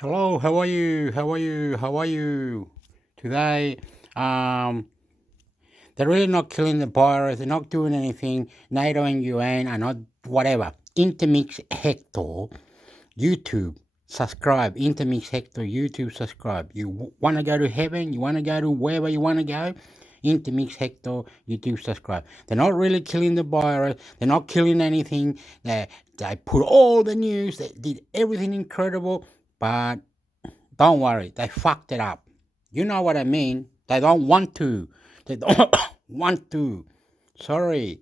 Hello, how are you? How are you? How are you? Today, they're really not killing the virus. They're not doing anything. NATO and UN are not whatever. Intermix hector YouTube subscribe. Intermix hector YouTube subscribe. You want to go to heaven? You want to go to wherever you want to go? Intermix hector YouTube subscribe. They're not really killing the virus. They're not killing anything. They put all the news. They did everything incredible, but don't worry, they fucked it up. You know what I mean? They don't want to. They don't want to. Sorry.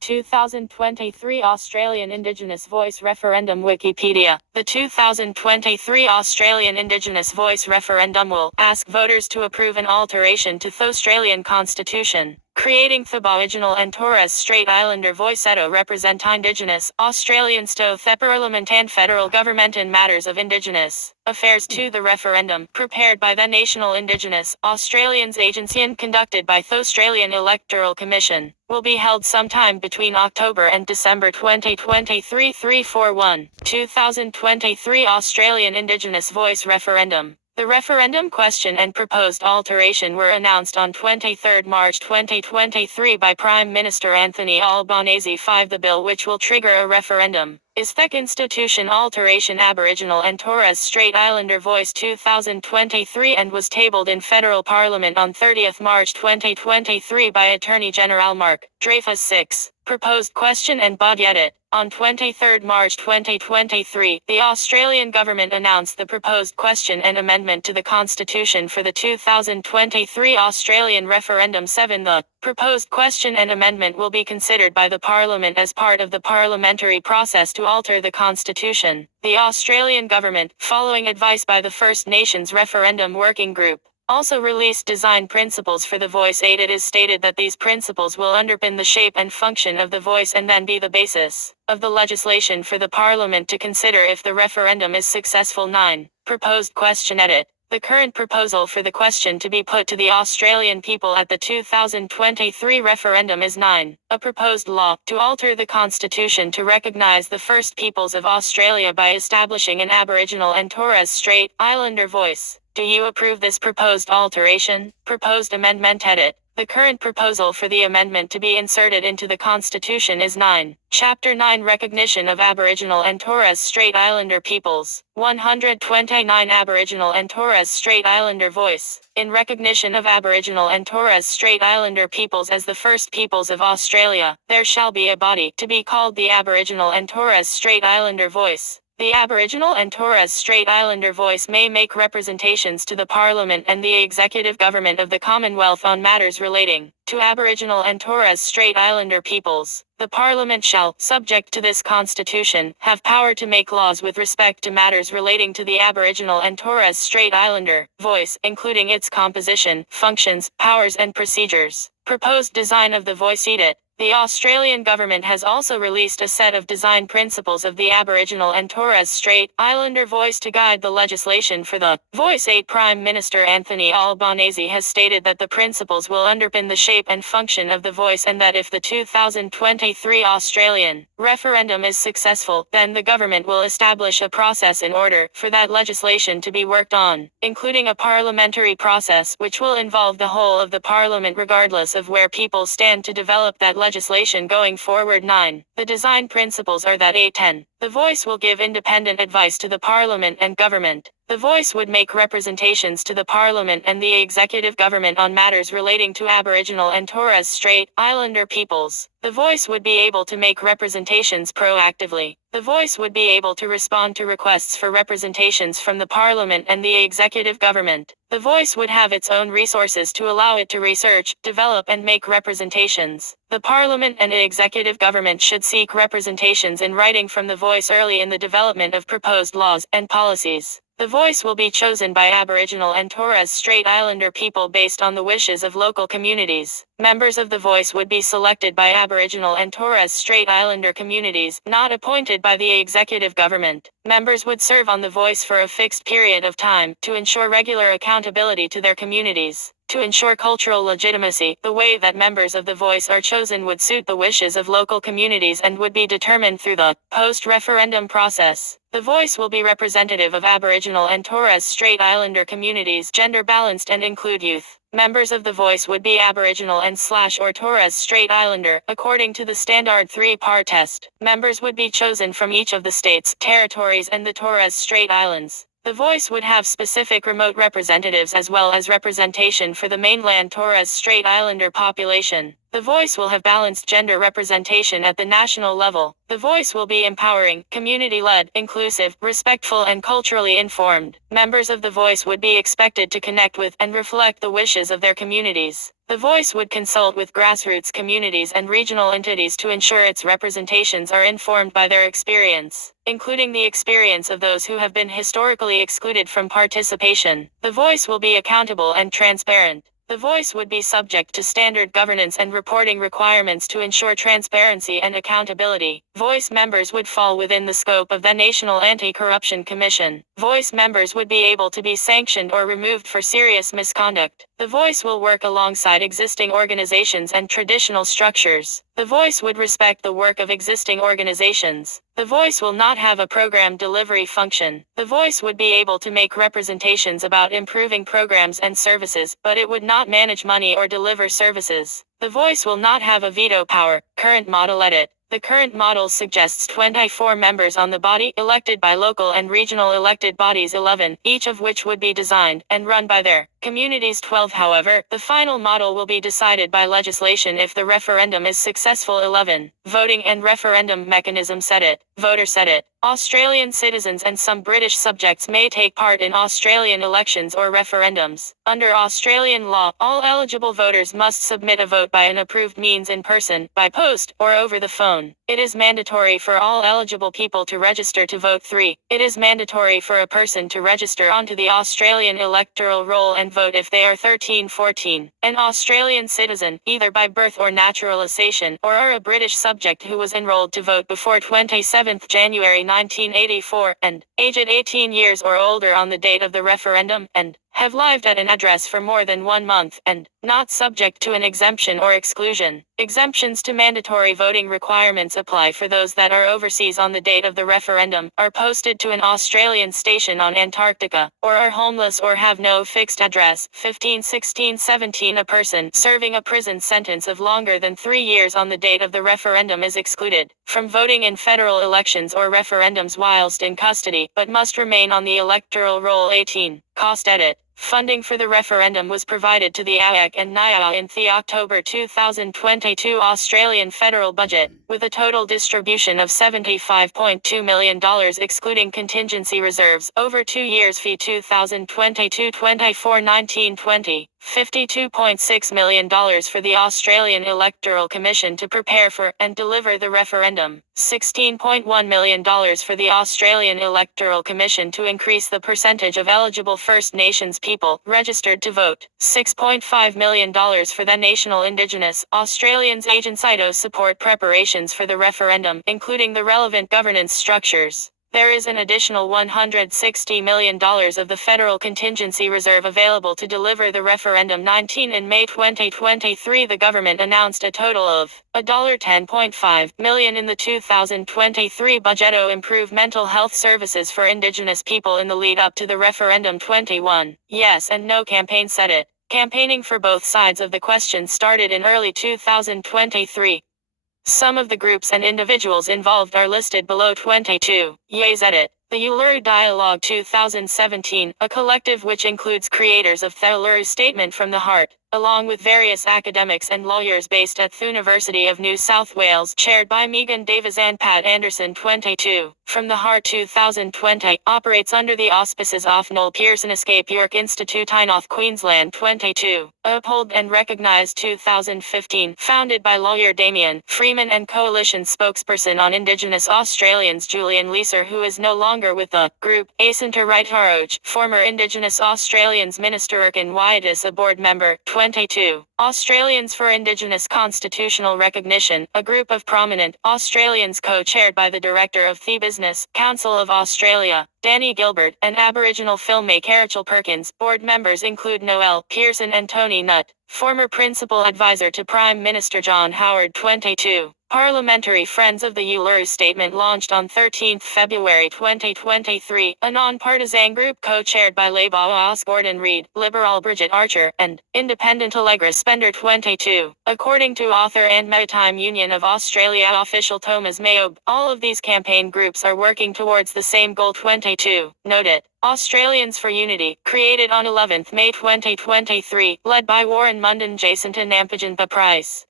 2023 Australian Indigenous Voice Referendum Wikipedia. The 2023 Australian Indigenous Voice Referendum will ask voters to approve an alteration to the Australian Constitution, creating the Aboriginal and Torres Strait Islander voice to represent Indigenous Australians to the Parliament and federal government in matters of Indigenous affairs to the referendum, prepared by the National Indigenous Australians Agency and conducted by the Australian Electoral Commission, will be held sometime between October and December 2023. 341. 2023 Australian Indigenous Voice Referendum. The referendum question and proposed alteration were announced on 23 March 2023 by Prime Minister Anthony Albanese. 5. The bill, which will trigger a referendum, is the Constitution Alteration Aboriginal and Torres Strait Islander Voice 2023 and was tabled in Federal Parliament on 30 March 2023 by Attorney General Mark Dreyfus. 6. Proposed question and body edit. On 23 March 2023, the Australian government announced the proposed question and amendment to the Constitution for the 2023 Australian referendum. 7. The proposed question and amendment will be considered by the Parliament as part of the parliamentary process to alter the Constitution. The Australian government, following advice by the First Nations Referendum Working Group, also released design principles for the Voice 8. It is stated that these principles will underpin the shape and function of the voice and then be the basis of the legislation for the Parliament to consider if the referendum is successful. 9. Proposed question edit. The current proposal for the question to be put to the Australian people at the 2023 referendum is 9. A proposed law to alter the Constitution to recognise the First Peoples of Australia by establishing an Aboriginal and Torres Strait Islander voice. Do you approve this proposed alteration? Proposed amendment edit. The current proposal for the amendment to be inserted into the Constitution is 9. Chapter 9 Recognition of Aboriginal and Torres Strait Islander Peoples. 129 Aboriginal and Torres Strait Islander Voice. In recognition of Aboriginal and Torres Strait Islander peoples as the first peoples of Australia, there shall be a body to be called the Aboriginal and Torres Strait Islander Voice. The Aboriginal and Torres Strait Islander Voice may make representations to the Parliament and the Executive Government of the Commonwealth on matters relating to Aboriginal and Torres Strait Islander peoples. The Parliament shall, subject to this Constitution, have power to make laws with respect to matters relating to the Aboriginal and Torres Strait Islander voice, including its composition, functions, powers and procedures. Proposed design of the Voice edit. The Australian government has also released a set of design principles of the Aboriginal and Torres Strait Islander voice to guide the legislation for the Voice 8. Prime Minister Anthony Albanese has stated that the principles will underpin the shape and function of the voice and that if the 2023 Australian referendum is successful, then the government will establish a process in order for that legislation to be worked on, including a parliamentary process which will involve the whole of the Parliament regardless of where people stand to develop that legislation going forward. 9. The design principles are that 8.10. The Voice will give independent advice to the Parliament and government. The Voice would make representations to the Parliament and the Executive Government on matters relating to Aboriginal and Torres Strait Islander peoples. The Voice would be able to make representations proactively. The Voice would be able to respond to requests for representations from the Parliament and the Executive Government. The Voice would have its own resources to allow it to research, develop and make representations. The Parliament and Executive Government should seek representations in writing from the Voice early in the development of proposed laws and policies. The Voice will be chosen by Aboriginal and Torres Strait Islander people based on the wishes of local communities. Members of the Voice would be selected by Aboriginal and Torres Strait Islander communities, not appointed by the Executive Government. Members would serve on the Voice for a fixed period of time to ensure regular accountability to their communities. To ensure cultural legitimacy, the way that members of the Voice are chosen would suit the wishes of local communities and would be determined through the post-referendum process. The Voice will be representative of Aboriginal and Torres Strait Islander communities, gender-balanced and include youth. Members of the Voice would be Aboriginal and/or Torres Strait Islander, according to the standard three-part test. Members would be chosen from each of the states, territories and the Torres Strait Islands. The Voice would have specific remote representatives as well as representation for the mainland Torres Strait Islander population. The Voice will have balanced gender representation at the national level. The Voice will be empowering, community-led, inclusive, respectful and culturally informed. Members of the Voice would be expected to connect with and reflect the wishes of their communities. The Voice would consult with grassroots communities and regional entities to ensure its representations are informed by their experience, including the experience of those who have been historically excluded from participation. The Voice will be accountable and transparent. The Voice would be subject to standard governance and reporting requirements to ensure transparency and accountability. Voice members would fall within the scope of the National Anti-Corruption Commission. Voice members would be able to be sanctioned or removed for serious misconduct. The Voice will work alongside existing organizations and traditional structures. The Voice would respect the work of existing organizations. The Voice will not have a program delivery function. The Voice would be able to make representations about improving programs and services, but it would not manage money or deliver services. The Voice will not have a veto power. Current model edit. The current model suggests 24 members on the body, elected by local and regional elected bodies 11, each of which would be designed and run by their communities 12. However, the final model will be decided by legislation if the referendum is successful. 11. Voting and referendum mechanism. Set it. Voter set it. Australian citizens and some British subjects may take part in Australian elections or referendums. Under Australian law, all eligible voters must submit a vote by an approved means in person, by post, or over the phone. It is mandatory for all eligible people to register to vote. 3. It is mandatory for a person to register onto the Australian electoral roll and vote if they are 13-14, an Australian citizen, either by birth or naturalisation, or are a British subject who was enrolled to vote before 27 January 1984, and aged 18 years or older on the date of the referendum, and have lived at an address for more than 1 month, and not subject to an exemption or exclusion. Exemptions to mandatory voting requirements apply for those that are overseas on the date of the referendum, are posted to an Australian station on Antarctica, or are homeless or have no fixed address. 15, 16, 17. A person serving a prison sentence of longer than 3 years on the date of the referendum is excluded from voting in federal elections or referendums whilst in custody, but must remain on the electoral roll. 18. Cost edit. Funding for the referendum was provided to the AAC and NIA in the October 2022 Australian federal budget, with a total distribution of $75.2 million excluding contingency reserves over 2 years. Fee 2022-24 19-20. $52.6 million for the Australian Electoral Commission to prepare for and deliver the referendum. $16.1 million for the Australian Electoral Commission to increase the percentage of eligible First Nations people registered to vote. $6.5 million for the National Indigenous Australians Agency to support preparations for the referendum, including the relevant governance structures. There is an additional $160 million of the federal contingency reserve available to deliver the referendum. 19. In May 2023, the government announced a total of $10.5 million in the 2023 budget to improve mental health services for Indigenous people in the lead up to the referendum. 21. Yes and no campaign. Set it. Campaigning for both sides of the question started in early 2023. Some of the groups and individuals involved are listed below. 22. Yes edit. The Uluru Dialogue 2017, a collective which includes creators of the Uluru Statement from the Heart, along with various academics and lawyers based at the University of New South Wales, chaired by Megan Davis and Pat Anderson. 22. From the Heart 2020, operates under the auspices of Noel Pearson Escape York Institute in North Queensland. 22. Uphold and recognized 2015, founded by lawyer Damien Freeman and coalition spokesperson on Indigenous Australians Julian Leeser, who is no longer with the group. Asinta Wright-Harroge, former Indigenous Australians Minister Erkin Wyatt is a board member. 20. 2022. Australians for Indigenous Constitutional Recognition, a group of prominent Australians co-chaired by the Director of the Business Council of Australia, Danny Gilbert, and Aboriginal filmmaker Rachel Perkins. Board members include Noel Pearson and Tony Nutt, former principal advisor to Prime Minister John Howard. 22. Parliamentary Friends of the Uluru Statement launched on 13 February 2023, a non-partisan group co-chaired by Labor Os Gordon Reid, Liberal Bridget Archer, and Independent Allegra Spender. 22. According to author and Maritime Union of Australia official Thomas Mayob, all of these campaign groups are working towards the same goal. 22. Noted. Australians for Unity, created on 11 May 2023, led by Warren Mundine Jacinta Nampijinpa Price.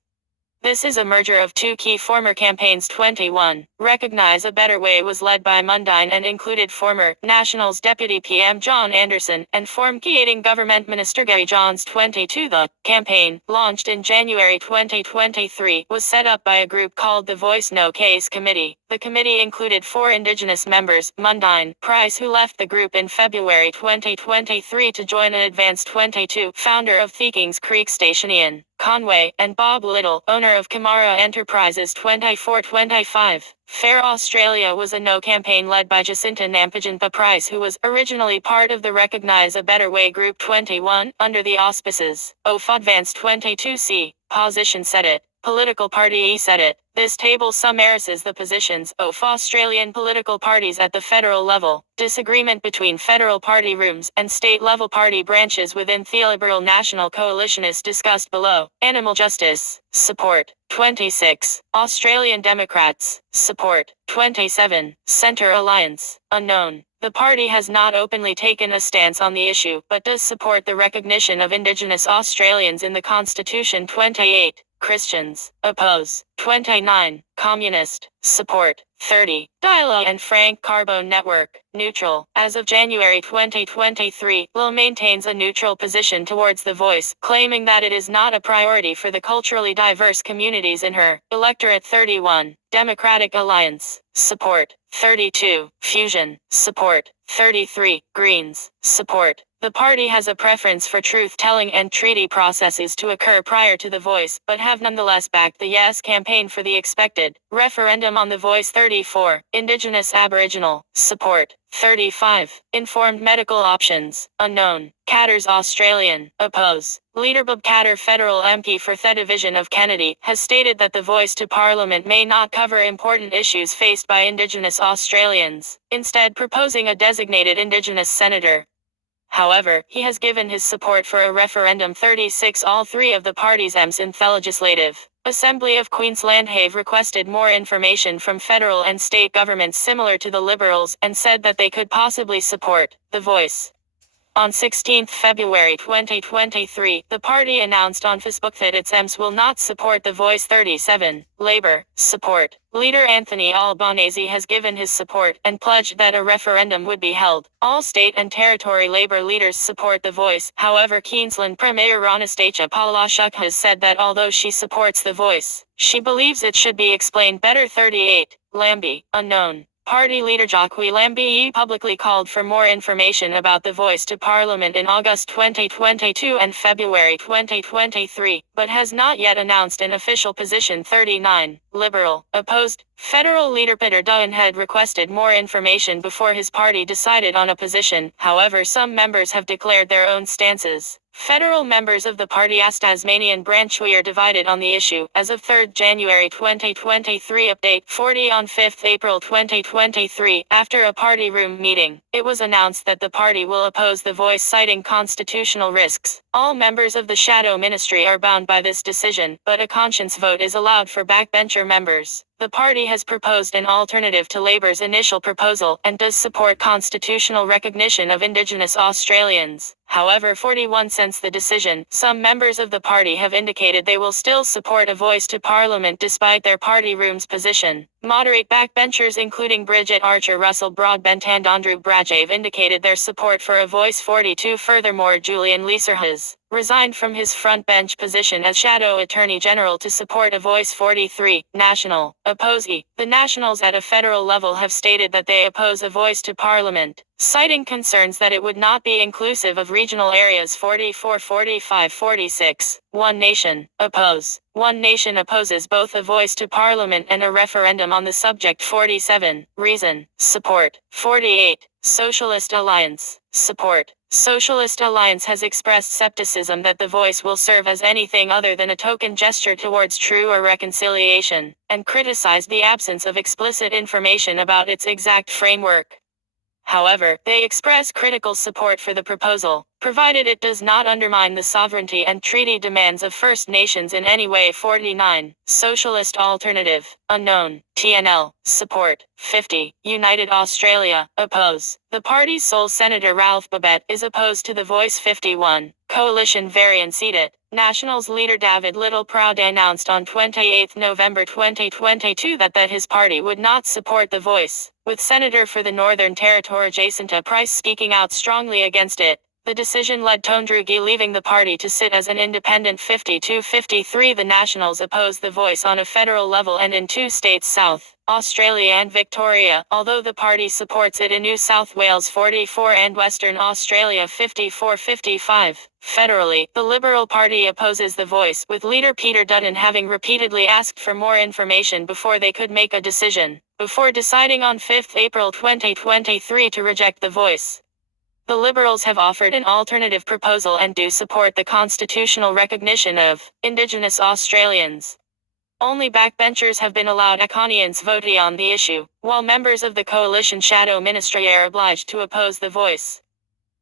This is a merger of two key former campaigns. 21. Recognise a Better Way was led by Mundine and included former Nationals Deputy PM John Anderson and former Creating Government Minister Gary Johns. 22. The campaign, launched in January 2023, was set up by a group called the Voice No Case Committee. The committee included 4 Indigenous members, Mundine Price, who left the group in February 2023 to join an Advanced 22, founder of Kings Creek Station Ian Conway, and Bob Little, owner of Kamara Enterprises. 24-25. Fair Australia was a no campaign led by Jacinta Nampijinpa Price, who was originally part of the Recognise a Better Way group. 21, under the auspices of Advanced 22C, position set it. Political party E set it. This table summarizes the positions of Australian political parties at the federal level, disagreement between federal party rooms and state-level party branches within the Liberal National Coalition is discussed below. Animal justice, support. 26. Australian Democrats, support. 27. Centre Alliance, unknown. The party has not openly taken a stance on the issue, but does support the recognition of Indigenous Australians in the Constitution. 28. Christians, oppose. 29. Communist, support. 30. Dialogue and Frank Carbone Network, neutral. As of January 2023, Lil maintains a neutral position towards The Voice, claiming that it is not a priority for the culturally diverse communities in her electorate. 31. Democratic Alliance, support. 32. Fusion, support. 33. Greens, support. The party has a preference for truth-telling and treaty processes to occur prior to The Voice, but have nonetheless backed the Yes campaign for the expected referendum on The Voice. 34. Indigenous Aboriginal, support. 35. Informed medical options, unknown. Katters Australian, oppose. Leader Bob Katter, federal MP for the division of Kennedy, has stated that the voice to Parliament may not cover important issues faced by Indigenous Australians, instead proposing a designated Indigenous senator. However, he has given his support for a referendum. 36. All 3 of the party's MPs in the Legislative Assembly of Queensland have requested more information from federal and state governments similar to the Liberals, and said that they could possibly support The Voice. On 16 February 2023, the party announced on Facebook that its MPs will not support The Voice. 37. Labour, support. Leader Anthony Albanese has given his support and pledged that a referendum would be held. All state and territory Labour leaders support The Voice. However, Queensland Premier Anastasia Palaszczuk has said that although she supports The Voice, she believes it should be explained better. 38. Lambie, unknown. Party leader Jacques Lambie publicly called for more information about The Voice to Parliament in August 2022 and February 2023, but has not yet announced an official position. 39. Liberal, opposed. Federal leader Peter Dutton had requested more information before his party decided on a position. However, some members have declared their own stances. Federal members of the party's Tasmanian branch are divided on the issue. As of 3 January 2023 update 40 on 5 April 2023, after a party room meeting, it was announced that the party will oppose The Voice, citing constitutional risks. All members of the shadow ministry are bound by this decision, but a conscience vote is allowed for backbencher members. The party has proposed an alternative to Labour's initial proposal, and does support constitutional recognition of Indigenous Australians. However, 41 since the decision, some members of the party have indicated they will still support a voice to Parliament despite their party room's position. Moderate backbenchers including Bridget Archer, Russell Broadbent and Andrew Braj have indicated their support for a voice. 42 Furthermore, Julian Leeser has resigned from his frontbench position as Shadow Attorney General to support a Voice 43, National, oppose E. The Nationals at a federal level have stated that they oppose a voice to Parliament, citing concerns that it would not be inclusive of regional areas 44, 45, 46. One Nation, oppose. One Nation opposes both a voice to Parliament and a referendum on the subject 47. Reason, support. 48. Socialist Alliance, support. Socialist Alliance has expressed skepticism that the voice will serve as anything other than a token gesture towards true or reconciliation, and criticized the absence of explicit information about its exact framework. However, they express critical support for the proposal, provided it does not undermine the sovereignty and treaty demands of First Nations in any way. 49. Socialist Alternative, unknown, TNL, support. 50. United Australia, oppose. The party's sole Senator Ralph Babet is opposed to the Voice 51, coalition variant seated. Nationals leader David Little-Proud announced on 28 November 2022 that his party would not support the Voice, with Senator for the Northern Territory Jacinta Price speaking out strongly against it. The decision led Tondrugi leaving the party to sit as an independent. 52-53. The Nationals oppose the Voice on a federal level and in two states, South Australia and Victoria, although the party supports it in New South Wales 44 and Western Australia 54-55. Federally, the Liberal Party opposes the Voice, with leader Peter Dutton having repeatedly asked for more information before they could make a decision, before deciding on 5 April 2023 to reject the Voice. The Liberals have offered an alternative proposal and do support the constitutional recognition of Indigenous Australians. Only backbenchers have been allowed a conscience vote on the issue, while members of the coalition shadow ministry are obliged to oppose the Voice.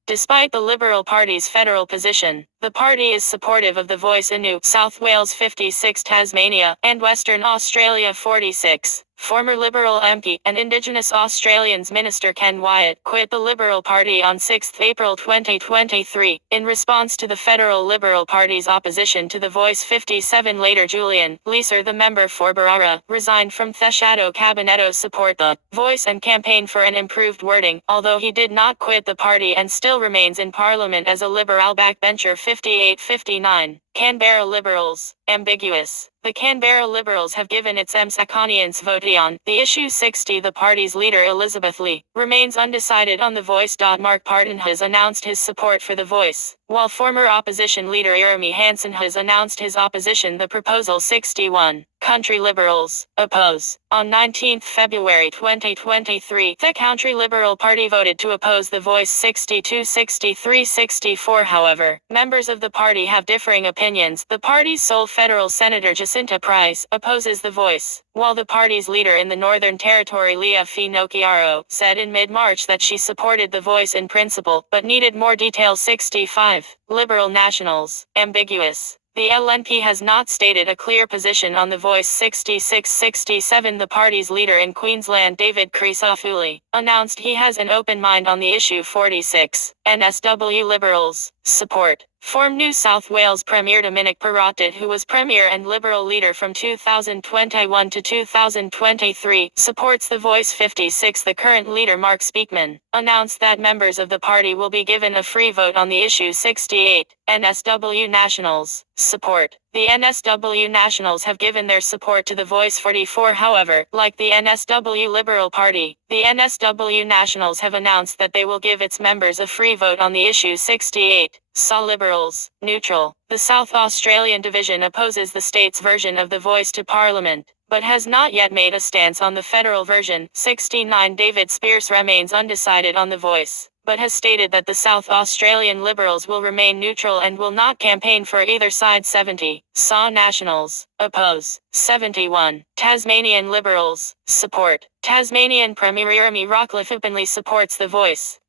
Despite the Liberal Party's federal position, the party is supportive of the Voice in New South Wales 56, Tasmania, and Western Australia 46. Former Liberal MP and Indigenous Australians Minister Ken Wyatt quit the Liberal Party on 6 April 2023, in response to the federal Liberal Party's opposition to the Voice 57. Later Julian Leeser, the member for Barara, resigned from the Shadow Cabinet to support the Voice and campaign for an improved wording, although he did not quit the party and still remains in Parliament as a Liberal backbencher. 58-59. Canberra Liberals, ambiguous. The Canberra Liberals have given its a conscience vote on the issue. 60. The party's leader Elizabeth Lee remains undecided on the Voice. Mark Parton has announced his support for the Voice, while former opposition leader Jeremy Hansen has announced his opposition to the proposal. 61. Country Liberals, oppose. On 19 February 2023, the Country Liberal Party voted to oppose the Voice. 62-63-64. However, members of the party have differing opinions. The party's sole federal senator Jacinta Price opposes the Voice, while the party's leader in the Northern Territory Leah Finocchiaro said in mid-March that she supported the Voice in principle, but needed more detail. 65. Liberal Nationals, ambiguous. The LNP has not stated a clear position on the Voice. 66-67. The party's leader in Queensland David Crisafulli announced he has an open mind on the issue. 46. NSW Liberals, support. Former New South Wales Premier Dominic Perrottet, who was Premier and Liberal leader from 2021 to 2023, supports the Voice. 56. The current leader Mark Speakman announced that members of the party will be given a free vote on the issue. 68. NSW Nationals, support. The NSW Nationals have given their support to the Voice. 44. However, like the NSW Liberal Party, the NSW Nationals have announced that they will give its members a free vote on the issue. 68. SAW Liberals, neutral. The South Australian division opposes the state's version of the Voice to Parliament, but has not yet made a stance on the federal version. 69. David Spearce remains undecided on the Voice, but has stated that the South Australian Liberals will remain neutral and will not campaign for either side. 70. SAW Nationals, oppose. 71. Tasmanian Liberals, support. Tasmanian Premier Jeremy Rockliff openly supports the Voice.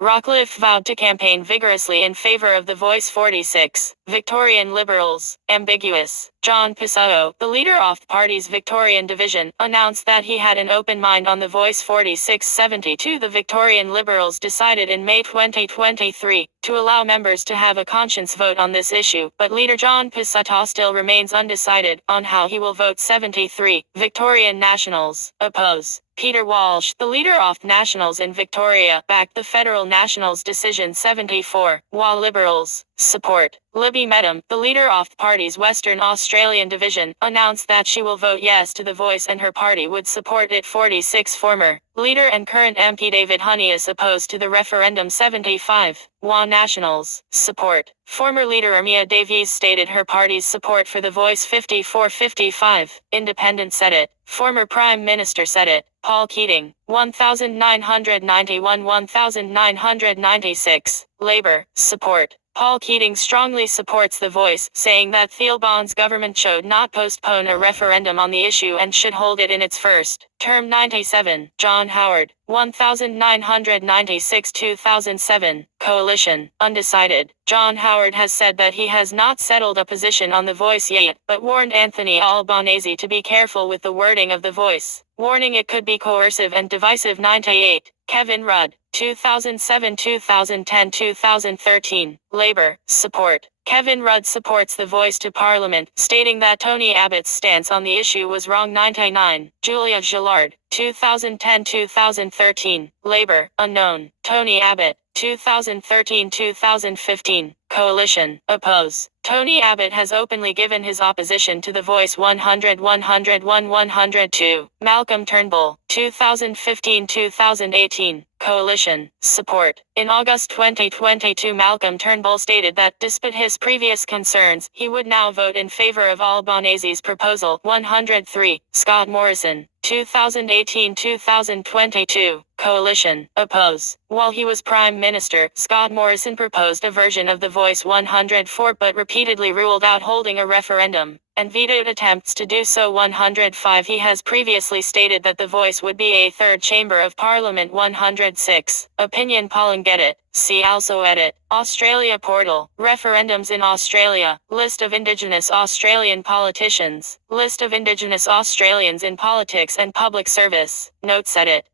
Rockliff vowed to campaign vigorously in favor of the Voice. 46. Victorian Liberals, ambiguous. John Pisano, the leader of the party's Victorian division, announced that he had an open mind on the Voice. 46-72. The Victorian Liberals decided in May 2023 to allow members to have a conscience vote on this issue, but leader John Pisano still remains undecided on how he will vote. 73. Victorian Nationals, oppose. Peter Walsh, the leader of Nationals in Victoria, backed the federal Nationals decision. 74. While Liberals, support. Libby Medham, the leader of the party's Western Australian division, announced that she will vote yes to the Voice and her party would support it. 46 former leader and current MP David Honey is opposed to the referendum. 75 WA Nationals support. Former leader Ermia Davies stated her party's support for the Voice. 54-55 Independent said it. Former Prime Minister said it. Paul Keating 1991-1996 Labour support. Paul Keating strongly supports the Voice, saying that Theobald's government should not postpone a referendum on the issue and should hold it in its first term. 97 John Howard 1996-2007 Coalition undecided. John Howard has said that he has not settled a position on the Voice yet, but warned Anthony Albanese to be careful with the wording of the Voice, warning it could be coercive and divisive. 98 Kevin Rudd 2007-2010-2013 Labour support. Kevin Rudd supports the Voice to Parliament, stating that Tony Abbott's stance on the issue was wrong. 99 Julia Gillard 2010-2013 Labour unknown. Tony Abbott 2013-2015 Coalition oppose. Tony Abbott has openly given his opposition to the Voice. 100-101-102 Malcolm Turnbull 2015-2018 Coalition support. In August 2022, Malcolm Turnbull stated that, despite his previous concerns, he would now vote in favor of Albanese's proposal. 103 Scott Morrison 2018-2022 Coalition oppose. While he was Prime Minister, Scott Morrison proposed a version of the Voice. 104 but repeatedly ruled out holding a referendum, and vetoed attempts to do so. 105 He has previously stated that the Voice would be a third chamber of Parliament. 106 Opinion polling. Get it. See also edit. Australia portal. Referendums in Australia. List of Indigenous Australian politicians. List of Indigenous Australians in politics and public service. Notes edit.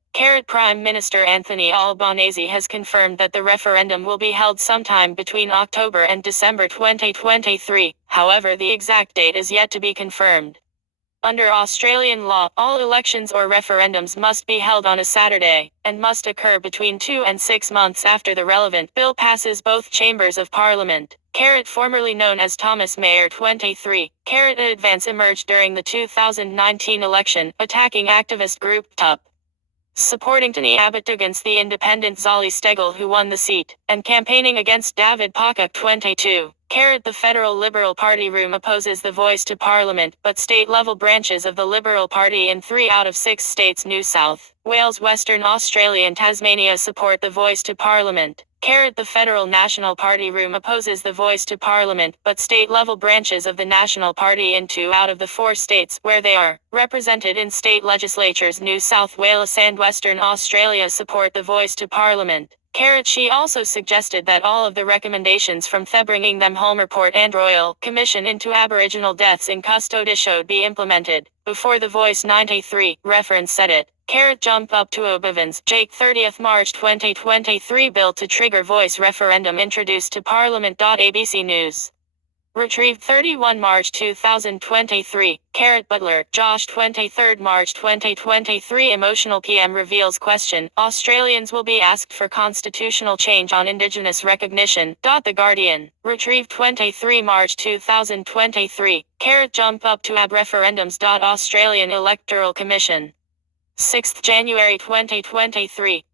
Prime Minister Anthony Albanese has confirmed that the referendum will be held sometime between October and December 2023, however the exact date is yet to be confirmed. Under Australian law, all elections or referendums must be held on a Saturday, and must occur between 2 and 6 months after the relevant bill passes both chambers of Parliament. Formerly known as Thomas Mayer 23. Advance emerged during the 2019 election, attacking activist group TUP, supporting Tony Abbott against the independent Zali Steggall, who won the seat, and campaigning against David Pocock 22. The Federal Liberal Party room opposes the Voice to Parliament, but state-level branches of the Liberal Party in 3 out of 6 states, New South Wales, Western Australia and Tasmania, support the Voice to Parliament. The Federal National Party room opposes the Voice to Parliament, but state-level branches of the National Party in 2 out of the 4 states where they are represented in state legislatures, New South Wales and Western Australia, support the Voice to Parliament. She also suggested that all of the recommendations from the Bringing Them Home report and Royal Commission into Aboriginal deaths in custody should be implemented before the Voice. 93 Reference said it. Jump up to Obivans. Jake 30th March 2023 Bill to trigger Voice referendum introduced to Parliament. ABC News. Retrieved 31 March 2023. Butler, Josh 23 March 2023 Emotional PM reveals question. Australians will be asked for constitutional change on Indigenous recognition. The Guardian. Retrieved 23 March 2023. Jump up to AB referendums. Australian Electoral Commission. 6th January 2023.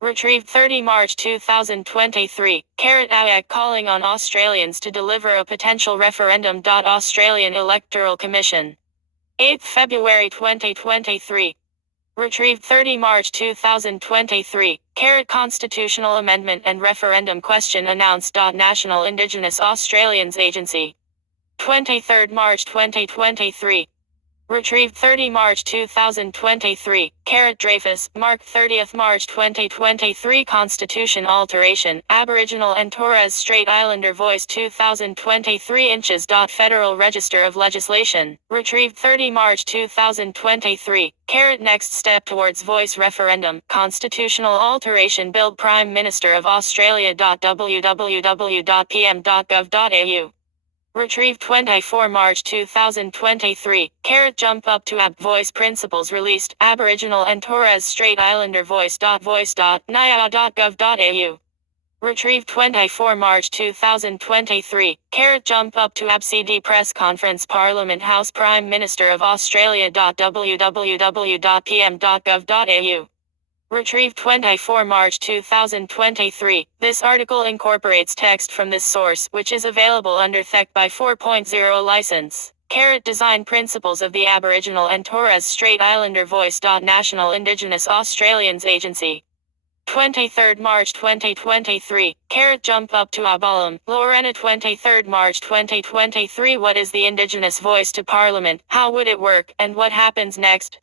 Retrieved 30 March 2023. AUAC calling on Australians to deliver a potential referendum. Australian Electoral Commission. 8th February 2023. Retrieved 30 March 2023. Constitutional amendment and referendum question announced. National Indigenous Australians Agency. 23 March 2023. Retrieved 30 March 2023. Dreyfus, Mark 30th March 2023 Constitution alteration, Aboriginal and Torres Strait Islander Voice 2023 inches. Federal Register of Legislation. Retrieved 30 March 2023. Next step towards Voice referendum, Constitutional alteration Bill Prime Minister of Australia. www.pm.gov.au. Retrieved 24 March 2023. Jump up to AB Voice Principles released. Aboriginal and Torres Strait Islander Voice.voice.nia.gov.au. Retrieved 24 March 2023. Jump up to ABCD press conference Parliament House Prime Minister of Australia. www.pm.gov.au. Retrieved 24 March 2023. This article incorporates text from this source, which is available under THEC by 4.0 license. Design Principles of the Aboriginal and Torres Strait Islander Voice. National Indigenous Australians Agency. 23rd March 2023. Jump up to Abalam, Lorena. 23rd March 2023. What is the Indigenous Voice to Parliament? How would it work, and what happens next?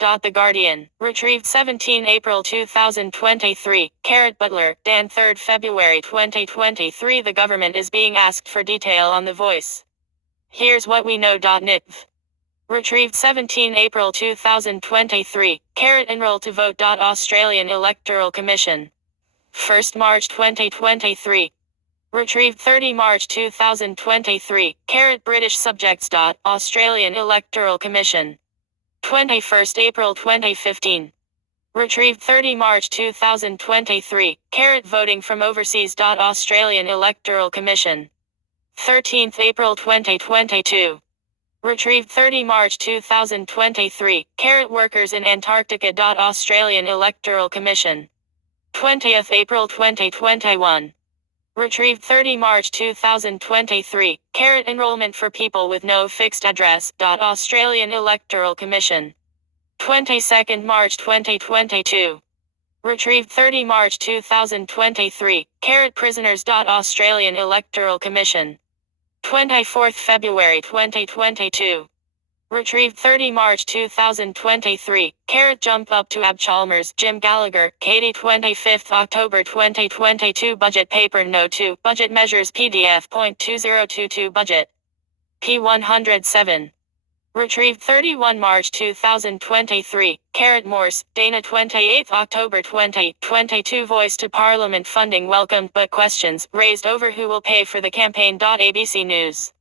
The Guardian. Retrieved 17 April 2023. Butler, Dan. 3rd February 2023. The government is being asked for detail on the voice. Here's what we know. Nitv. Retrieved 17 April 2023. Enroll to vote. Australian Electoral Commission. 1st March 2023. Retrieved 30 March 2023. British subjects. Australian Electoral Commission. 21st April 2015. Retrieved 30 March 2023. Voting from overseas. Australian Electoral Commission. 13th April 2022. Retrieved 30 March 2023. Workers in Antarctica. Australian Electoral Commission. 20th April 2021. Retrieved 30 March 2023. Enrollment for people with no fixed address. Australian Electoral Commission. 22nd March 2022. Retrieved 30 March 2023. Prisoners. Australian Electoral Commission. 24th February 2022. Retrieved 30 March 2023. Jump up to Ab Chalmers, Jim Gallagher, Katie. 25th October 2022. Budget Paper No. 2. Budget Measures PDF. .2022 Budget. P107. Retrieved 31 March 2023. Morse, Dana. 28th October 2022. Voice to Parliament funding welcomed but questions raised over who will pay for the campaign. ABC News.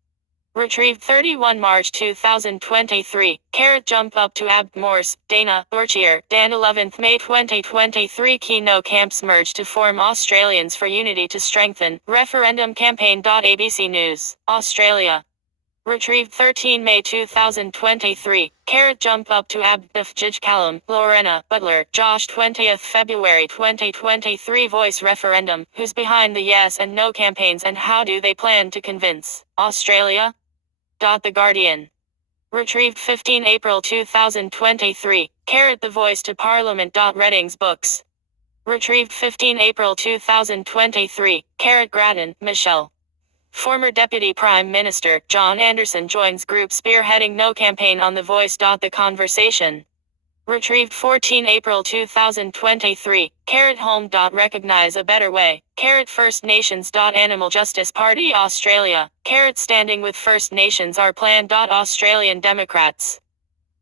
Retrieved 31 March 2023. Jump up to Ab Morse, Dana, Orchier, Dan. 11th May 2023. Key no camps merge to form Australians for Unity to strengthen referendum campaign. ABC News, Australia. Retrieved 13 May 2023. Jump up to Abduf Jij Callum, Lorena, Butler, Josh. 20th February 2023. Voice referendum. Who's behind the yes and no campaigns and how do they plan to convince Australia? The Guardian. Retrieved 15 April 2023. The Voice to Parliament. Readings Books. Retrieved 15 April 2023. Grattan, Michelle. Former Deputy Prime Minister John Anderson joins group spearheading no campaign on the Voice. The Conversation. Retrieved 14 April 2023. Home. Recognize a better way. First Nations. Animal Justice Party Australia. Standing with First Nations are planned. Australian Democrats.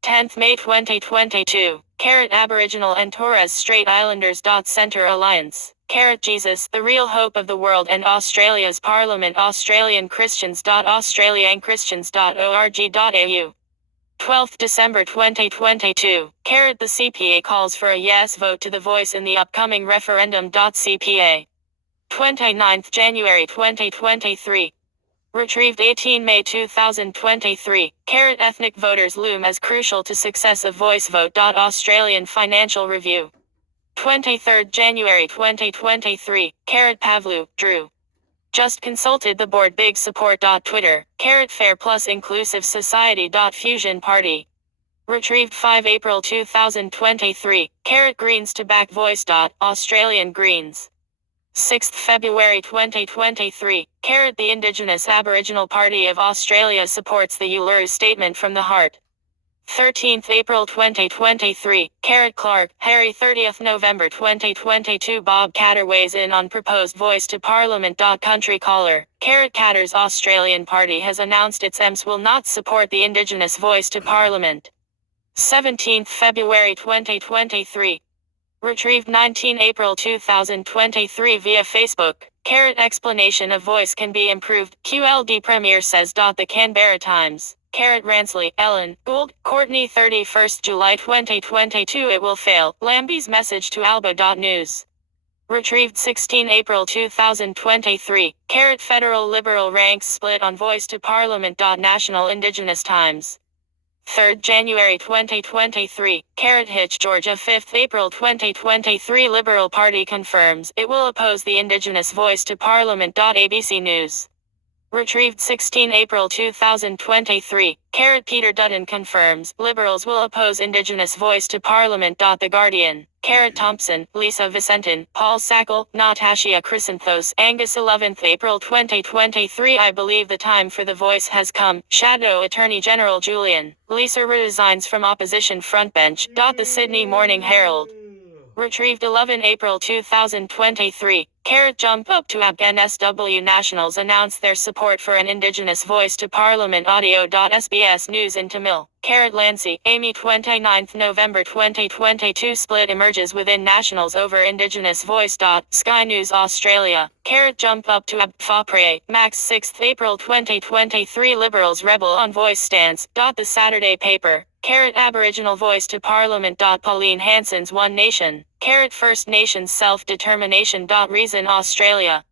10th May 2022. Aboriginal and Torres Strait Islanders. Centre Alliance. Jesus, the real hope of the world and Australia's Parliament. Australian Christians. australianchristians.org.au. 12th December 2022. The CPA calls for a yes vote to the Voice in the upcoming referendum. CPA. 29th January 2023. Retrieved 18 May 2023. Ethnic voters loom as crucial to success of Voice vote. Australian Financial Review. 23rd January 2023. Pavlu, Drew. Just consulted the board. Big support. Twitter. Fair plus Inclusive Society. Fusion Party. Retrieved 5 April 2023. Greens to back Voice. Australian Greens. 6th February 2023. The Indigenous Aboriginal Party of Australia supports the Uluru Statement from the Heart. 13th April 2023. Clark, Harry. 30th November 2022. Bob Katter weighs in on proposed Voice to Parliament. Country Caller. Katter's Australian Party has announced its EMS will not support the Indigenous Voice to Parliament. 17th February 2023. Retrieved 19 April 2023 via Facebook. Explanation of Voice can be improved. QLD Premier says. The Canberra Times. Ransley, Ellen, Gould, Courtney. 31st July 2022. It will fail. Lambie's message to Alba. News. Retrieved 16 April 2023. Federal Liberal ranks split on voice to Parliament. National Indigenous Times. 3rd January 2023. Hitch, Georgia. 5th April 2023. Liberal Party confirms it will oppose the Indigenous voice to Parliament. ABC News. Retrieved 16 April 2023. Peter Dutton confirms Liberals will oppose Indigenous voice to Parliament. The Guardian. Thompson, Lisa Vicentin, Paul Sackle, Natasha Chrysanthos. Angus 11th April 2023. I believe the time for the voice has come. Shadow Attorney General Julian Lisa resigns from opposition frontbench. The Sydney Morning Herald. Retrieved 11 April 2023. Jump up to NSW Nationals announce their support for an Indigenous voice to Parliament. Audio.SBS News in Tamil. Lancy, Amy. 29 November 2022. Split emerges within Nationals over Indigenous voice. Sky News Australia. Jump up to Fapre, Max. 6 April 2023. Liberals rebel on voice stance. The Saturday paper. Aboriginal voice to Parliament. Pauline Hanson's One Nation. First Nations self-determination. Reason Australia.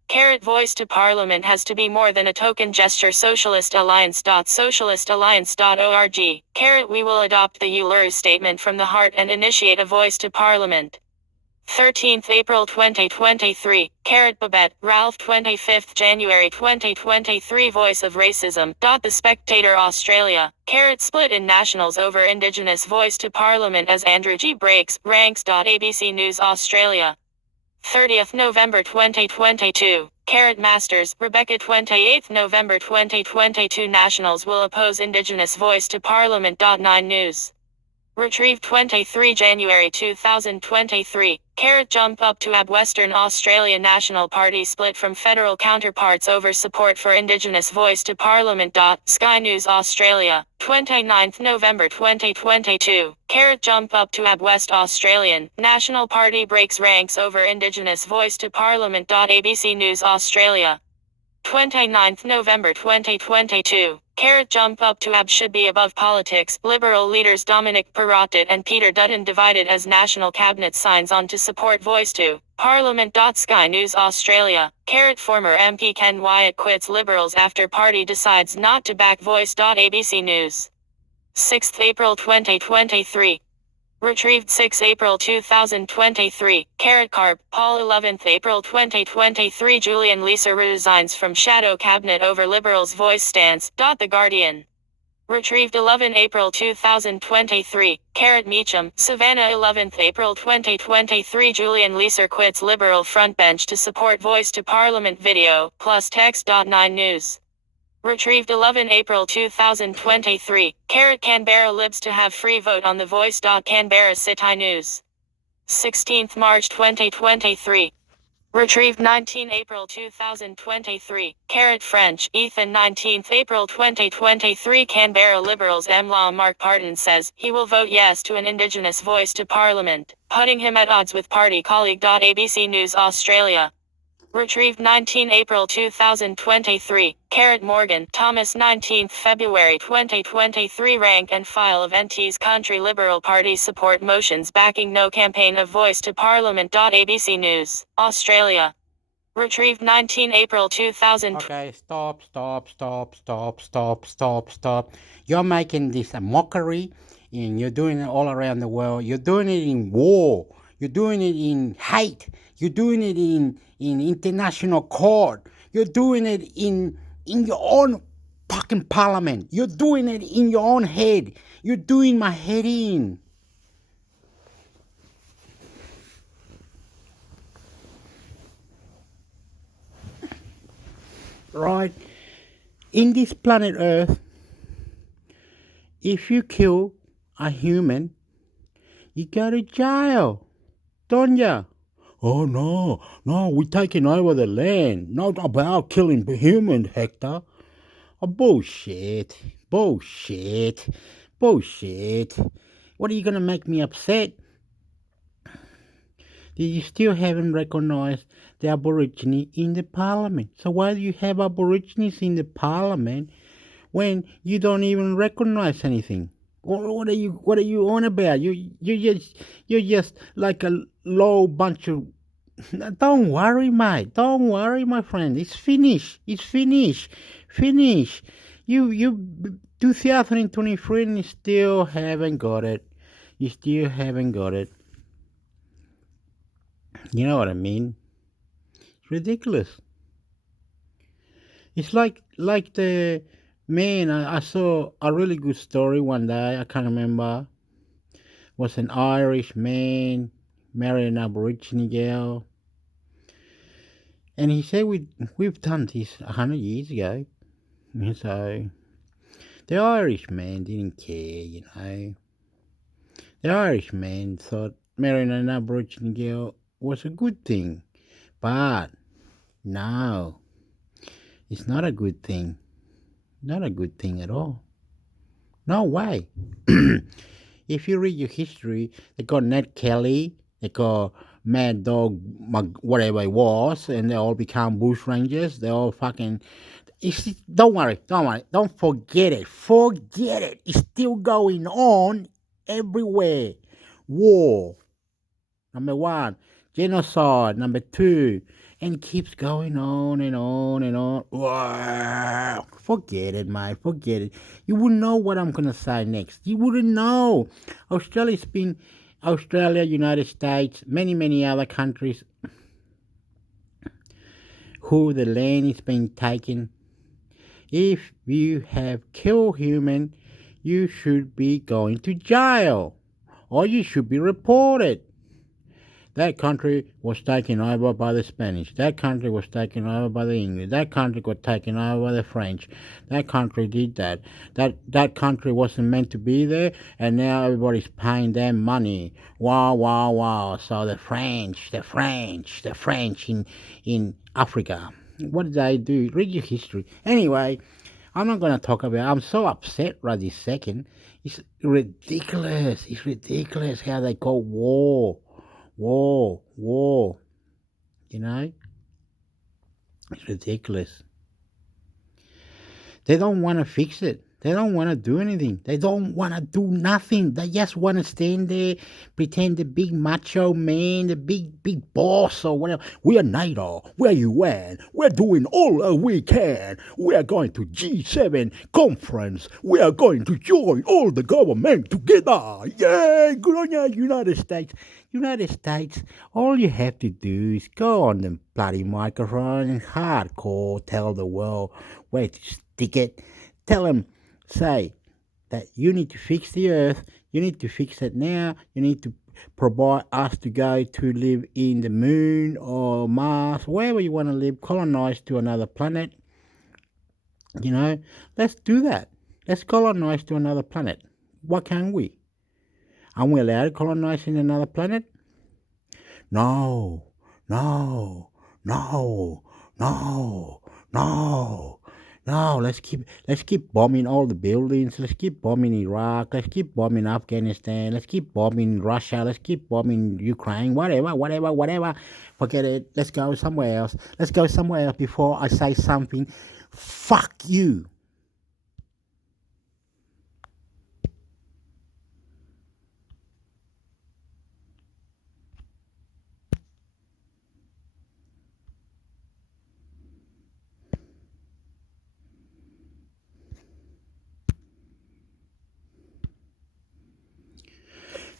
Voice to Parliament has to be more than a token gesture. Socialist Alliance. Socialistalliance.org. We will adopt the Uluru Statement from the heart and initiate a voice to Parliament. 13th April 2023. Babette, Ralph. 25th January 2023. Voice of Racism. The Spectator Australia. Split in Nationals over Indigenous voice to Parliament as Andrew G. breaks ranks. ABC News Australia. 30th November 2022. Masters, Rebecca. 28th November 2022. Nationals will oppose Indigenous voice to Parliament. 9 News. Retrieved 23 January 2023. Jump up to Western Australia National Party split from federal counterparts over support for Indigenous voice to Parliament. Sky News Australia. 29th November 2022. Jump up to West Australian National Party breaks ranks over Indigenous voice to Parliament. ABC News Australia. 29th November 2022. Jump up to should be above politics. Liberal leaders Dominic Perrottet and Peter Dutton divided as National Cabinet signs on to support voice to Parliament. Sky News Australia. Former MP Ken Wyatt quits Liberals after party decides not to back voice. ABC News. 6th April 2023. Retrieved 6 April 2023. Carb, Paul. 11th April 2023. Julian Lisa resigns from Shadow Cabinet over Liberals' voice stance. The Guardian. Retrieved 11 April 2023. Meacham, Savannah. 11th April 2023. Julian Lisa quits Liberal frontbench to support voice to Parliament video, plus text. 9 News. Retrieved 11 April 2023. Canberra Libs to have free vote on the voice. Canberra City News. 16th March 2023. Retrieved 19 April 2023. French, Ethan. 19th April 2023. Canberra Liberals MLA Mark Parton says he will vote yes to an Indigenous voice to Parliament, putting him at odds with party colleague. ABC News Australia. Retrieved 19 April 2023. Morgan, Thomas. 19th February 2023. Rank and file of NT's Country Liberal Party support motions backing no campaign of voice to Parliament. ABC News, Australia. Retrieved 19 April 2000. Okay, stop. You're making this a mockery, and you're doing it all around the world. You're doing it in war. You're doing it in hate. You're doing it in international court. You're doing it in your own fucking parliament. You're doing it in your own head. You're doing my head in. Right? In this planet Earth, if you kill a human, you go to jail, don't ya? Oh, no, we're taking over the land. Not about killing human, Hector. Oh, bullshit. What are you going to make me upset? You still haven't recognized the Aborigine in the parliament. So why do you have Aborigines in the parliament when you don't even recognize anything? What are you on about? You're just like a low bunch of Don't worry, mate. Don't worry, my friend. It's finished. It's finished. Finish. You 2023 and you still haven't got it. You still haven't got it. You know what I mean? It's ridiculous. It's like the man. I saw a really good story one day. I can't remember. Was an Irish man married an Aborigine girl, and he said we've done this 100 years ago. And so the Irish man didn't care, you know. The Irish man thought marrying an Aboriginal girl was a good thing, but no, it's not a good thing. Not a good thing at all. No way. If you read your history, they got Ned Kelly, they got Mad Dog, whatever it was, and they all become bush rangers. They all fucking. Don't worry, don't forget it. Forget it. It's still going on everywhere. War, number one. Genocide, number two. And it keeps going on and on and on. Wow. Forget it, mate. Forget it. You wouldn't know what I'm going to say next. You wouldn't know. Australia, United States, many other countries who the land is being taken. If you have killed human, you should be going to jail. Or you should be reported. That country was taken over by the Spanish. That country was taken over by the English. That country got taken over by the French. That country did that. That country wasn't meant to be there, and now everybody's paying them money. Wow. So the French in Africa. What did they do? Read your history. Anyway, I'm not going to talk about it. I'm so upset right this second. It's ridiculous. It's ridiculous how they call war. You know? It's ridiculous. They don't want to fix it. They don't want to do anything. They don't want to do nothing. They just want to stand there, pretend the big macho man, the big boss or whatever. We are NATO. We're UN. We're doing all we can. We are going to G7 conference. We are going to join all the government together. Yeah, good on you, United States. United States, all you have to do is go on the bloody microphone and hardcore tell the world where to stick it. Tell them, say that you need to fix the earth, you need to fix it now, you need to provide us to go to live in the moon or Mars, wherever you want to live, colonize to another planet. You know, let's do that. Let's colonize to another planet. Why can't we? Are we allowed to colonize in another planet? No. No, let's keep bombing all the buildings. Let's keep bombing Iraq. Let's keep bombing Afghanistan. Let's keep bombing Russia. Let's keep bombing Ukraine. Whatever. Forget it. Let's go somewhere else. Let's go somewhere else before I say something. Fuck you.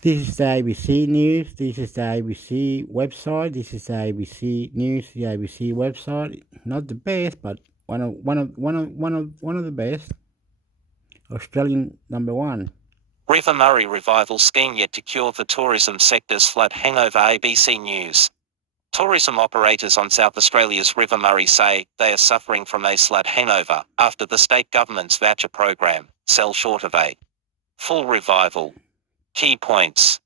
This is the ABC News. This is the ABC website. This is the ABC News. The ABC website. Not the best, but one of the best. Australian number one. River Murray revival scheme yet to cure the tourism sector's flood hangover. ABC News. Tourism operators on South Australia's River Murray say they are suffering from a flood hangover after the state government's voucher program fell short of a full revival. Key points.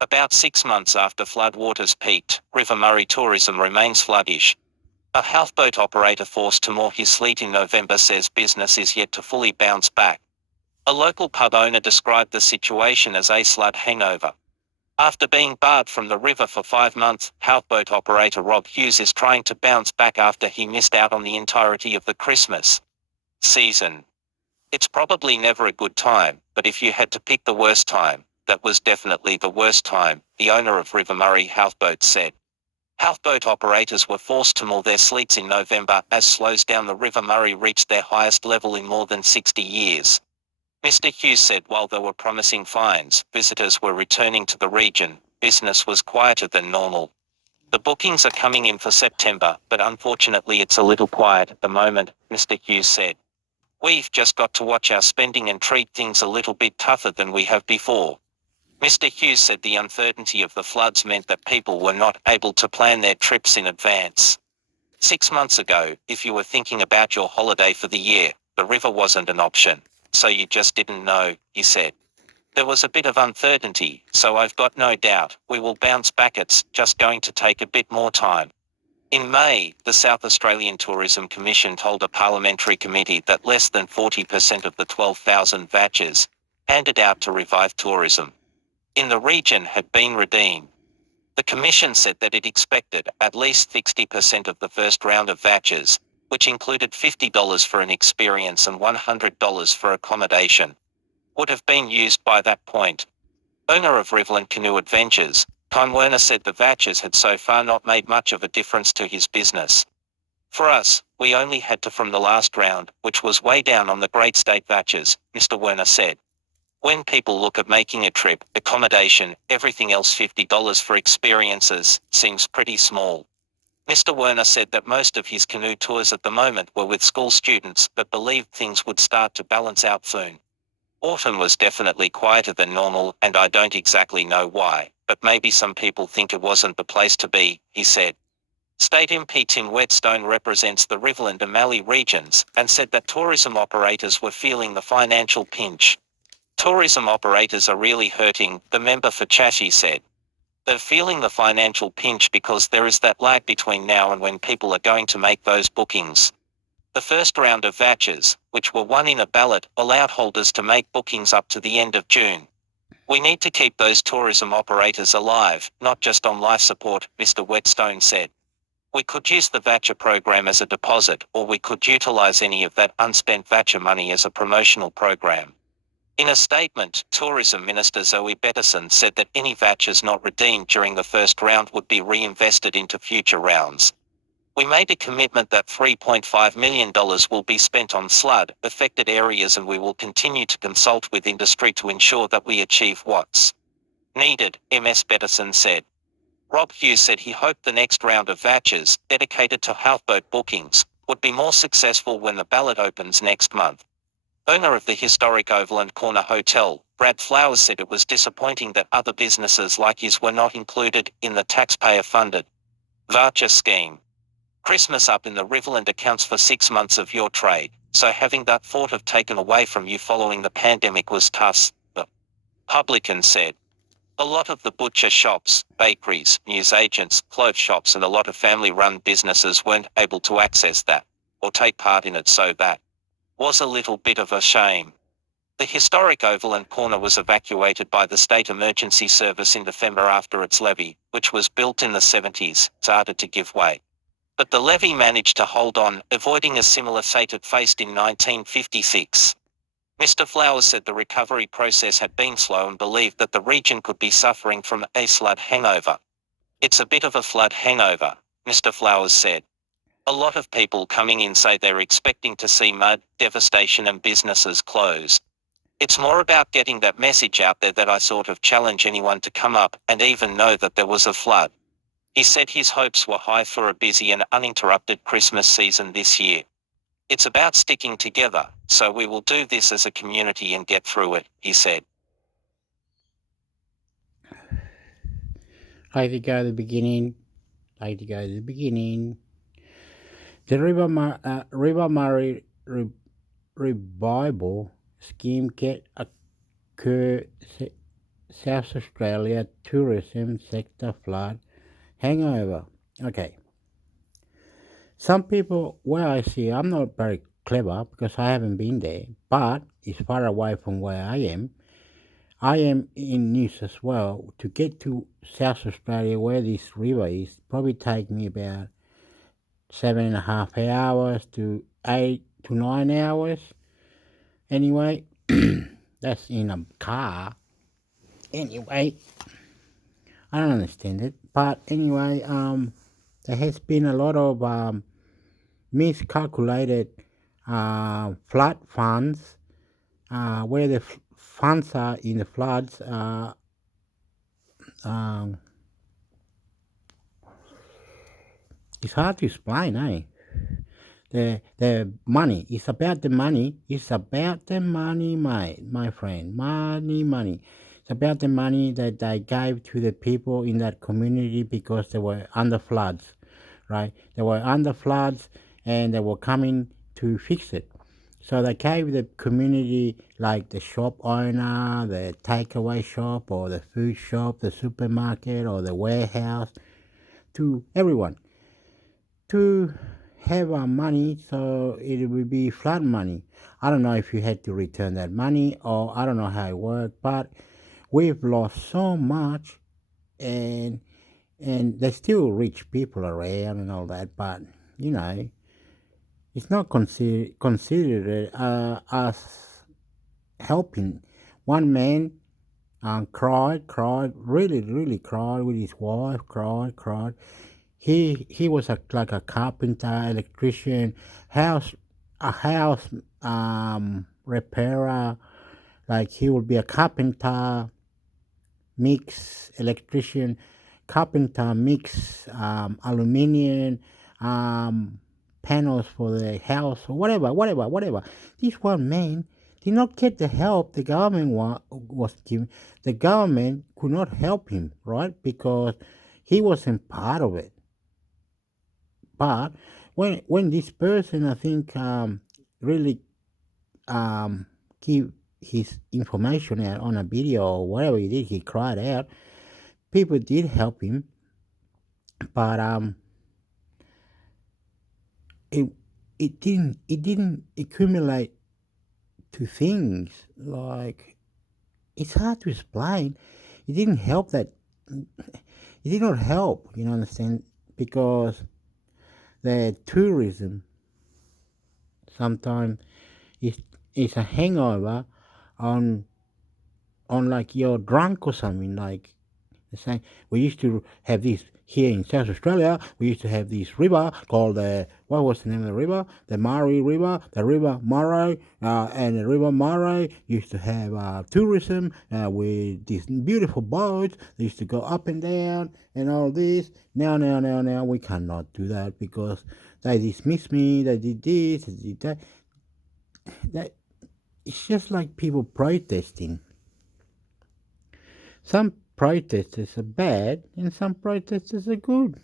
About 6 months after floodwaters peaked, River Murray tourism remains floodish. A houseboat operator forced to moor his fleet in November says business is yet to fully bounce back. A local pub owner described the situation as a flood hangover. After being barred from the river for 5 months, houseboat operator Rob Hughes is trying to bounce back after he missed out on the entirety of the Christmas season. It's probably never a good time, but if you had to pick the worst time, that was definitely the worst time, the owner of River Murray Houseboat said. Houseboat operators were forced to moor their sleeps in November as slows down the River Murray reached their highest level in more than 60 years. Mr. Hughes said while there were promising finds, visitors were returning to the region, business was quieter than normal. The bookings are coming in for September, but unfortunately it's a little quiet at the moment, Mr. Hughes said. We've just got to watch our spending and treat things a little bit tougher than we have before. Mr. Hughes said the uncertainty of the floods meant that people were not able to plan their trips in advance. 6 months ago, if you were thinking about your holiday for the year, the river wasn't an option, so you just didn't know, he said. There was a bit of uncertainty, so I've got no doubt we will bounce back. It's just going to take a bit more time. In May, the South Australian Tourism Commission told a parliamentary committee that less than 40% of the 12,000 vouchers handed out to revive tourism in the region had been redeemed. The Commission said that it expected at least 60% of the first round of vouchers, which included $50 for an experience and $100 for accommodation, would have been used by that point. Owner of Riverland Canoe Adventures, Tom Werner said the vouchers had so far not made much of a difference to his business. For us, we only had to from the last round, which was way down on the Great State vouchers, Mr. Werner said. When people look at making a trip, accommodation, everything else $50 for experiences, seems pretty small. Mr. Werner said that most of his canoe tours at the moment were with school students but believed things would start to balance out soon. Autumn was definitely quieter than normal and I don't exactly know why, but maybe some people think it wasn't the place to be, he said. State MP Tim Whetstone represents the Riverland and Mallee regions and said that tourism operators were feeling the financial pinch. Tourism operators are really hurting, the member for Chatham said. They're feeling the financial pinch because there is that lag between now and when people are going to make those bookings. The first round of vouchers, which were won in a ballot, allowed holders to make bookings up to the end of June. We need to keep those tourism operators alive, not just on life support, Mr. Whetstone said. We could use the voucher program as a deposit, or we could utilise any of that unspent voucher money as a promotional program. In a statement, Tourism Minister Zoe Bettison said that any vouchers not redeemed during the first round would be reinvested into future rounds. We made a commitment that $3.5 million will be spent on flood-affected areas and we will continue to consult with industry to ensure that we achieve what's needed, Ms. Bettison said. Rob Hughes said he hoped the next round of vouchers, dedicated to houseboat bookings, would be more successful when the ballot opens next month. Owner of the historic Overland Corner Hotel, Brad Flowers said it was disappointing that other businesses like his were not included in the taxpayer-funded voucher scheme. Christmas up in the Riverland accounts for 6 months of your trade, so having that thought of taken away from you following the pandemic was tough, the publican said. A lot of the butcher shops, bakeries, newsagents, clothes shops and a lot of family-run businesses weren't able to access that, or take part in it, so that was a little bit of a shame. The historic Overland Corner was evacuated by the State Emergency Service in December after its levee, which was built in the 70s, started to give way. But the levee managed to hold on, avoiding a similar fate it faced in 1956. Mr. Flowers said the recovery process had been slow and believed that the region could be suffering from a flood hangover. It's a bit of a flood hangover, Mr. Flowers said. A lot of people coming in say they're expecting to see mud, devastation and businesses close. It's more about getting that message out there that I sort of challenge anyone to come up and even know that there was a flood. He said his hopes were high for a busy and uninterrupted Christmas season this year. It's about sticking together, so we will do this as a community and get through it, he said. Like to go to the beginning. The River Murray Revival Scheme can occur South Australia tourism sector flood hangover. Okay. Some people, where I see, I'm not very clever because I haven't been there, but it's far away from where I am. I am in New South Wales. To get to South Australia where this river is, probably take me about 7.5 hours to 8 to 9 hours. Anyway, that's in a car. Anyway, I don't understand it. But anyway, there has been a lot of miscalculated flood funds, where the funds are in the floods. Um, it's hard to explain, eh? The money. It's about the money. It's about the money, my friend. Money. It's about the money that they gave to the people in that community because they were under floods, right? They were under floods and they were coming to fix it. So they gave the community, like the shop owner, the takeaway shop, or the food shop, the supermarket, or the warehouse, to everyone to have our money, so it will be flat money. I don't know if you had to return that money, or I don't know how it worked, but we've lost so much, and there's still rich people around and all that, but you know, it's not considered as helping. One man cried, really cried with his wife, cried. He was like a carpenter, electrician, a house repairer. Like he would be a carpenter, mix electrician, carpenter, mix aluminium, um, panels for the house, or whatever. This one man did not get the help the government was giving. The government could not help him, right? Because he wasn't part of it. But when this person, I think, really give his information out on a video or whatever he did, he cried out. People did help him, but it didn't accumulate to things. Like, it's hard to explain. It didn't help that. It did not help. You know, understand? Because the tourism sometimes is a hangover on like you're drunk or something. Like the same, we used to have this here in South Australia. We used to have this river called what was the name of the river? The Murray River, the River Murray, and the River Murray used to have tourism with these beautiful boats. They used to go up and down and all this. Now, we cannot do that because they dismissed me. They did this, they did that. That it's just like people protesting. Some protesters are bad and some protesters are good.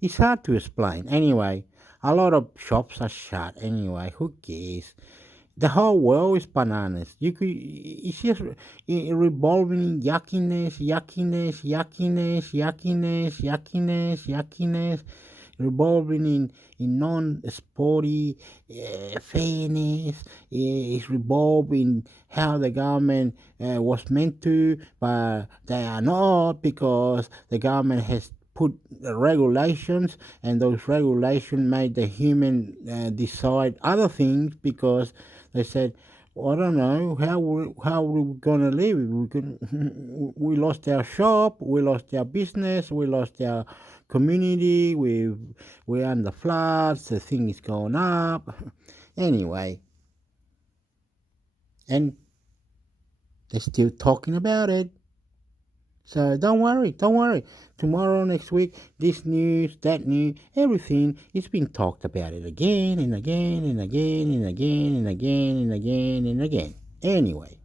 It's hard to explain. Anyway, a lot of shops are shut anyway. Who cares? The whole world is bananas. It's just revolving in yuckiness, revolving in non-sporty fairness. It's revolving how the government was meant to, but they are not, because the government has put regulations, and those regulations made the human decide other things, because they said, well, I don't know how we're gonna live. We lost our shop, we lost our business, we lost our community. We're under floods. The thing is going up. Anyway, and they're still talking about it. So don't worry. Tomorrow, next week, this news, that news, everything is being talked about it again and again and again and again and again and again and again. Anyway,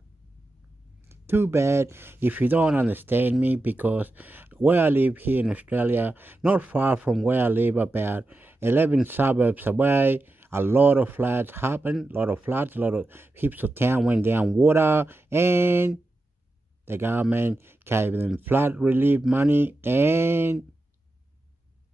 too bad if you don't understand me, because where I live here in Australia, not far from where I live, about 11 suburbs away, a lot of floods happened, a lot of heaps of town went down water, and the government gave them flood relief money, and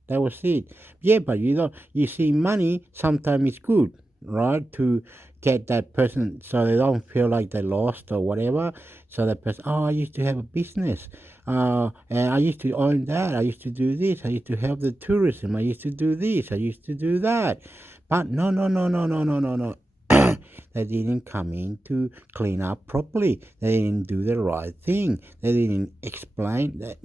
that was it. Yeah, but you see, money sometimes is good, right? To get that person so they don't feel like they lost or whatever. So that person, oh, I used to have a business. And I used to own that. I used to do this. I used to help the tourism. I used to do this. I used to do that. But no. They didn't come in to clean up properly. They didn't do the right thing. They didn't explain that,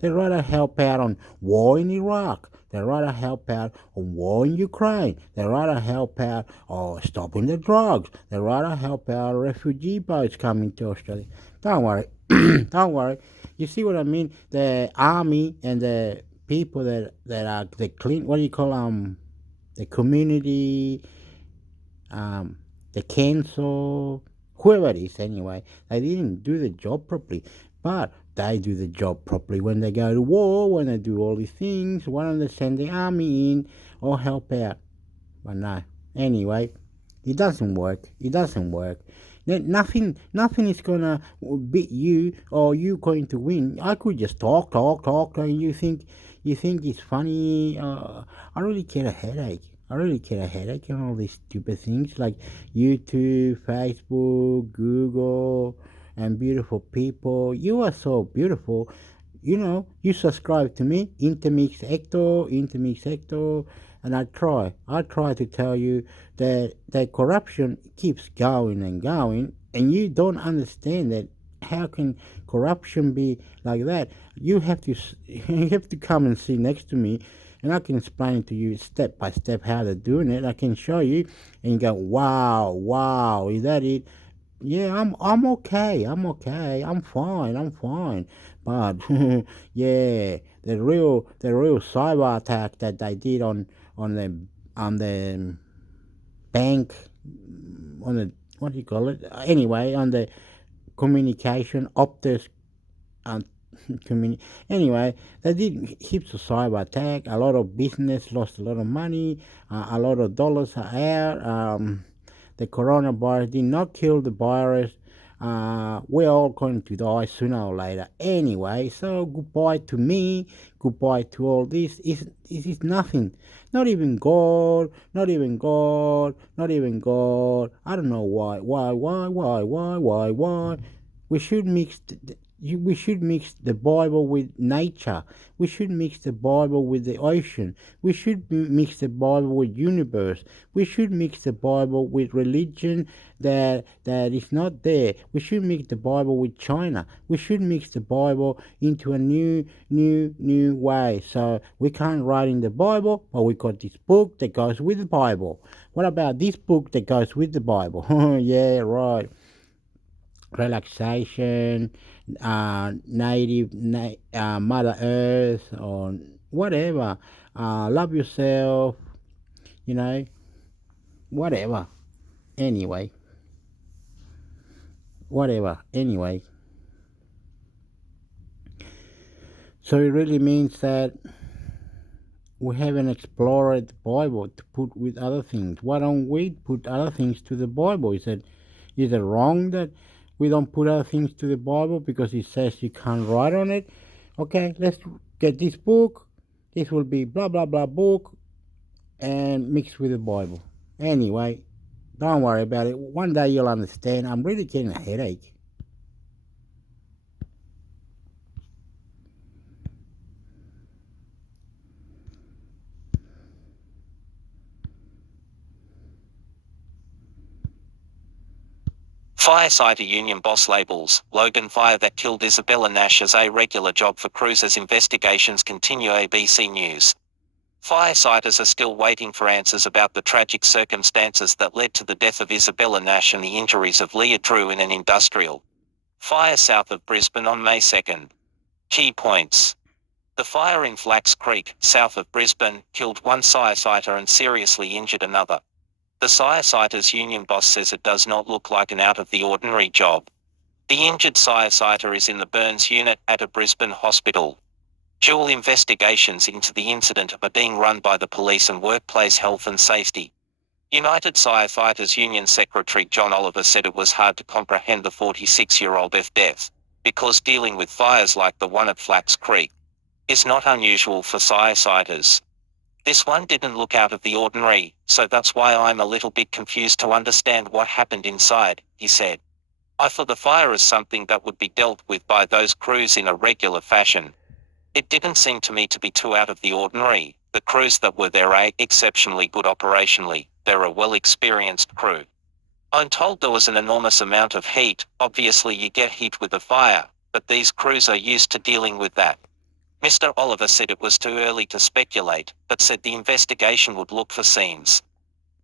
They'd rather help out on war in Iraq. They'd rather help out on war in Ukraine. They'd rather help out on stopping the drugs. They'd rather help out refugee boats coming to Australia. Don't worry. Don't worry. You see what I mean? The army and the people that are the clean, what do you call the community, the council, whoever it is anyway, they didn't do the job properly. But they do the job properly when they go to war, when they do all these things. Why don't they send the army in or help out? But no. Anyway, it doesn't work. It doesn't work. Nothing is gonna beat you or you going to win. I could just talk, and you think it's funny. I really get a headache. And all these stupid things like YouTube, Facebook, Google, and beautiful people. You are so beautiful. You subscribe to me, intermix hector, and I try to tell you that corruption keeps going and going, and you don't understand that. How can corruption be like that? You have to come and sit next to me, and I can explain to you step by step how they're doing it. I can show you, and you go, wow, is that it? Yeah, I'm okay. I'm fine. But yeah, the real cyber attack that they did on the bank, on the, what do you call it? Anyway, on the communication Optus, um, anyway, they did heaps of cyber attack. A lot of business lost a lot of money. A lot of dollars are out. The coronavirus did not kill the virus. We're all going to die sooner or later anyway. So goodbye to me. Goodbye to all this. This is nothing. Not even God. Not even God. I don't know why. We should mix. We should mix the Bible with nature. We should mix the Bible with the ocean. We should mix the Bible with universe. We should mix the Bible with religion that is not there. We should mix the Bible with China. We should mix the Bible into a new way. So we can't write in the Bible, but we got this book that goes with the Bible. What about this book that goes with the Bible? Yeah, right. Relaxation, Mother Earth, or whatever. Love yourself, whatever. Anyway, So it really means that we haven't explored the Bible to put with other things. Why don't we put other things to the Bible? Is it wrong that we don't put other things to the Bible because it says you can't write on it? Okay, let's get this book. This will be blah blah blah book and mixed with the Bible. Anyway, don't worry about it. One day you'll understand. I'm really getting a headache. Firefighter union boss labels Logan fire that killed Isabella Nash as a regular job for crews as investigations continue. ABC News. Firefighters are still waiting for answers about the tragic circumstances that led to the death of Isabella Nash and the injuries of Leah Drew in an industrial fire south of Brisbane on May 2nd. Key points. The fire in Flax Creek, south of Brisbane, killed one firefighter and seriously injured another. The firefighters' union boss says it does not look like an out-of-the-ordinary job. The injured firefighter is in the burns unit at a Brisbane hospital. Dual investigations into the incident are being run by the police and workplace health and safety. United Firefighters Union Secretary John Oliver said it was hard to comprehend the 46-year-old's death, because dealing with fires like the one at Flax Creek is not unusual for firefighters. This one didn't look out of the ordinary, so that's why I'm a little bit confused to understand what happened inside, he said. I thought the fire is something that would be dealt with by those crews in a regular fashion. It didn't seem to me to be too out of the ordinary. The crews that were there are exceptionally good operationally. They're a well-experienced crew. I'm told there was an enormous amount of heat. Obviously you get heat with a fire, but these crews are used to dealing with that. Mr. Oliver said it was too early to speculate, but said the investigation would look for seams.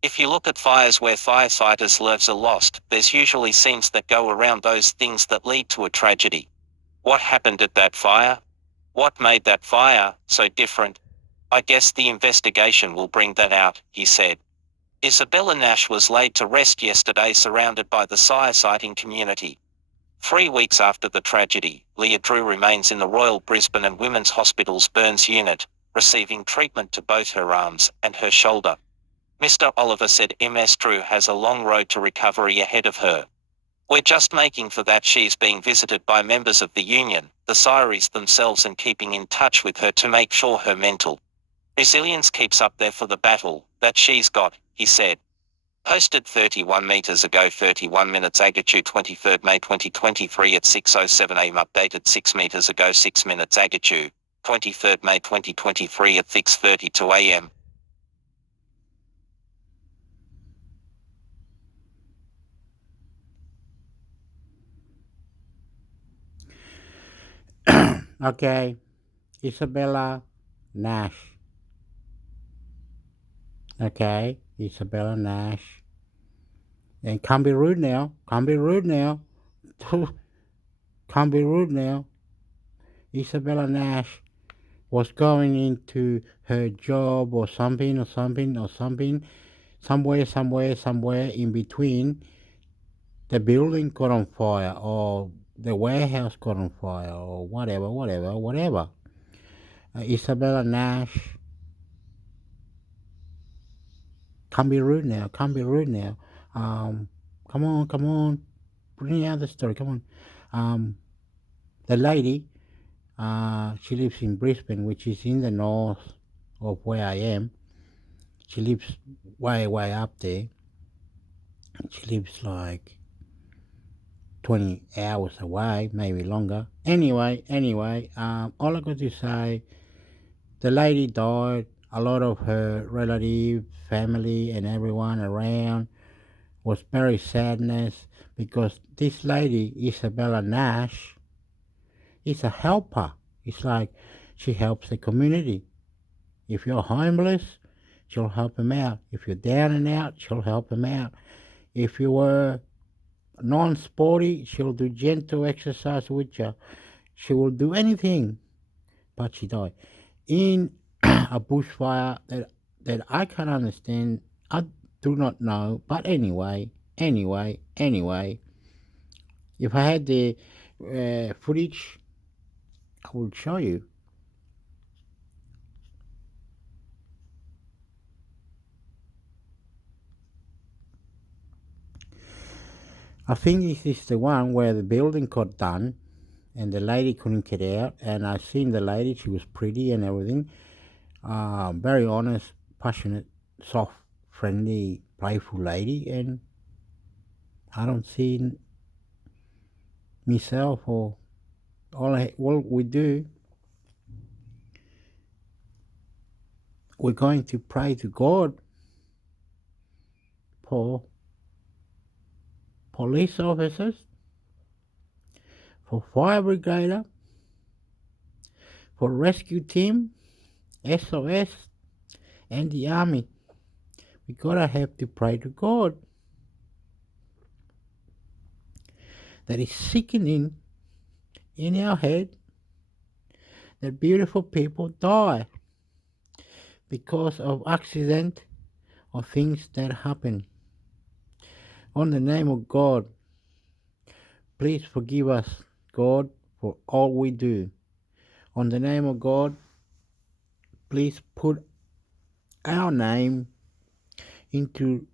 If you look at fires where firefighters' lives are lost, there's usually seams that go around those things that lead to a tragedy. What happened at that fire? What made that fire so different? I guess the investigation will bring that out, he said. Isabella Nash was laid to rest yesterday surrounded by the fire-fighting community. 3 weeks after the tragedy, Leah Drew remains in the Royal Brisbane and Women's Hospital's burns unit, receiving treatment to both her arms and her shoulder. Mr. Oliver said Ms. Drew has a long road to recovery ahead of her. We're just making for that. She's being visited by members of the union, the Siris themselves, and keeping in touch with her to make sure her mental resilience keeps up there for the battle that she's got, he said. Posted 31 meters ago, 31 minutes Agachu, 23rd May 2023 at 6:07 am. Updated 6 meters ago, 6 minutes Agachu, 23rd May 2023 at 6:32 am. Okay, Isabella Nash. Okay, Isabella Nash. And can't be rude now. Can't be rude now. Can't be rude now. Isabella Nash was going into her job or something, somewhere in between. The building caught on fire, or the warehouse caught on fire, or whatever. Isabella Nash. Can't be rude now. Come on. Bring out the story. Come on. The lady, she lives in Brisbane, which is in the north of where I am. She lives way up there. She lives like 20 hours away, maybe longer. Anyway, all I got to say, the lady died. A lot of her relatives, family, and everyone around was very sadness because this lady, Isabella Nash, is a helper. It's like she helps the community. If you're homeless, she'll help them out. If you're down and out, she'll help them out. If you were non-sporty, she'll do gentle exercise with you. She will do anything, but she died in a bushfire that I can't understand. I do not know, but anyway, if I had the footage, I will show you. I think this is the one where the building got done and the lady couldn't get out, and I seen the lady. She was pretty and everything, very honest, passionate, soft, friendly, playful lady, and I don't see myself or all we do. We're going to pray to God for police officers, for fire brigade, for rescue team, SOS, and the army. We gotta have to pray to God. That is sickening in our head that beautiful people die because of accident or things that happen. On the name of God, please forgive us, God, for all we do. On the name of God, please put our name into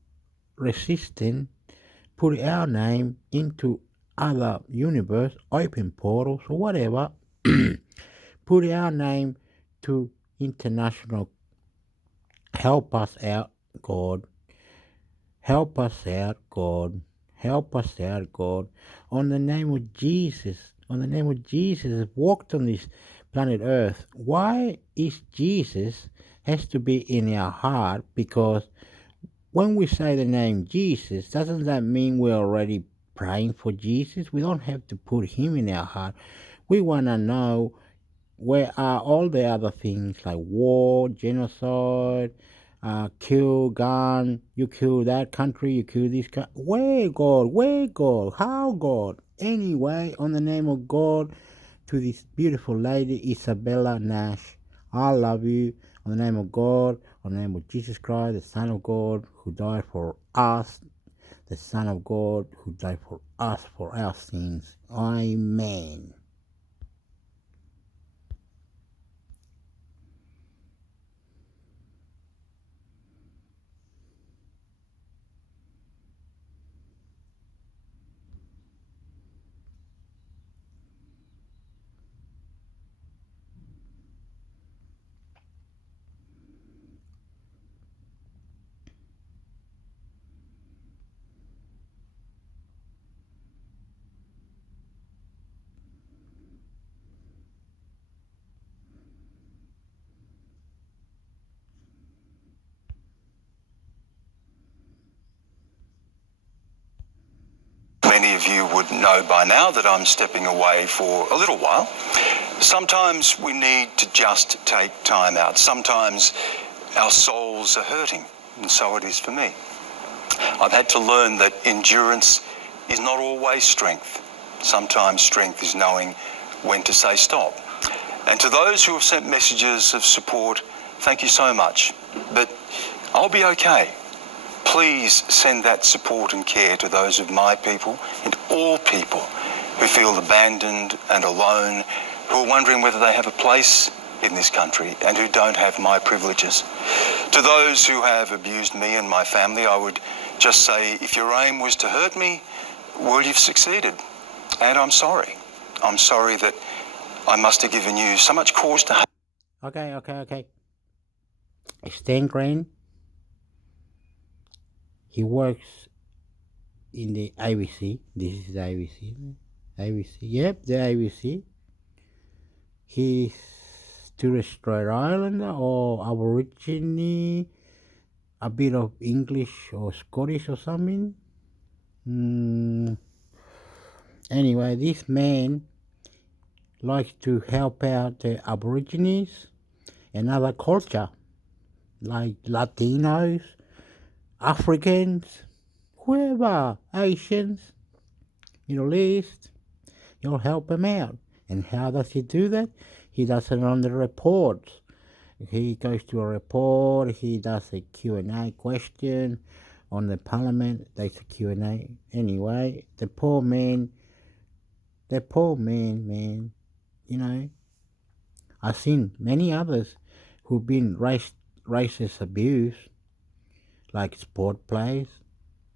resistance, put our name into other universe, open portals or whatever. Put our name to international. Help us out, God. Help us out, God. Help us out, God. On the name of Jesus, walked on this planet Earth. Why is Jesus has to be in our heart? Because when we say the name Jesus, doesn't that mean we're already praying for Jesus? We don't have to put him in our heart. We want to know Where are all the other things like war, genocide, kill, gun, you kill that country, you kill this country? Where God? Where God? How God? Anyway, on the name of God, to this beautiful lady, Isabella Nash, I love you. On the name of God, on the name of Jesus Christ, the Son of God, who died for us, the Son of God, who died for us, for our sins. Amen. Many of you would know by now that I'm stepping away for a little while. Sometimes we need to just take time out. Sometimes our souls are hurting, and so it is for me. I've had to learn that endurance is not always strength. Sometimes strength is knowing when to say stop. And to those who have sent messages of support, thank you so much. But I'll be okay. Please send that support and care to those of my people and all people who feel abandoned and alone, who are wondering whether they have a place in this country and who don't have my privileges. To those who have abused me and my family, I would just say, if your aim was to hurt me, well, you've succeeded. And I'm sorry. I'm sorry that I must have given you so much cause to hate. Okay. Stan Green, he works in the IBC. This is the IBC. IBC. Yep, the IBC. He's Torres Strait Islander or Aborigine, a bit of English or Scottish or something. Anyway, this man likes to help out the Aborigines and other culture, like Latinos, Africans, whoever, Asians, Middle East. You'll help him out. And how does he do that? He does it on the reports. He goes to a report, he does a Q&A question on the parliament, there's a Q&A. Anyway, the poor man, man, you know, I've seen many others who've been racist abuse, like sport players.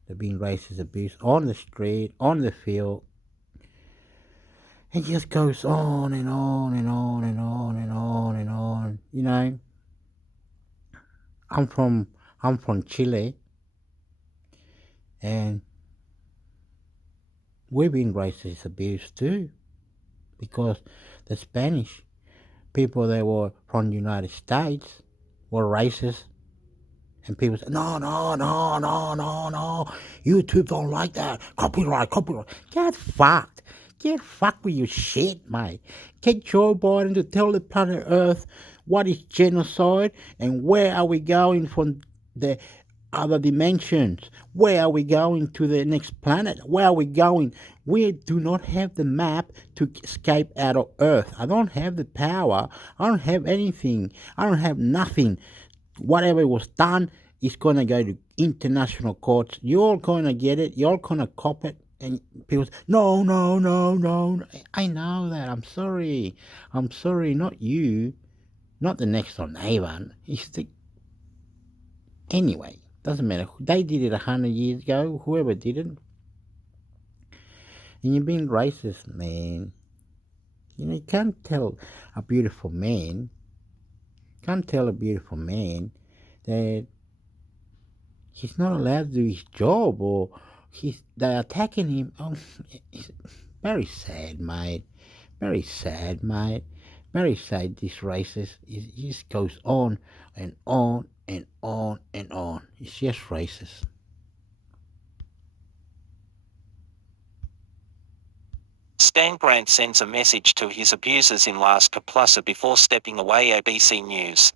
They've been racist abuse on the street, on the field. It just goes on and on and on and on and on and on. You know, I'm from Chile, and we've been racist abuse too, because the Spanish people that were from the United States were racist, and people say, no, YouTube don't like that, copyright. Get fucked with your shit, mate. Get Joe Biden to tell the planet Earth what is genocide and where are we going from the other dimensions. Where are we going to the next planet? Where are we going? We do not have the map to escape out of Earth. I don't have the power. I don't have anything. I don't have nothing. Whatever was done is going to go to international courts. You're going to get it. You're going to cop it. And people say, no. I know that. I'm sorry. Not you. Not the next door neighbor. Anyway, doesn't matter. They did it 100 years ago. Whoever did it. And you're being racist, man. You know, you can't tell a beautiful man that he's not allowed to do his job, or they're attacking him. It's very sad, mate. Very sad. This racist. It just goes on and on and on and on. It's just racist. Stan Grant sends a message to his abusers in Last Kaplasa before stepping away. ABC News.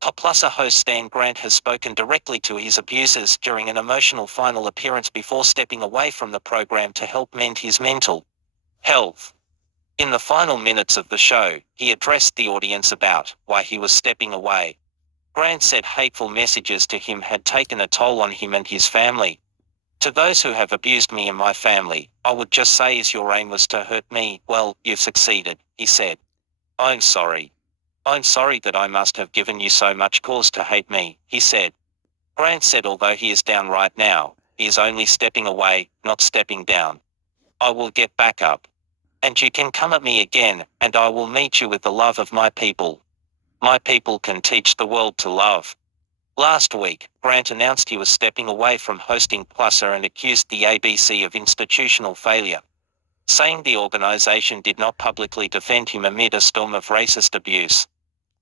Kaplasa host Stan Grant has spoken directly to his abusers during an emotional final appearance before stepping away from the program to help mend his mental health. In the final minutes of the show, he addressed the audience about why he was stepping away. Grant said hateful messages to him had taken a toll on him and his family. To those who have abused me and my family, I would just say is your aim was to hurt me, well, you've succeeded, he said. I'm sorry. I'm sorry that I must have given you so much cause to hate me, he said. Grant said although he is down right now, he is only stepping away, not stepping down. I will get back up. And you can come at me again, and I will meet you with the love of my people. My people can teach the world to love. Last week, Grant announced he was stepping away from hosting Plusa and accused the ABC of institutional failure, saying the organization did not publicly defend him amid a storm of racist abuse.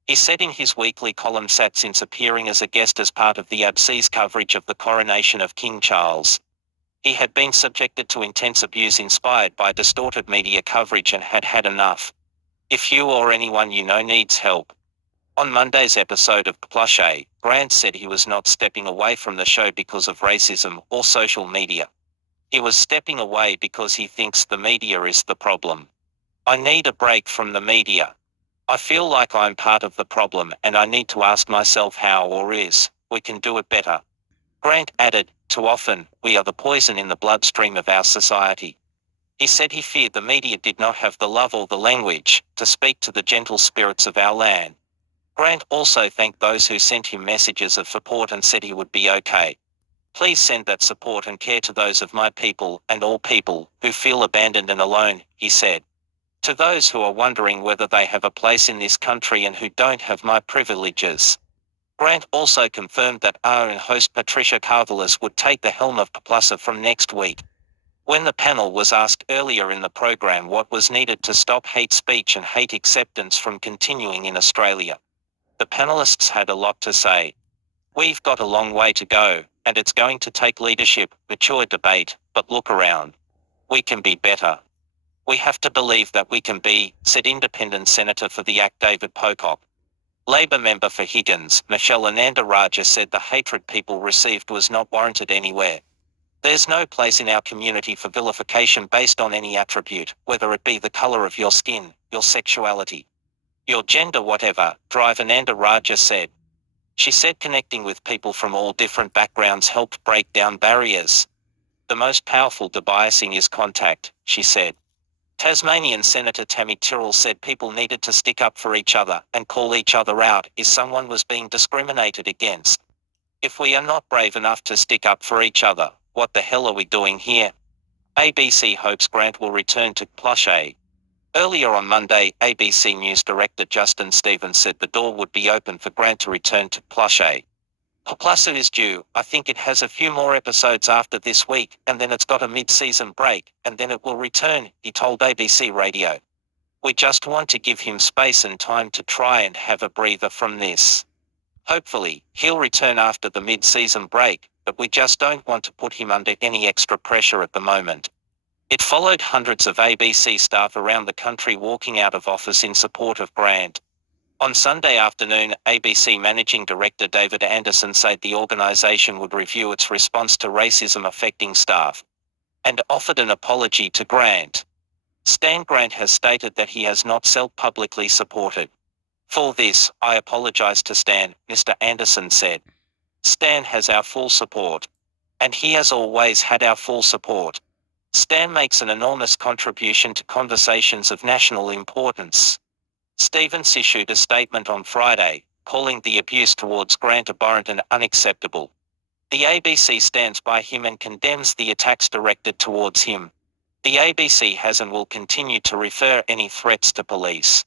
He said in his weekly column sat since appearing as a guest as part of the ABC's coverage of the coronation of King Charles. He had been subjected to intense abuse inspired by distorted media coverage and had had enough. If you or anyone you know needs help. On Monday's episode of Plushie, Grant said he was not stepping away from the show because of racism or social media. He was stepping away because he thinks the media is the problem. I need a break from the media. I feel like I'm part of the problem and I need to ask myself how or is we can do it better. Grant added, too often, we are the poison in the bloodstream of our society. He said he feared the media did not have the love or the language to speak to the gentle spirits of our land. Grant also thanked those who sent him messages of support and said he would be okay. Please send that support and care to those of my people and all people who feel abandoned and alone, he said. To those who are wondering whether they have a place in this country and who don't have my privileges. Grant also confirmed that and host Patricia Karvelas would take the helm of Plusa from next week. When the panel was asked earlier in the program what was needed to stop hate speech and hate acceptance from continuing in Australia, the panelists had a lot to say. We've got a long way to go, and it's going to take leadership, mature debate, but look around. We can be better. We have to believe that we can be, said Independent Senator for the Act David Pocock. Labor member for Higgins, Michelle Ananda-Raja said the hatred people received was not warranted anywhere. There's no place in our community for vilification based on any attribute, whether it be the color of your skin, your sexuality, your gender, whatever, Drive Ananda-Raja said. She said connecting with people from all different backgrounds helped break down barriers. The most powerful debiasing is contact, she said. Tasmanian Senator Tammy Tyrrell said people needed to stick up for each other and call each other out if someone was being discriminated against. If we are not brave enough to stick up for each other, what the hell are we doing here? ABC hopes Grant will return to Plushie. Earlier on Monday, ABC News director Justin Stevens said the door would be open for Grant to return to Plushie. Plusa is due. I think it has a few more episodes after this week, and then it's got a mid-season break, and then it will return, he told ABC Radio. We just want to give him space and time to try and have a breather from this. Hopefully, he'll return after the mid-season break, but we just don't want to put him under any extra pressure at the moment. It followed hundreds of ABC staff around the country walking out of office in support of Grant. On Sunday afternoon, ABC Managing Director David Anderson said the organization would review its response to racism affecting staff and offered an apology to Grant. Stan Grant has stated that he has not self-publicly supported. For this, I apologize to Stan, Mr. Anderson said. Stan has our full support. And he has always had our full support. Stan makes an enormous contribution to conversations of national importance. Stevens issued a statement on Friday, calling the abuse towards Grant abhorrent and unacceptable. The ABC stands by him and condemns the attacks directed towards him. The ABC has and will continue to refer any threats to police.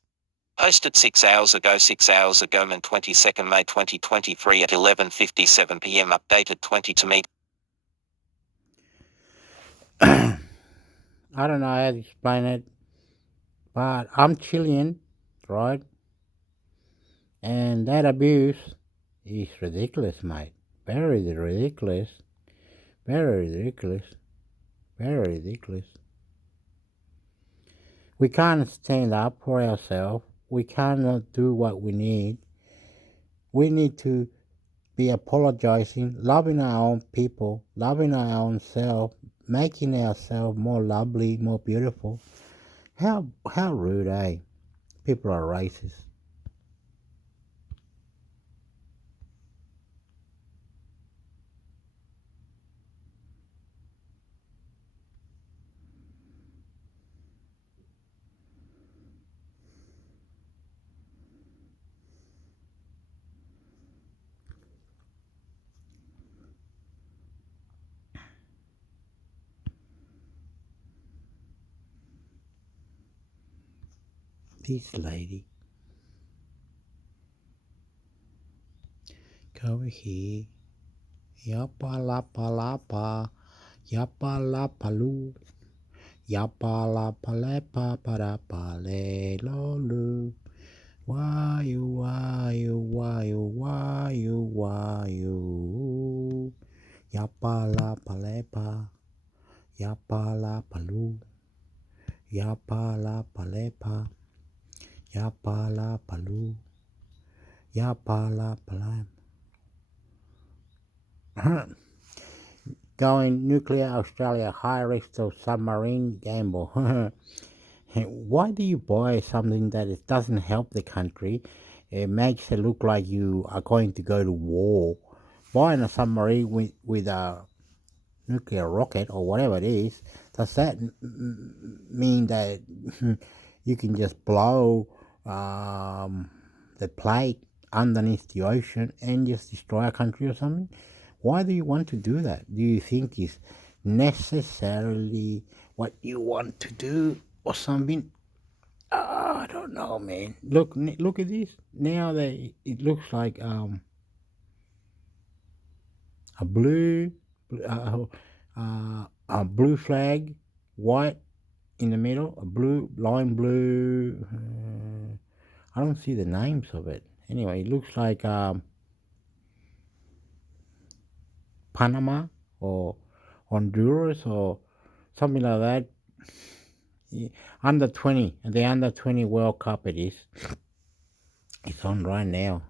Posted 6 hours ago on 22nd May 2023 at 11:57 p.m. Updated 20 to me. I don't know how to explain it, but I'm Chilean, right? And that abuse is ridiculous, mate. Very ridiculous. Very ridiculous. Very ridiculous. We can't stand up for ourselves. We cannot do what we need. We need to be apologizing, loving our own people, loving our own self, making ourselves more lovely, more beautiful. How rude, eh? People are racist. This lady. Go over here. Yapa lapa lapa. Yapa lapa lu. Yapa lapa lepa para pale lolu. Why you. Yapa lapa lepa. Yapa lapa lu. Yapa lapa lepa. Yapa lapa lu. Yapa lapa lepa. Going nuclear Australia, high risk of submarine gamble. Why do you buy something that it doesn't help the country? It makes it look like you are going to go to war. Buying a submarine with a nuclear rocket or whatever it is, does that mean that you can just blow the plate underneath the ocean and just destroy a country or something? Why do you want to do that? Do you think it's necessarily what you want to do or something? I don't know, man. Look at this. Now it looks like a blue flag, white in the middle, a blue line blue. I don't see the names of it. Anyway, it looks like Panama or Honduras or something like that. Yeah, under 20, the under 20 World Cup it is. It's on right now.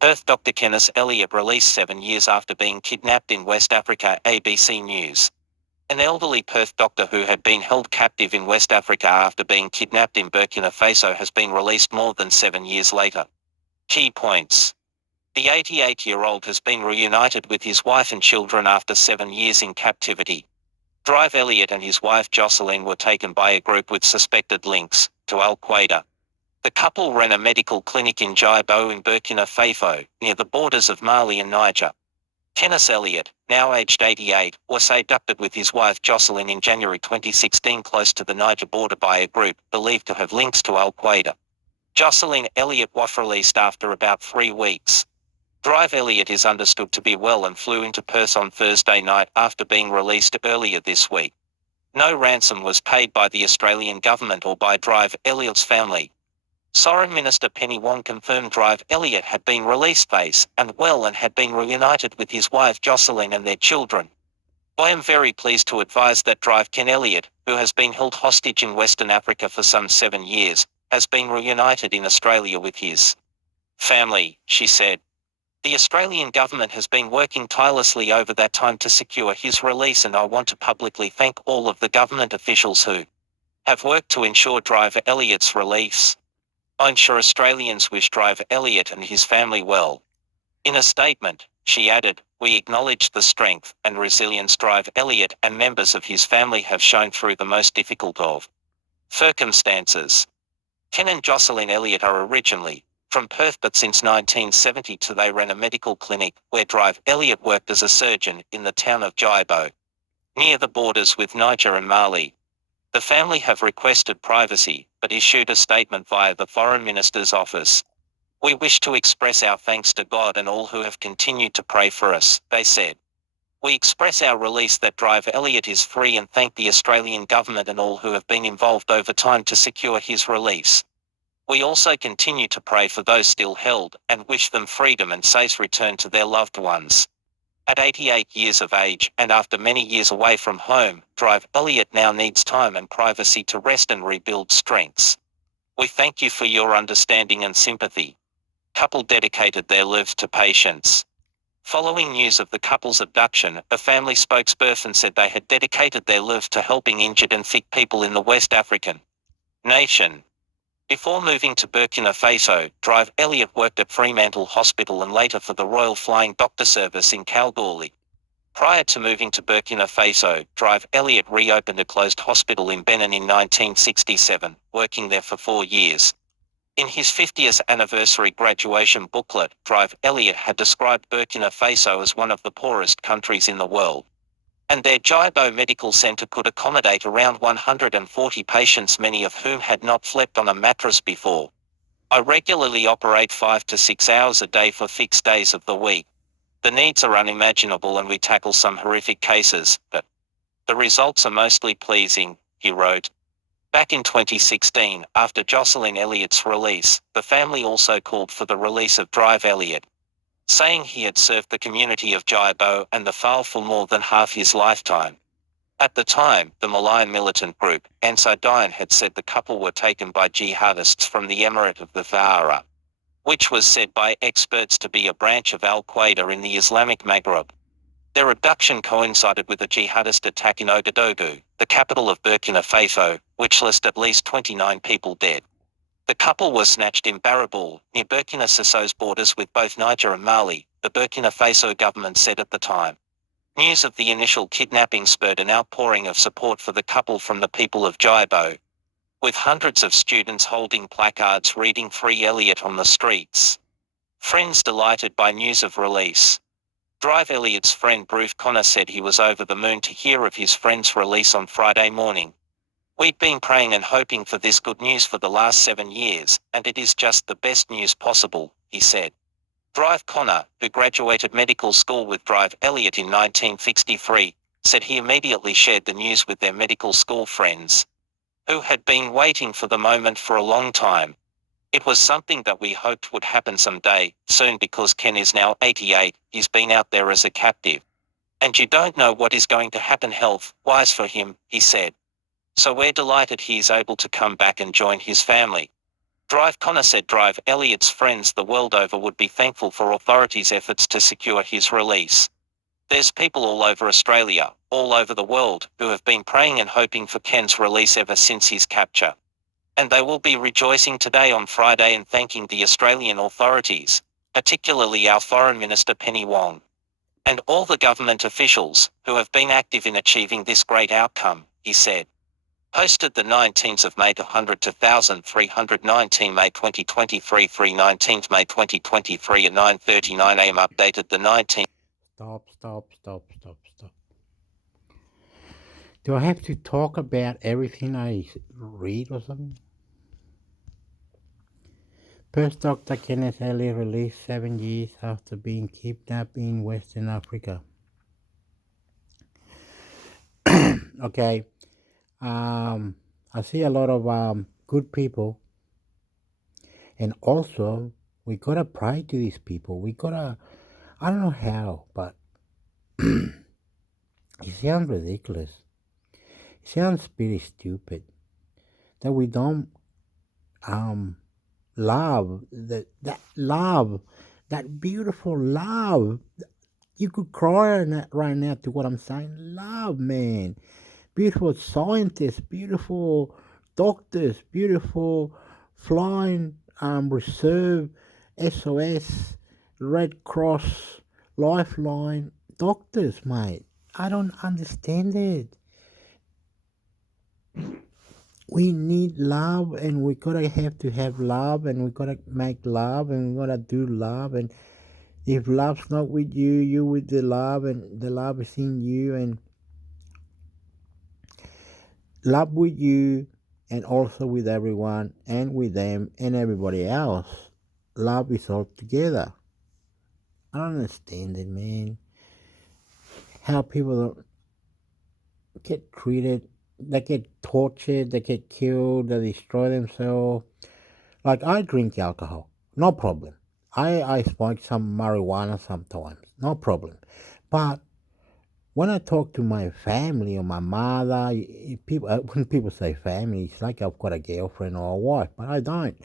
Perth Dr. Kenneth Elliott released 7 years after being kidnapped in West Africa, ABC News. An elderly Perth doctor who had been held captive in West Africa after being kidnapped in Burkina Faso has been released more than 7 years later. Key points. The 88-year-old has been reunited with his wife and children after 7 years in captivity. Drive Elliott and his wife Jocelyn were taken by a group with suspected links to Al-Qaeda. The couple ran a medical clinic in Jaibo in Burkina Faso, near the borders of Mali and Niger. Kenneth Elliott, now aged 88, was abducted with his wife Jocelyn in January 2016 close to the Niger border by a group believed to have links to Al-Qaeda. Jocelyn Elliott was released after about 3 weeks. Drive Elliott is understood to be well and flew into Perth on Thursday night after being released earlier this week. No ransom was paid by the Australian government or by Drive Elliott's family. Sovereign Minister Penny Wong confirmed Drive Elliott had been released safe and well and had been reunited with his wife Jocelyn and their children. I am very pleased to advise that Drive Ken Elliott, who has been held hostage in Western Africa for some 7 years, has been reunited in Australia with his family, she said. The Australian government has been working tirelessly over that time to secure his release, and I want to publicly thank all of the government officials who have worked to ensure Drive Elliott's release. I'm sure Australians wish Drive Elliott and his family well. In a statement, she added, "We acknowledge the strength and resilience Drive Elliott and members of his family have shown through the most difficult of circumstances." Ken and Jocelyn Elliott are originally from Perth, but since 1972 they ran a medical clinic where Drive Elliott worked as a surgeon in the town of Jaibo, near the borders with Niger and Mali. The family have requested privacy, but issued a statement via the Foreign Minister's office. We wish to express our thanks to God and all who have continued to pray for us, they said. We express our release that Drive Elliott is free and thank the Australian government and all who have been involved over time to secure his release. We also continue to pray for those still held and wish them freedom and safe return to their loved ones. At 88 years of age and after many years away from home, Drive Elliott now needs time and privacy to rest and rebuild strengths. We thank you for your understanding and sympathy. Couple dedicated their lives to patience. Following news of the couple's abduction, a family spokesperson said they had dedicated their lives to helping injured and sick people in the West African nation. Before moving to Burkina Faso, Drive Elliott worked at Fremantle Hospital and later for the Royal Flying Doctor Service in Kalgoorlie. Prior to moving to Burkina Faso, Drive Elliott reopened a closed hospital in Benin in 1967, working there for 4 years. In his 50th anniversary graduation booklet, Drive Elliott had described Burkina Faso as one of the poorest countries in the world. And their Jaibo Medical Center could accommodate around 140 patients, many of whom had not slept on a mattress before. I regularly operate 5 to 6 hours a day for fixed days of the week. The needs are unimaginable and we tackle some horrific cases, but the results are mostly pleasing, he wrote. Back in 2016, after Jocelyn Elliott's release, the family also called for the release of Drive Elliott, saying he had served the community of Jaibo and the FAL for more than half his lifetime. At the time, the Malayan militant group, Ansar Dine, had said the couple were taken by jihadists from the Emirate of the Sahara, which was said by experts to be a branch of Al-Qaeda in the Islamic Maghreb. Their abduction coincided with a jihadist attack in Ouagadougou, the capital of Burkina Faso, which left at least 29 people dead. The couple were snatched in Barrabool, near Burkina Faso's borders with both Niger and Mali, the Burkina Faso government said at the time. News of the initial kidnapping spurred an outpouring of support for the couple from the people of Jaibo, with hundreds of students holding placards reading Free Elliott on the streets. Friends delighted by news of release. Drive Elliott's friend Bruce Connor said he was over the moon to hear of his friend's release on Friday morning. We'd been praying and hoping for this good news for the last 7 years, and it is just the best news possible, he said. Drive Connor, who graduated medical school with Drive Elliott in 1963, said he immediately shared the news with their medical school friends, who had been waiting for the moment for a long time. It was something that we hoped would happen someday, soon, because Ken is now 88, he's been out there as a captive. And you don't know what is going to happen health-wise for him, he said. So we're delighted he is able to come back and join his family. Drive Connor said Drive Elliott's friends the world over would be thankful for authorities' efforts to secure his release. There's people all over Australia, all over the world, who have been praying and hoping for Ken's release ever since his capture. And they will be rejoicing today on Friday and thanking the Australian authorities, particularly our Foreign Minister Penny Wong, and all the government officials who have been active in achieving this great outcome, he said. Posted the 19th of May to 100 to 1319 May 2023 3/19th May 2023 at 9:39 am updated the 19th. Stop. Do I have to talk about everything I read or something? First Dr. Kenneth Elliott released 7 years after being kidnapped in Western Africa. Okay. I see a lot of good people, and also we gotta pray to these people. I don't know how, but it sounds ridiculous. It sounds pretty stupid that we don't love that beautiful love. You could cry right now to what I'm saying. Love, man. Beautiful scientists, beautiful doctors, beautiful flying reserve, SOS, Red Cross, Lifeline doctors, mate. I don't understand it. We need love, and we gotta have love, and we gotta make love, and we gotta do love. And if love's not with you, you with the love, and the love is in you. And love with you and also with everyone and with them and everybody else. Love is all together. I don't understand it, man. How people get treated, they get tortured, they get killed, they destroy themselves. Like I drink alcohol, no problem. I smoke some marijuana sometimes, no problem. But when I talk to my family or my mother, people when people say family, it's like I've got a girlfriend or a wife, but I don't.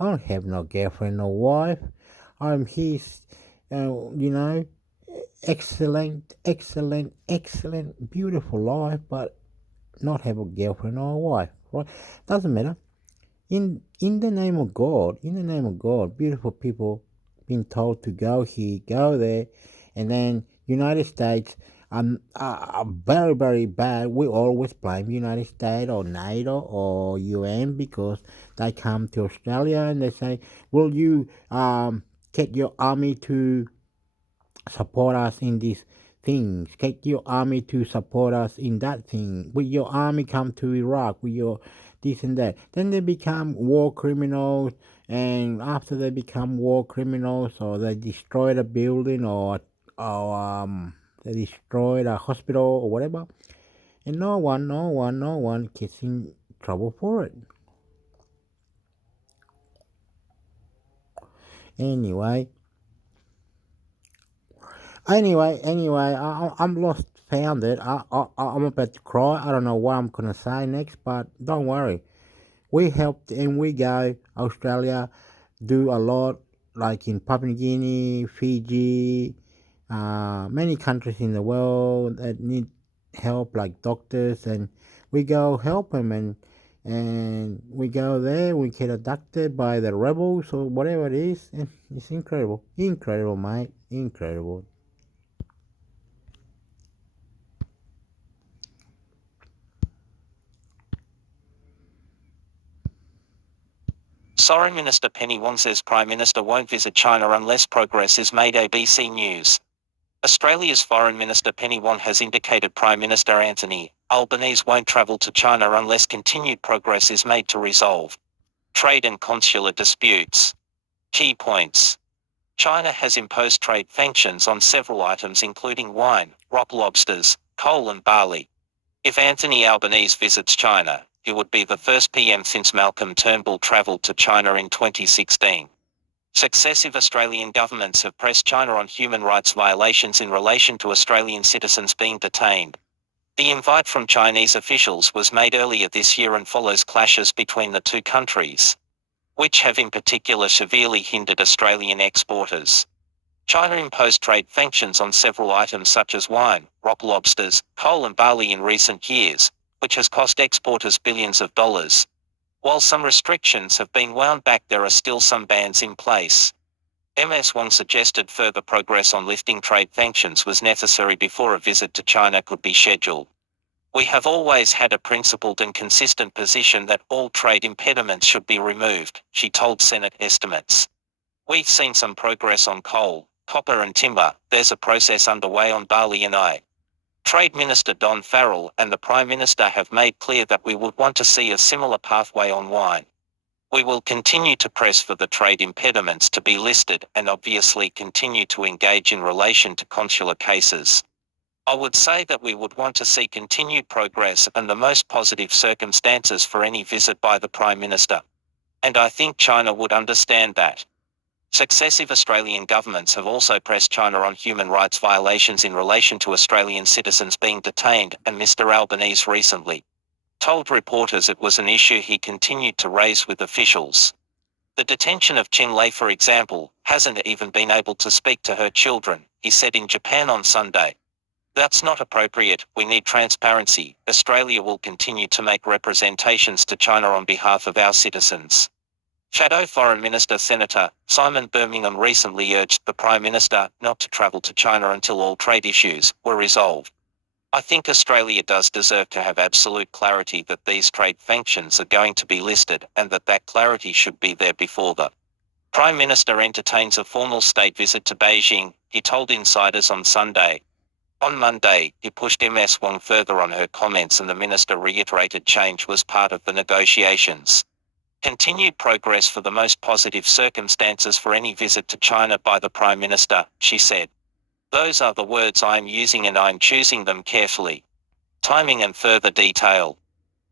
I don't have no girlfriend or wife. I'm his, you know, excellent, beautiful life, but not have a girlfriend or a wife. Right? Doesn't matter. In the name of God, beautiful people being told to go here, go there, and then United States are very, very bad. We always blame United States or NATO or UN because they come to Australia and they say, will you get your army to support us in these things. Get your army to support us in that thing. Will your army come to Iraq? Will your this and that? Then they become war criminals, and after they become war criminals, or they destroyed a building, or they destroyed a hospital or whatever, and no one gets in trouble for it. Anyway, I'm lost, found it. I'm about to cry. I don't know what I'm gonna say next, but don't worry. We helped and we go Australia do a lot, like in Papua New Guinea, Fiji, many countries in the world that need help, like doctors, and we go help them, and we go there. We get abducted by the rebels or whatever it is, and it's incredible, mate, incredible. Foreign Minister Penny Wong says Prime Minister won't visit China unless progress is made. ABC News. Australia's Foreign Minister Penny Wong has indicated Prime Minister Anthony Albanese won't travel to China unless continued progress is made to resolve trade and consular disputes. Key points. China has imposed trade sanctions on several items including wine, rock lobsters, coal and barley. If Anthony Albanese visits China, he would be the first PM since Malcolm Turnbull travelled to China in 2016. Successive Australian governments have pressed China on human rights violations in relation to Australian citizens being detained. The invite from Chinese officials was made earlier this year and follows clashes between the two countries, which have in particular severely hindered Australian exporters. China imposed trade sanctions on several items such as wine, rock lobsters, coal and barley in recent years, which has cost exporters billions of dollars. While some restrictions have been wound back, there are still some bans in place. Ms. Wong suggested further progress on lifting trade sanctions was necessary before a visit to China could be scheduled. We have always had a principled and consistent position that all trade impediments should be removed, she told Senate estimates. We've seen some progress on coal, copper and timber. There's a process underway on barley and Trade Minister Don Farrell and the Prime Minister have made clear that we would want to see a similar pathway on wine. We will continue to press for the trade impediments to be listed and obviously continue to engage in relation to consular cases. I would say that we would want to see continued progress and the most positive circumstances for any visit by the Prime Minister. And I think China would understand that. Successive Australian governments have also pressed China on human rights violations in relation to Australian citizens being detained, and Mr. Albanese recently told reporters it was an issue he continued to raise with officials. The detention of Chin Lei, for example, hasn't even been able to speak to her children, he said in Japan on Sunday. That's not appropriate. We need transparency. Australia will continue to make representations to China on behalf of our citizens. Shadow Foreign Minister Senator Simon Birmingham recently urged the Prime Minister not to travel to China until all trade issues were resolved. I think Australia does deserve to have absolute clarity that these trade sanctions are going to be listed and that clarity should be there before the Prime Minister entertains a formal state visit to Beijing, he told insiders on Sunday. On Monday, he pushed Ms. Wang further on her comments and the minister reiterated change was part of the negotiations. Continued progress for the most positive circumstances for any visit to China by the Prime Minister, she said. Those are the words I'm using and I'm choosing them carefully. Timing and further detail.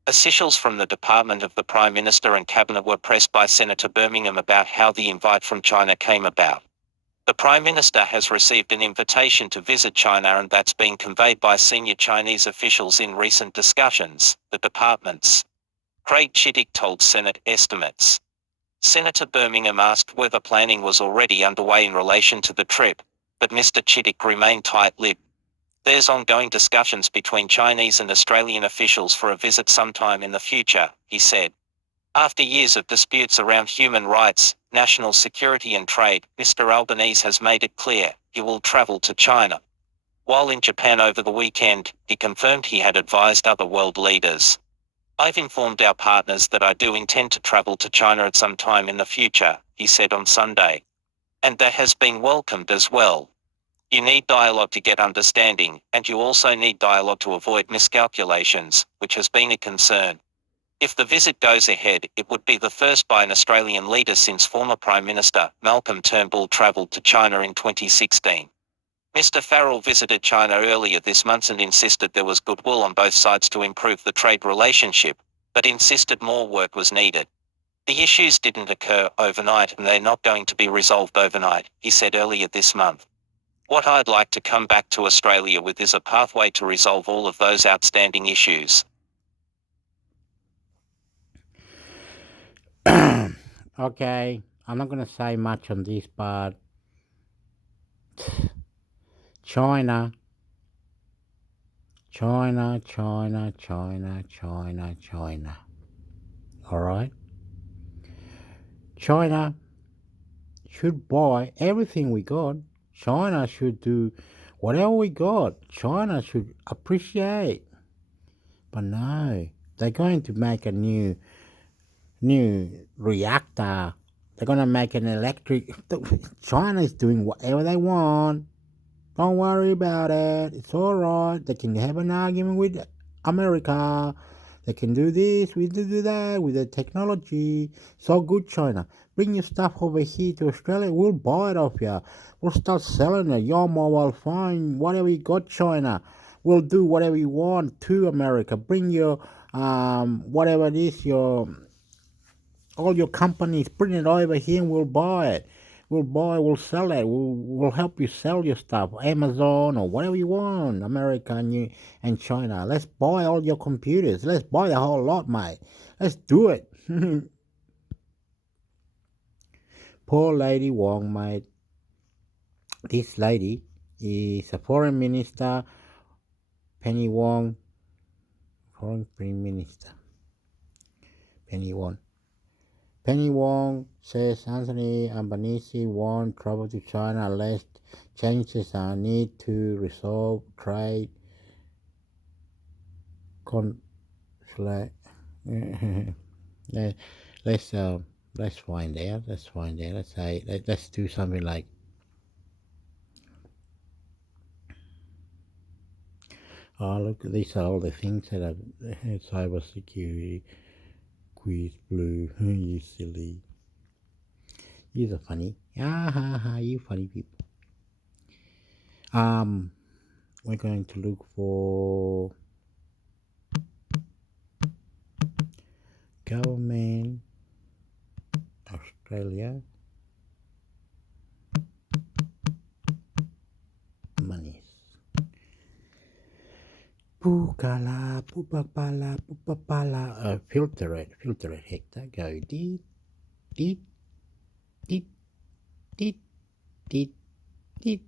Officials from the Department of the Prime Minister and Cabinet were pressed by Senator Birmingham about how the invite from China came about. The Prime Minister has received an invitation to visit China and that's been conveyed by senior Chinese officials in recent discussions, the department's Craig Chittick told Senate estimates. Senator Birmingham asked whether planning was already underway in relation to the trip, but Mr. Chittick remained tight-lipped. There's ongoing discussions between Chinese and Australian officials for a visit sometime in the future, he said. After years of disputes around human rights, national security and trade, Mr. Albanese has made it clear he will travel to China. While in Japan over the weekend, he confirmed he had advised other world leaders. I've informed our partners that I do intend to travel to China at some time in the future, he said on Sunday. And that has been welcomed as well. You need dialogue to get understanding, and you also need dialogue to avoid miscalculations, which has been a concern. If the visit goes ahead, it would be the first by an Australian leader since former Prime Minister Malcolm Turnbull travelled to China in 2016. Mr. Farrell visited China earlier this month and insisted there was goodwill on both sides to improve the trade relationship, but insisted more work was needed. The issues didn't occur overnight and they're not going to be resolved overnight, he said earlier this month. What I'd like to come back to Australia with is a pathway to resolve all of those outstanding issues. Okay, I'm not going to say much on this, but China, China, China, China, China, China. All right? China should buy everything we got. China should do whatever we got. China should appreciate. But no, they're going to make a new reactor. They're going to make an electric. China is doing whatever they want. Don't worry about it. It's all right. They can have an argument with America. They can do this, we do that with the technology. So good, China. Bring your stuff over here to Australia. We'll buy it off you. We'll start selling it. Your mobile phone, whatever you got, China. We'll do whatever you want to America. Bring your whatever it is, all your companies, bring it over here and we'll buy it. We'll sell it. We'll help you sell your stuff. Amazon or whatever you want. America and China. Let's buy all your computers. Let's buy the whole lot, mate. Let's do it. Poor Lady Wong, mate. This lady is a foreign minister. Penny Wong. Foreign Prime Minister. Penny Wong. Penny Wong says Anthony Albanese won't travel to China unless changes are needed to resolve trade conflict. let's find out. Let's do something like. Oh, look, these are all the things that are cybersecurity. Quiz blue, you silly. You're so funny. Ah ha ha, you funny people. We're going to look for government Australia monies. Pukala, pupapala, pupapala. Filter it, Hector. Go deep, deep, deep, deep, deep, deep.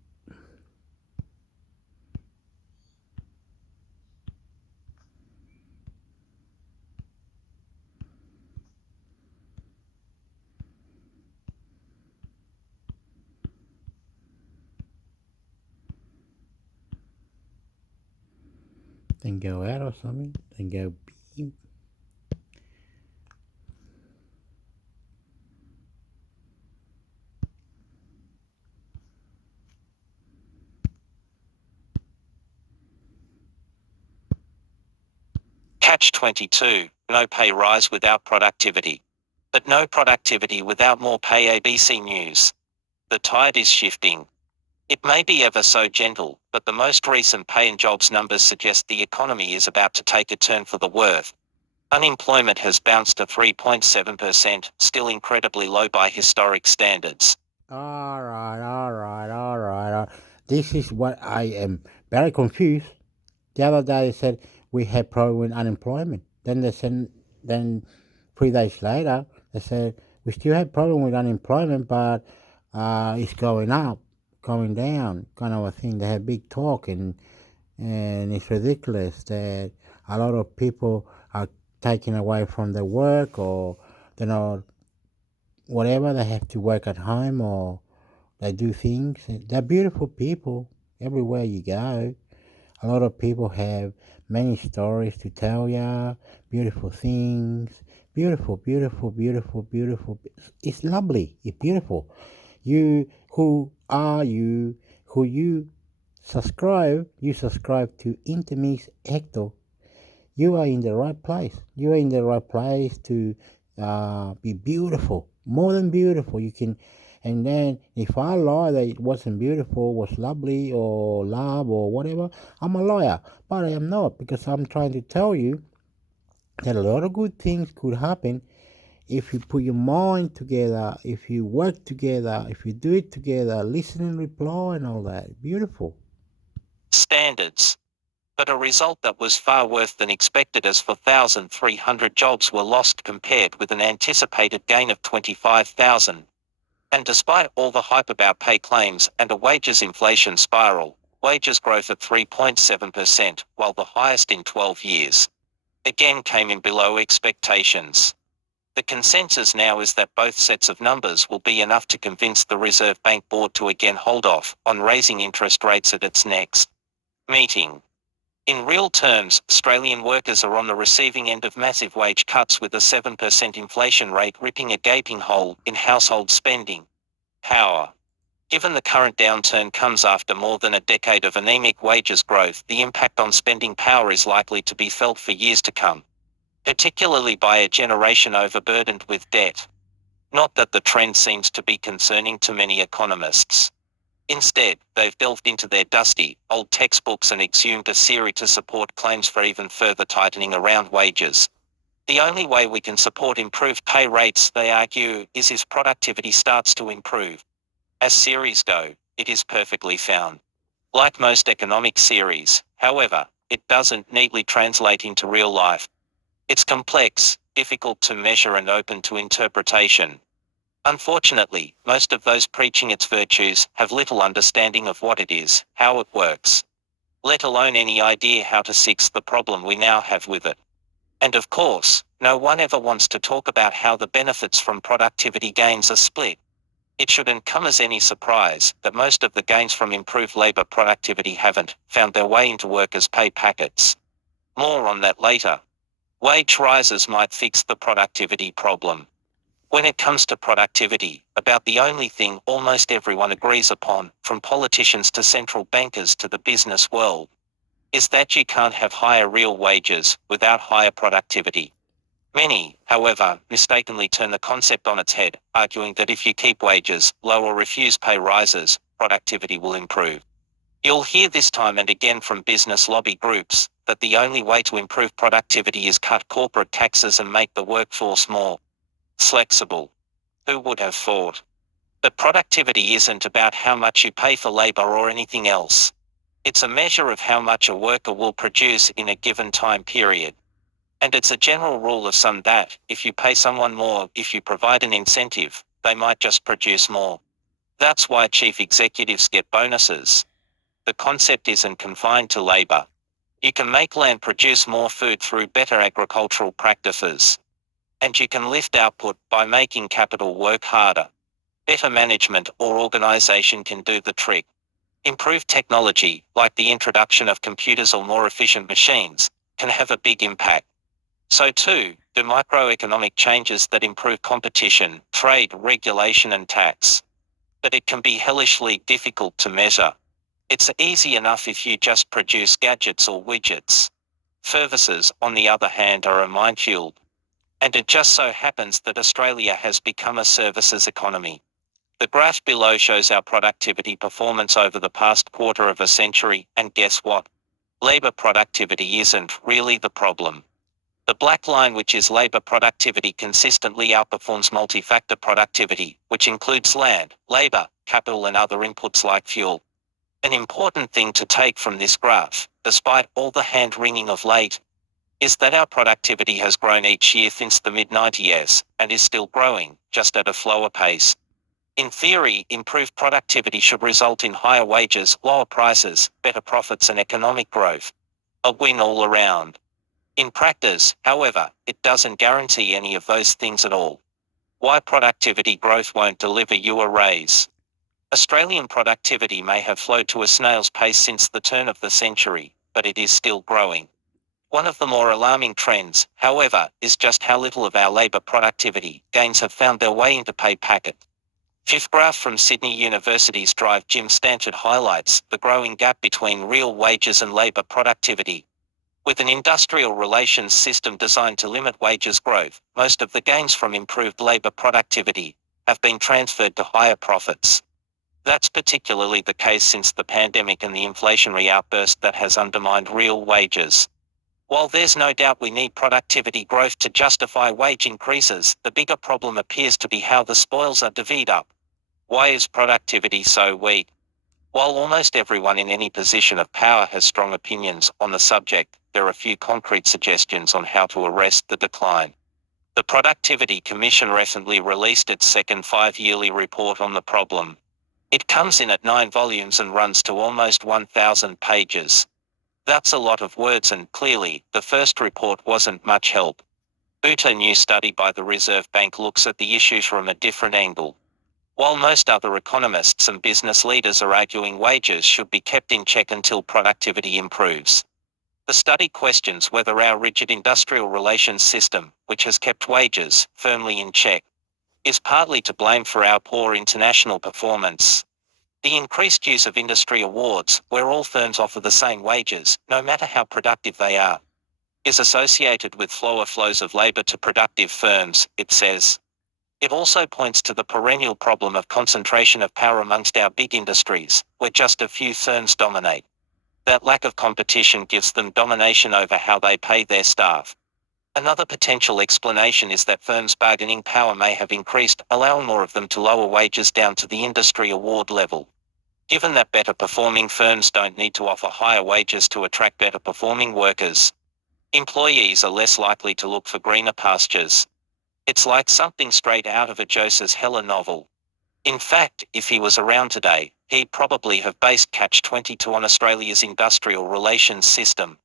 Then go out or something. Then go beep. Catch-22, no pay rise without productivity. But no productivity without more pay. ABC News. The tide is shifting. It may be ever so gentle, but the most recent pay and jobs numbers suggest the economy is about to take a turn for the worse. Unemployment has bounced to 3.7%, still incredibly low by historic standards. All right. This is what I am very confused. The other day they said we had problem with unemployment. Then they said, then 3 days later they said we still have problem with unemployment, but it's going up, going down, kind of a thing. They have big talk, and it's ridiculous that a lot of people are taken away from their work, or they're not, whatever, they have to work at home, or they do things. They're beautiful people everywhere you go. A lot of people have many stories to tell ya, beautiful things, beautiful. It's lovely, it's beautiful. Who are you, who you subscribe to intermix hector. You are in the right place. You are in the right place to be beautiful, more than beautiful. You can, and then if I lie that it wasn't beautiful, was lovely or love or whatever, I'm a liar. But I am not, because I'm trying to tell you that a lot of good things could happen if you put your mind together, if you work together, if you do it together, listen and reply and all that. Beautiful. Standards. But a result that was far worse than expected, as 4,300 jobs were lost compared with an anticipated gain of 25,000. And despite all the hype about pay claims and a wages inflation spiral, wages growth at 3.7%, while the highest in 12 years, again came in below expectations. The consensus now is that both sets of numbers will be enough to convince the Reserve Bank Board to again hold off on raising interest rates at its next meeting. In real terms, Australian workers are on the receiving end of massive wage cuts, with a 7% inflation rate ripping a gaping hole in household spending power. Given the current downturn comes after more than a decade of anemic wages growth, the impact on spending power is likely to be felt for years to come, particularly by a generation overburdened with debt. Not that the trend seems to be concerning to many economists. Instead, they've delved into their dusty, old textbooks and exhumed a theory to support claims for even further tightening around wages. The only way we can support improved pay rates, they argue, is if productivity starts to improve. As theories go, it is perfectly sound. Like most economic theories, however, it doesn't neatly translate into real life. It's complex, difficult to measure and open to interpretation. Unfortunately, most of those preaching its virtues have little understanding of what it is, how it works, let alone any idea how to fix the problem we now have with it. And of course, no one ever wants to talk about how the benefits from productivity gains are split. It shouldn't come as any surprise that most of the gains from improved labor productivity haven't found their way into workers' pay packets. More on that later. Wage rises might fix the productivity problem. When it comes to productivity, about the only thing almost everyone agrees upon, from politicians to central bankers to the business world, is that you can't have higher real wages without higher productivity. Many, however, mistakenly turn the concept on its head, arguing that if you keep wages low or refuse pay rises, productivity will improve. You'll hear this time and again from business lobby groups that the only way to improve productivity is cut corporate taxes and make the workforce more flexible. Who would have thought? But productivity isn't about how much you pay for labor or anything else. It's a measure of how much a worker will produce in a given time period. And it's a general rule of thumb that, if you pay someone more, if you provide an incentive, they might just produce more. That's why chief executives get bonuses. The concept isn't confined to labor. You can make land produce more food through better agricultural practices. And you can lift output by making capital work harder. Better management or organization can do the trick. Improved technology, like the introduction of computers or more efficient machines, can have a big impact. So too, do microeconomic changes that improve competition, trade, regulation and tax. But it can be hellishly difficult to measure. It's easy enough if you just produce gadgets or widgets. Services, on the other hand, are a minefield. And it just so happens that Australia has become a services economy. The graph below shows our productivity performance over the past quarter of a century, and guess what? Labour productivity isn't really the problem. The black line, which is labour productivity, consistently outperforms multi-factor productivity, which includes land, labour, capital and other inputs like fuel. An important thing to take from this graph, despite all the hand-wringing of late, is that our productivity has grown each year since the mid-90s, and is still growing, just at a slower pace. In theory, improved productivity should result in higher wages, lower prices, better profits and economic growth. A win all around. In practice, however, it doesn't guarantee any of those things at all. Why productivity growth won't deliver you a raise? Australian productivity may have flowed to a snail's pace since the turn of the century, but it is still growing. One of the more alarming trends, however, is just how little of our labour productivity gains have found their way into pay packet. Fifth graph from Sydney University's Drive Jim Stanchard highlights the growing gap between real wages and labour productivity. With an industrial relations system designed to limit wages growth, most of the gains from improved labour productivity have been transferred to higher profits. That's particularly the case since the pandemic and the inflationary outburst that has undermined real wages. While there's no doubt we need productivity growth to justify wage increases, the bigger problem appears to be how the spoils are divvied up. Why is productivity so weak? While almost everyone in any position of power has strong opinions on the subject, there are few concrete suggestions on how to arrest the decline. The Productivity Commission recently released its second 5-yearly report on the problem. It comes in at 9 volumes and runs to almost 1,000 pages. That's a lot of words, and clearly, the first report wasn't much help. A new study by the Reserve Bank looks at the issue from a different angle. While most other economists and business leaders are arguing wages should be kept in check until productivity improves, the study questions whether our rigid industrial relations system, which has kept wages firmly in check, is partly to blame for our poor international performance. The increased use of industry awards, where all firms offer the same wages, no matter how productive they are, is associated with slower flows of labour to productive firms, it says. It also points to the perennial problem of concentration of power amongst our big industries, where just a few firms dominate. That lack of competition gives them domination over how they pay their staff. Another potential explanation is that firms' bargaining power may have increased, allowing more of them to lower wages down to the industry award level. Given that better performing firms don't need to offer higher wages to attract better performing workers, employees are less likely to look for greener pastures. It's like something straight out of a Joseph Heller novel. In fact, if he was around today, he'd probably have based Catch-22 on Australia's industrial relations system.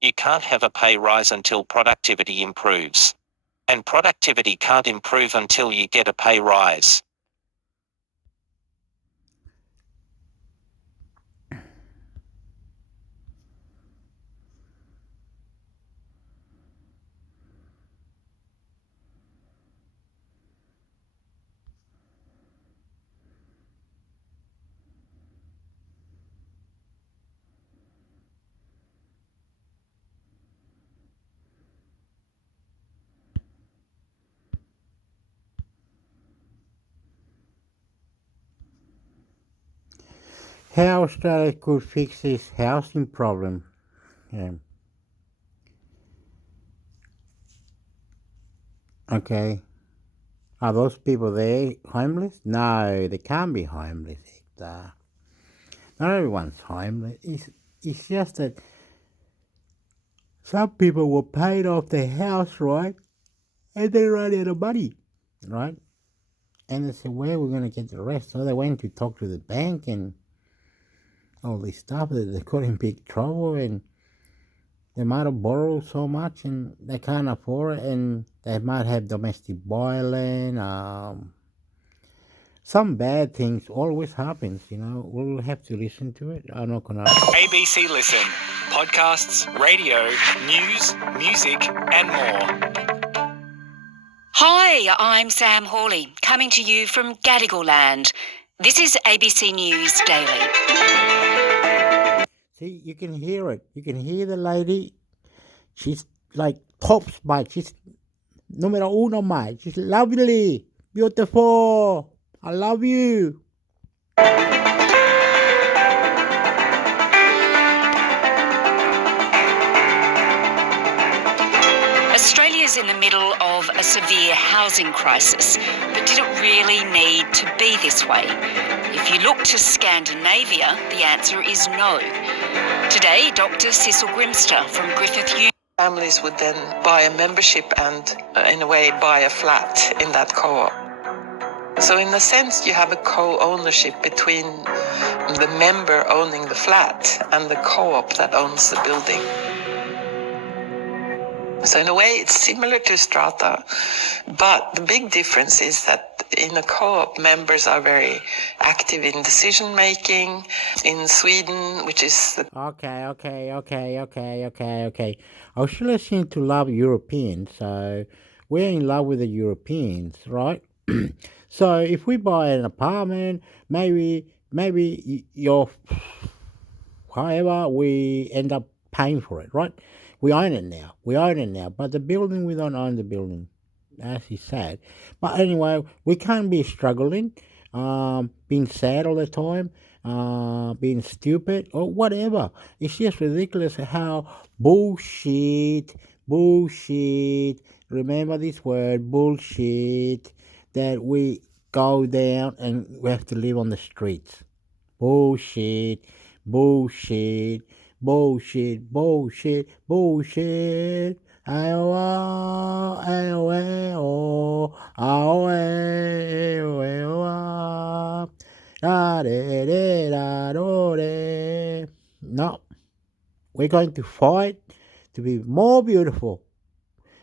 You can't have a pay rise until productivity improves. And productivity can't improve until you get a pay rise. How Australia could fix this housing problem. Okay. Are those people there homeless? No, they can't be homeless, Hector. Not everyone's homeless. It's just that some people were paid off their house, right? And they ran out of money, right? And they said, where are we going to get the rest? So they went to talk to the bank and all this stuff. They got in big trouble and they might have borrowed so much and they can't afford it, and they might have domestic violence. Some bad things always happens, We'll have to listen to it. I'm not gonna. ABC Listen. Podcasts, radio, news, music, and more. Hi, I'm Sam Hawley, coming to you from Gadigal Land. This is ABC News Daily. See, you can hear it. You can hear the lady She's like top spot. She's numero uno, mate. She's lovely, beautiful. I love you. Australia's in the middle of a severe housing crisis, but did it really need to be this way? If you look to Scandinavia, the answer is no. Today, Dr. Cecil Grimster from Griffith University. Families would then buy a membership and, in a way, buy a flat in that co-op. So in a sense, you have a co-ownership between the member owning the flat and the co-op that owns the building. So in a way, it's similar to strata, but the big difference is that in a co-op, members are very active in decision-making. In Sweden, which is the... Okay. I still seem to love Europeans, so we're in love with the Europeans, right? So if we buy an apartment, maybe your... however, we end up paying for it, right? We own it now. But the building, we don't own the building. That's sad. But anyway, we can't be struggling, being sad all the time, being stupid or whatever. It's just ridiculous how bullshit. Remember this word, bullshit, that we go down and we have to live on the streets. Bullshit. No, we're going to fight to be more beautiful.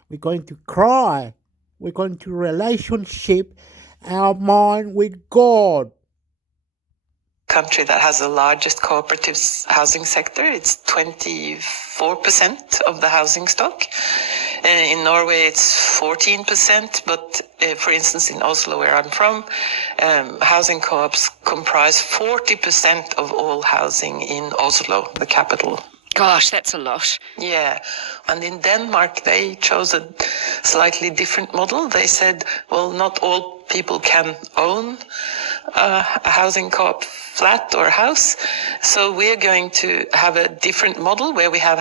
We're going to cry. We're going to relationship our mind with God. Country that has the largest cooperative housing sector. It's 24% of the housing stock. In Norway, it's 14%, but for instance, in Oslo, where I'm from, housing co-ops comprise 40% of all housing in Oslo, the capital. Gosh, that's a lot. Yeah. And in Denmark, they chose a slightly different model. They said, well, not all people can own a housing co-op flat or house. So we're going to have a different model where we have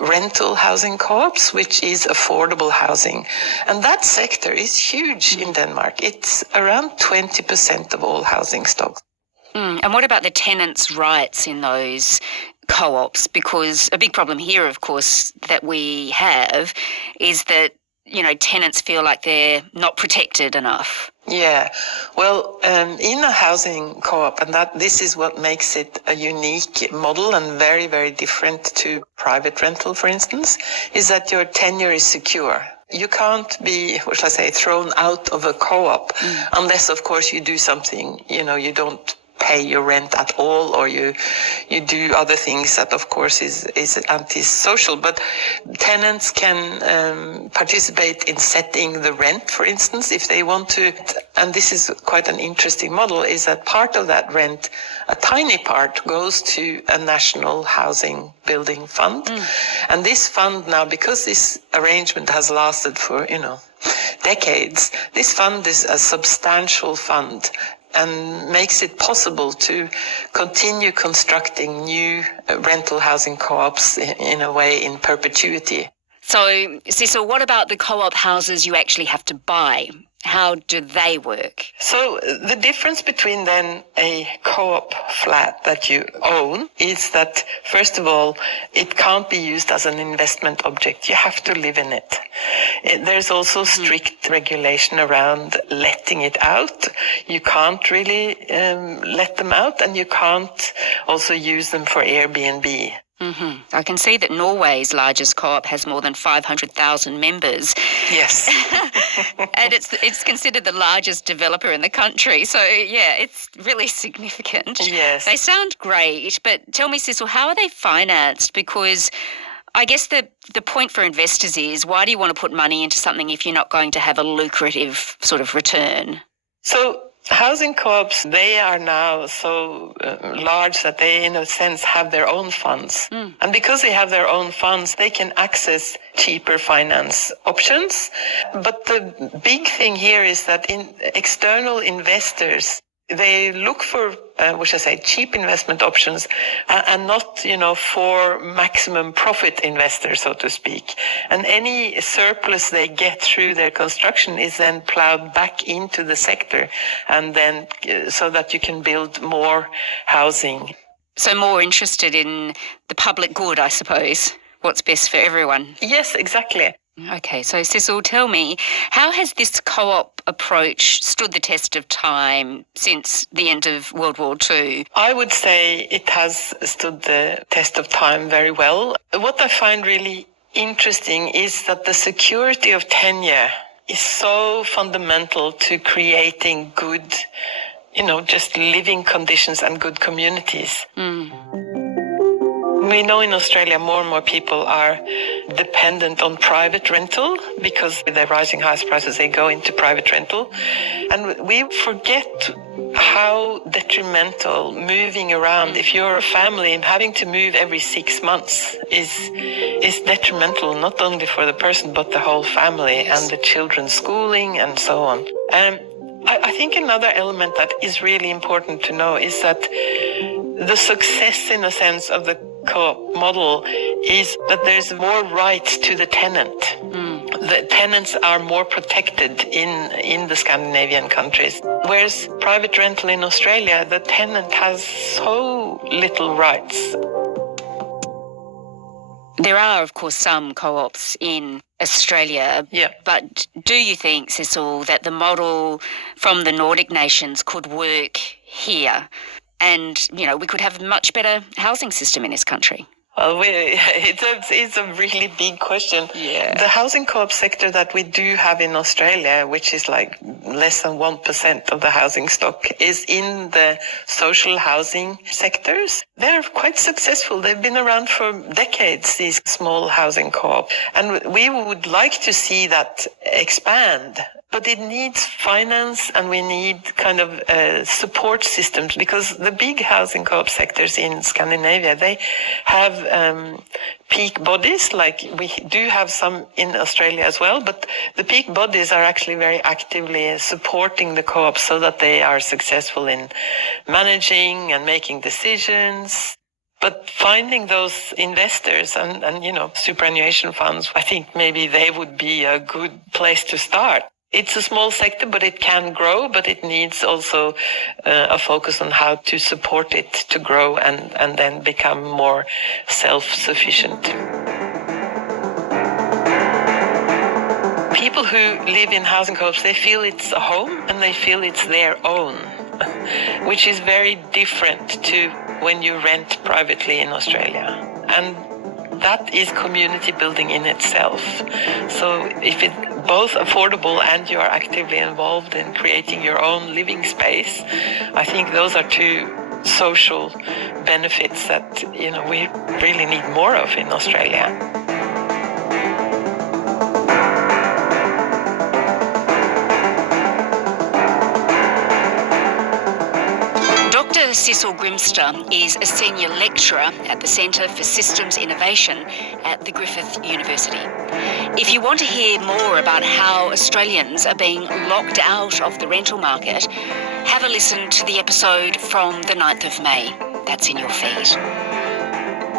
rental housing co-ops, which is affordable housing. And that sector is huge in Denmark. It's around 20% of all housing stock. And what about the tenants' rights in those co-ops? Because a big problem here, of course, that we have is that, tenants feel like they're not protected enough. Yeah, well, in a housing co-op, and this is what makes it a unique model and very, very different to private rental, for instance, is that your tenure is secure. You can't be, thrown out of a co-op unless, of course, you do something, you don't pay your rent at all, or you do other things that of course is antisocial. But tenants can participate in setting the rent, for instance, if they want to. And this is quite an interesting model, is that part of that rent, a tiny part, goes to a national housing building fund. And this fund now, because this arrangement has lasted for decades, this fund is a substantial fund and makes it possible to continue constructing new rental housing co-ops in a way in perpetuity. So, Cecil, what about the co-op houses you actually have to buy? How do they work? So the difference between then a co-op flat that you own is that, first of all, it can't be used as an investment object. You have to live in it. There's also strict regulation around letting it out. You can't really let them out, and you can't also use them for Airbnb. I can see that Norway's largest co-op has more than 500,000 members. Yes. And it's considered the largest developer in the country. So, yeah, it's really significant. Yes. They sound great, but tell me, Cecil, how are they financed? Because I guess the point for investors is, why do you want to put money into something if you're not going to have a lucrative sort of return? So Housing co-ops, they are now so large that they, in a sense, have their own funds. And because they have their own funds, they can access cheaper finance options. But the big thing here is that external investors, they look for, cheap investment options and not, for maximum profit investors, so to speak. And any surplus they get through their construction is then plowed back into the sector, and then so that you can build more housing. So more interested in the public good, I suppose, what's best for everyone. Yes, exactly. Okay, so Cecil, tell me, how has this co-op approach stood the test of time since the end of World War II? I would say it has stood the test of time very well. What I find really interesting is that the security of tenure is so fundamental to creating good, just living conditions and good communities. We know in Australia more and more people are dependent on private rental because with the rising house prices, they go into private rental. And we forget how detrimental moving around, if you're a family, having to move every 6 months is detrimental, not only for the person, but the whole family and the children's schooling and so on. I think another element that is really important to know is that the success, in a sense, of the co-op model is that there's more rights to the tenant. The tenants are more protected in the Scandinavian countries, whereas private rental in Australia, the tenant has so little rights. There are, of course, some co-ops in Australia, but do you think, Cecil, that the model from the Nordic nations could work here? And, we could have a much better housing system in this country. Well, it's a really big question. Yeah. The housing co-op sector that we do have in Australia, which is like less than 1% of the housing stock, is in the social housing sectors. They're quite successful. They've been around for decades, these small housing co-op. And we would like to see that expand. But it needs finance, and we need kind of support systems, because the big housing co-op sectors in Scandinavia, they have peak bodies, like we do have some in Australia as well, but the peak bodies are actually very actively supporting the co-ops so that they are successful in managing and making decisions. But finding those investors and superannuation funds, I think maybe they would be a good place to start. It's a small sector, but it can grow, but it needs also a focus on how to support it to grow and then become more self-sufficient. People who live in housing co-ops, they feel it's a home and they feel it's their own, which is very different to when you rent privately in Australia. And that is community building in itself. So if it's both affordable and you are actively involved in creating your own living space, I think those are two social benefits that we really need more of in Australia. Dr. Cecil Grimster is a senior lecturer at the Centre for Systems Innovation at the Griffith University. If you want to hear more about how Australians are being locked out of the rental market, have a listen to the episode from the 9th of May. That's in your feed.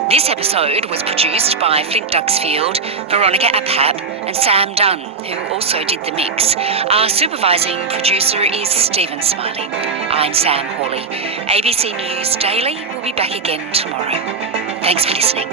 This episode was produced by Flint Duxfield, Veronica Aphap and Sam Dunn, who also did the mix. Our supervising producer is Stephen Smiley. I'm Sam Hawley. ABC News Daily will be back again tomorrow. Thanks for listening.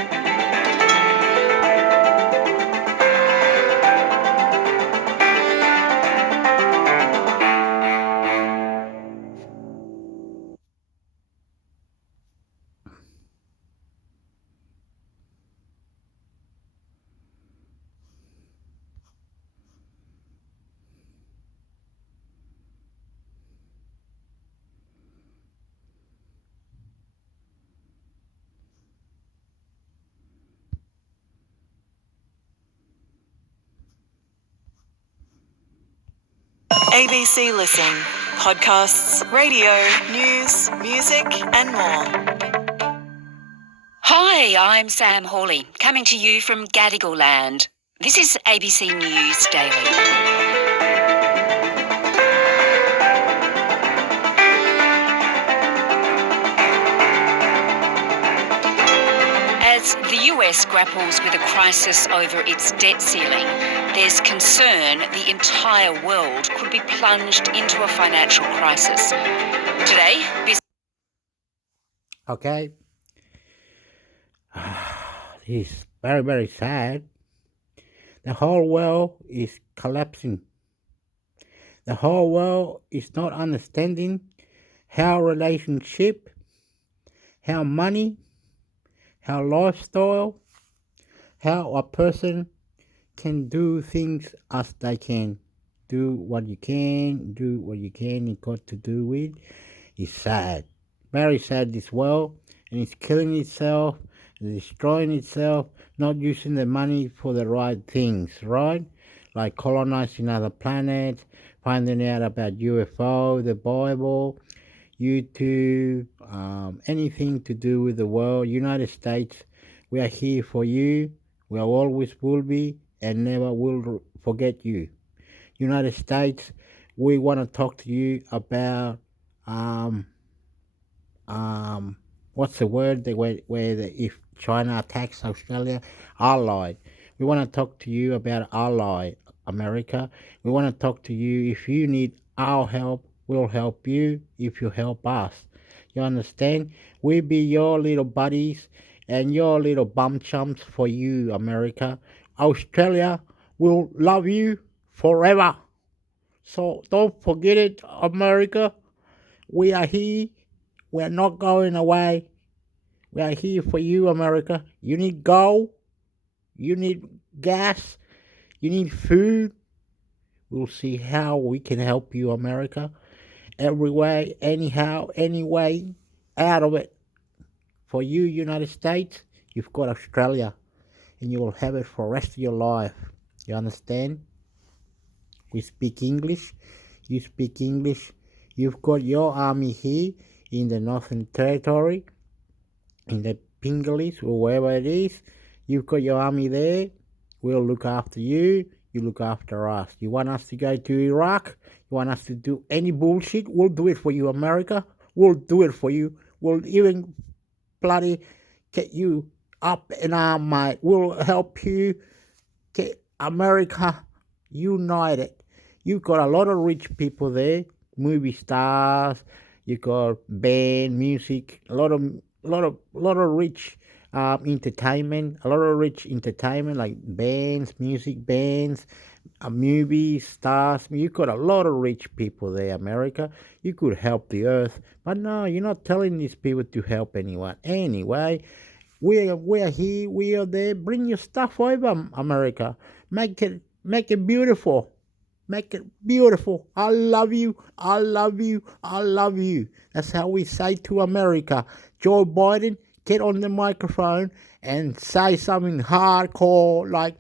ABC Listen, Podcasts, radio, news, music, and more. Hi, I'm Sam Hawley, coming to you from Gadigal Land. This is ABC News Daily. As the US grapples with a crisis over its debt ceiling, there's concern the entire world could be plunged into a financial crisis. Today, Okay. This is very, very sad. The whole world is collapsing. The whole world is not understanding how relationship, how money, how lifestyle, how a person can do things as they can. Do what you can you got to do with. It's sad. Very sad, this world, and it's killing itself, destroying itself, not using the money for the right things, right? Like colonizing other planets, finding out about UFO, the Bible, YouTube, anything to do with the world. United States, we are here for you. We always will be and never will forget you. United States, we want to talk to you about what's the word if China attacks Australia? Allied. We want to talk to you about Allied America. We want to talk to you if you need our help. We'll help you if you help us. You understand? We be your little buddies and your little bum chumps for you, America. Australia will love you forever. So don't forget it, America. We are here. We're not going away. We are here for you, America. You need gold. You need gas. You need food. We'll see how we can help you, America. Every way, anyhow, any way out of it. For you, United States, you've got Australia. And you will have it for the rest of your life. You understand? We speak English. You speak English. You've got your army here in the Northern Territory, in the Pingalis, or wherever it is. You've got your army there. We'll look after you. You look after us. You want us to go to Iraq? You want us to do any bullshit? We'll do it for you, America. We'll do it for you. We'll even bloody get you up in arm, mate. We'll help you get America united. You've got a lot of rich people there, movie stars. You got band music, a lot of rich entertainment, like bands, music bands, movies, stars. You got a lot of rich people there, America. You could help the earth, but no, you're not telling these people to help anyone. Anyway, we are here, we are there. Bring your stuff over, America. Make it beautiful. Make it beautiful. I love you. I love you. I love you. That's how we say to America. Joe Biden, get on the microphone and say something hardcore like,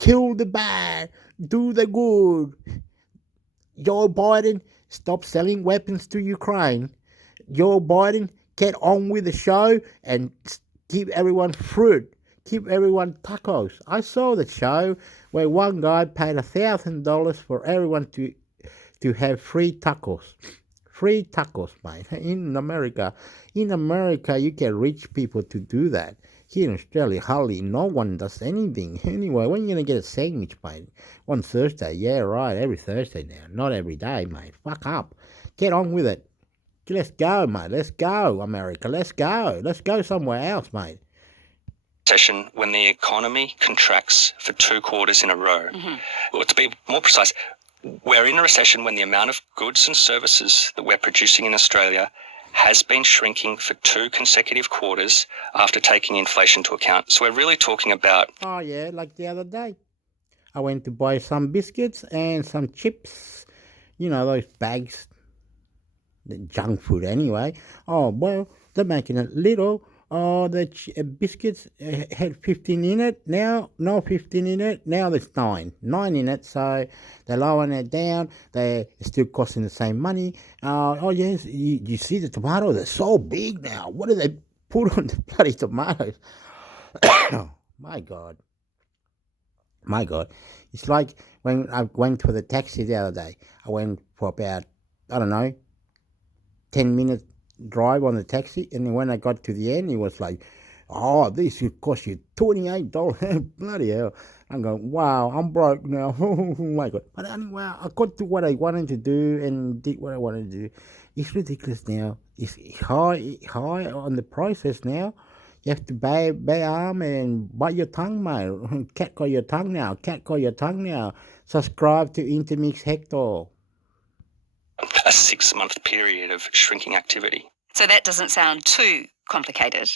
kill the bad, do the good. Joe Biden, stop selling weapons to Ukraine. Joe Biden, get on with the show and give everyone fruit. Give everyone tacos. I saw the show where one guy paid $1,000 for everyone to have free tacos. Free tacos, mate. In America, you get rich people to do that. Here in Australia, hardly no one does anything. Anyway, when are you going to get a sandwich, mate? On Thursday? Yeah, right, every Thursday now. Not every day, mate. Fuck up. Get on with it. Let's go, mate. Let's go, America. Let's go. Let's go somewhere else, mate. Recession when the economy contracts for 2 quarters in a row. Well, to be more precise, we're in a recession when the amount of goods and services that we're producing in Australia has been shrinking for 2 consecutive quarters after taking inflation into account. So we're really talking about... Oh, yeah, like the other day. I went to buy some biscuits and some chips. You know, those bags, the junk food anyway. Oh, well, they're making it little oh, the biscuits had 15 in it. Now, no 15 in it. Now there's 9 in it. So they're lowering it down. They're still costing the same money. Oh, yes, you see the tomatoes, they're so big now. What do they put on the bloody tomatoes? My God. It's like when I went for the taxi the other day. I went for about, 10-minute drive on the taxi, and then when I got to the end, it was like, oh, this would cost you $28. Bloody hell. I'm going, wow, I'm broke now. Oh my God. But anyway, I got to what I wanted to do and did what I wanted to do. It's ridiculous now. It's high on the prices now. You have to bay arm and bite your tongue, mate. Cat call your tongue now. Subscribe to Intermix Hector. A 6-month period of shrinking activity. So that doesn't sound too complicated.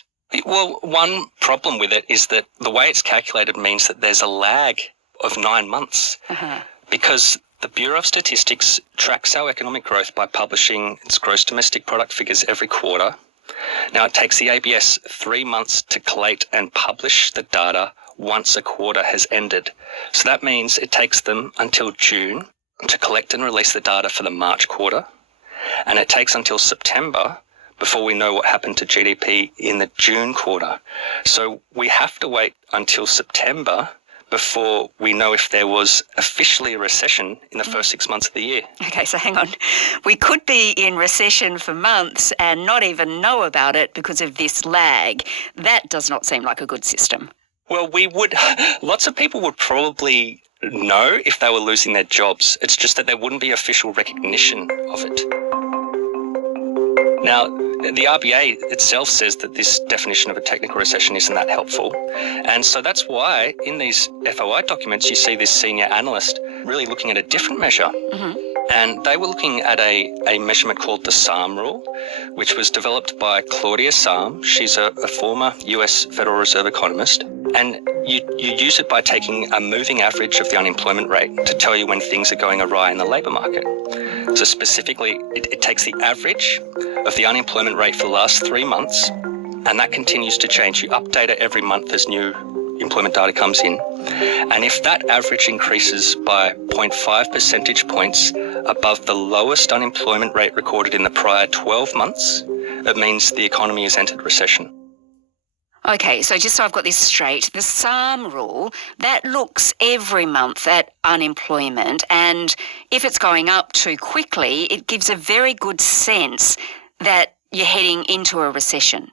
Well, one problem with it is that the way it's calculated means that there's a lag of 9 months. Because the Bureau of Statistics tracks our economic growth by publishing its gross domestic product figures every quarter. Now, it takes the ABS 3 months to collate and publish the data once a quarter has ended. So that means it takes them until June to collect and release the data for the March quarter, and it takes until September before we know what happened to GDP in the June quarter. So we have to wait until September before we know if there was officially a recession in the first 6 months of the year. Okay, so hang on. We could be in recession for months and not even know about it because of this lag. That does not seem like a good system. Well, lots of people would probably know if they were losing their jobs. It's just that there wouldn't be official recognition of it. Now, the RBA itself says that this definition of a technical recession isn't that helpful. And so that's why in these FOI documents you see this senior analyst really looking at a different measure. And they were looking at a measurement called the SARM rule, which was developed by Claudia Sahm. She's a former US Federal Reserve economist. And you use it by taking a moving average of the unemployment rate to tell you when things are going awry in the labour market. So specifically, it takes the average of the unemployment rate for the last 3 months, and that continues to change. You update it every month as new employment data comes in. And if that average increases by 0.5 percentage points above the lowest unemployment rate recorded in the prior 12 months, it means the economy has entered recession. Okay, so just so I've got this straight, the SARM rule, that looks every month at unemployment, and if it's going up too quickly, it gives a very good sense that you're heading into a recession.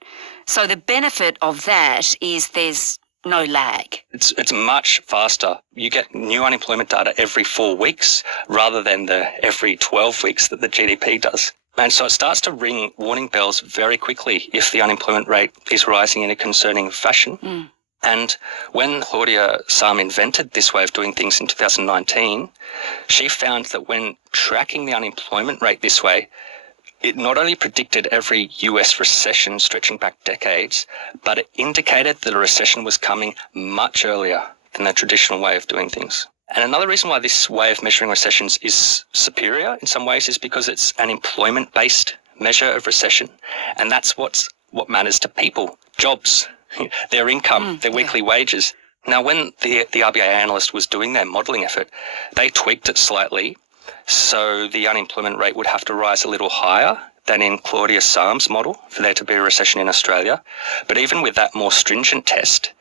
So the benefit of that is there's no lag. It's much faster. You get new unemployment data every 4 weeks rather than the every 12 weeks that the GDP does. And so it starts to ring warning bells very quickly if the unemployment rate is rising in a concerning fashion. And when Claudia Sahm invented this way of doing things in 2019, she found that when tracking the unemployment rate this way, it not only predicted every US recession stretching back decades, but it indicated that a recession was coming much earlier than the traditional way of doing things. And another reason why this way of measuring recessions is superior in some ways is because it's an employment-based measure of recession, and that's what matters to people, jobs, their income, their weekly wages. Now, when the RBA analyst was doing their modelling effort, they tweaked it slightly, so the unemployment rate would have to rise a little higher than in Claudia Sahm's model for there to be a recession in Australia. But even with that more stringent test,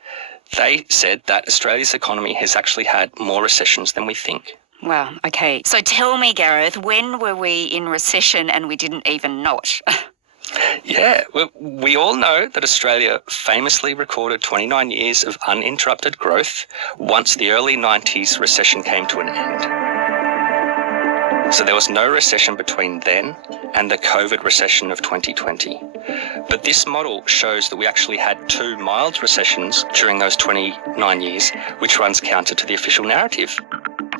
they said that Australia's economy has actually had more recessions than we think. Wow, okay. So tell me, Gareth, when were we in recession and we didn't even know it? Yeah, we all know that Australia famously recorded 29 years of uninterrupted growth once the early 90s recession came to an end. So there was no recession between then and the COVID recession of 2020. But this model shows that we actually had 2 mild recessions during those 29 years, which runs counter to the official narrative.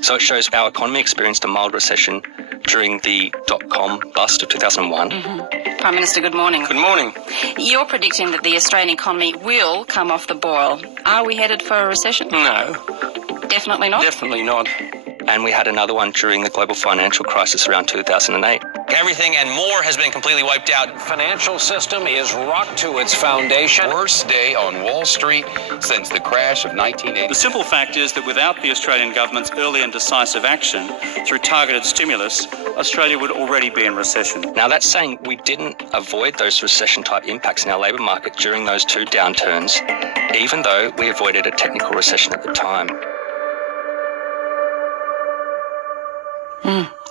So it shows our economy experienced a mild recession during the dot-com bust of 2001. Prime Minister, good morning. Good morning. You're predicting that the Australian economy will come off the boil. Are we headed for a recession? No. Definitely not? Definitely not. And we had another one during the global financial crisis around 2008. everything and more has been completely wiped out. Financial system is rocked to its foundation. Worst day on Wall Street since the crash of 1980. The simple fact is that without the Australian government's early and decisive action through targeted stimulus, Australia would already be in recession. Now that's saying we didn't avoid those recession-type impacts in our labour market during those two downturns, even though we avoided a technical recession at the time.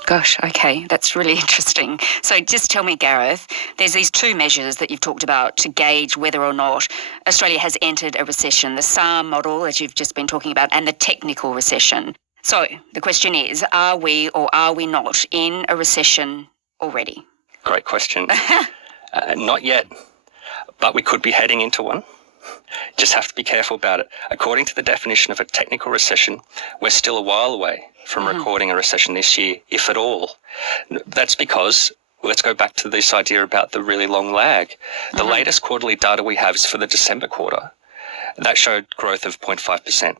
Gosh, okay, that's really interesting. So just tell me, Gareth, there's these two measures that you've talked about to gauge whether or not Australia has entered a recession, the SAR model, as you've just been talking about, and the technical recession. So the question is, are we or are we not in a recession already? Great question. Not yet, but we could be heading into one. Just have to be careful about it. According to the definition of a technical recession, we're still a while away from recording a recession this year, if at all. That's because, let's go back to this idea about the really long lag. The latest quarterly data we have is for the December quarter. That showed growth of 0.5%.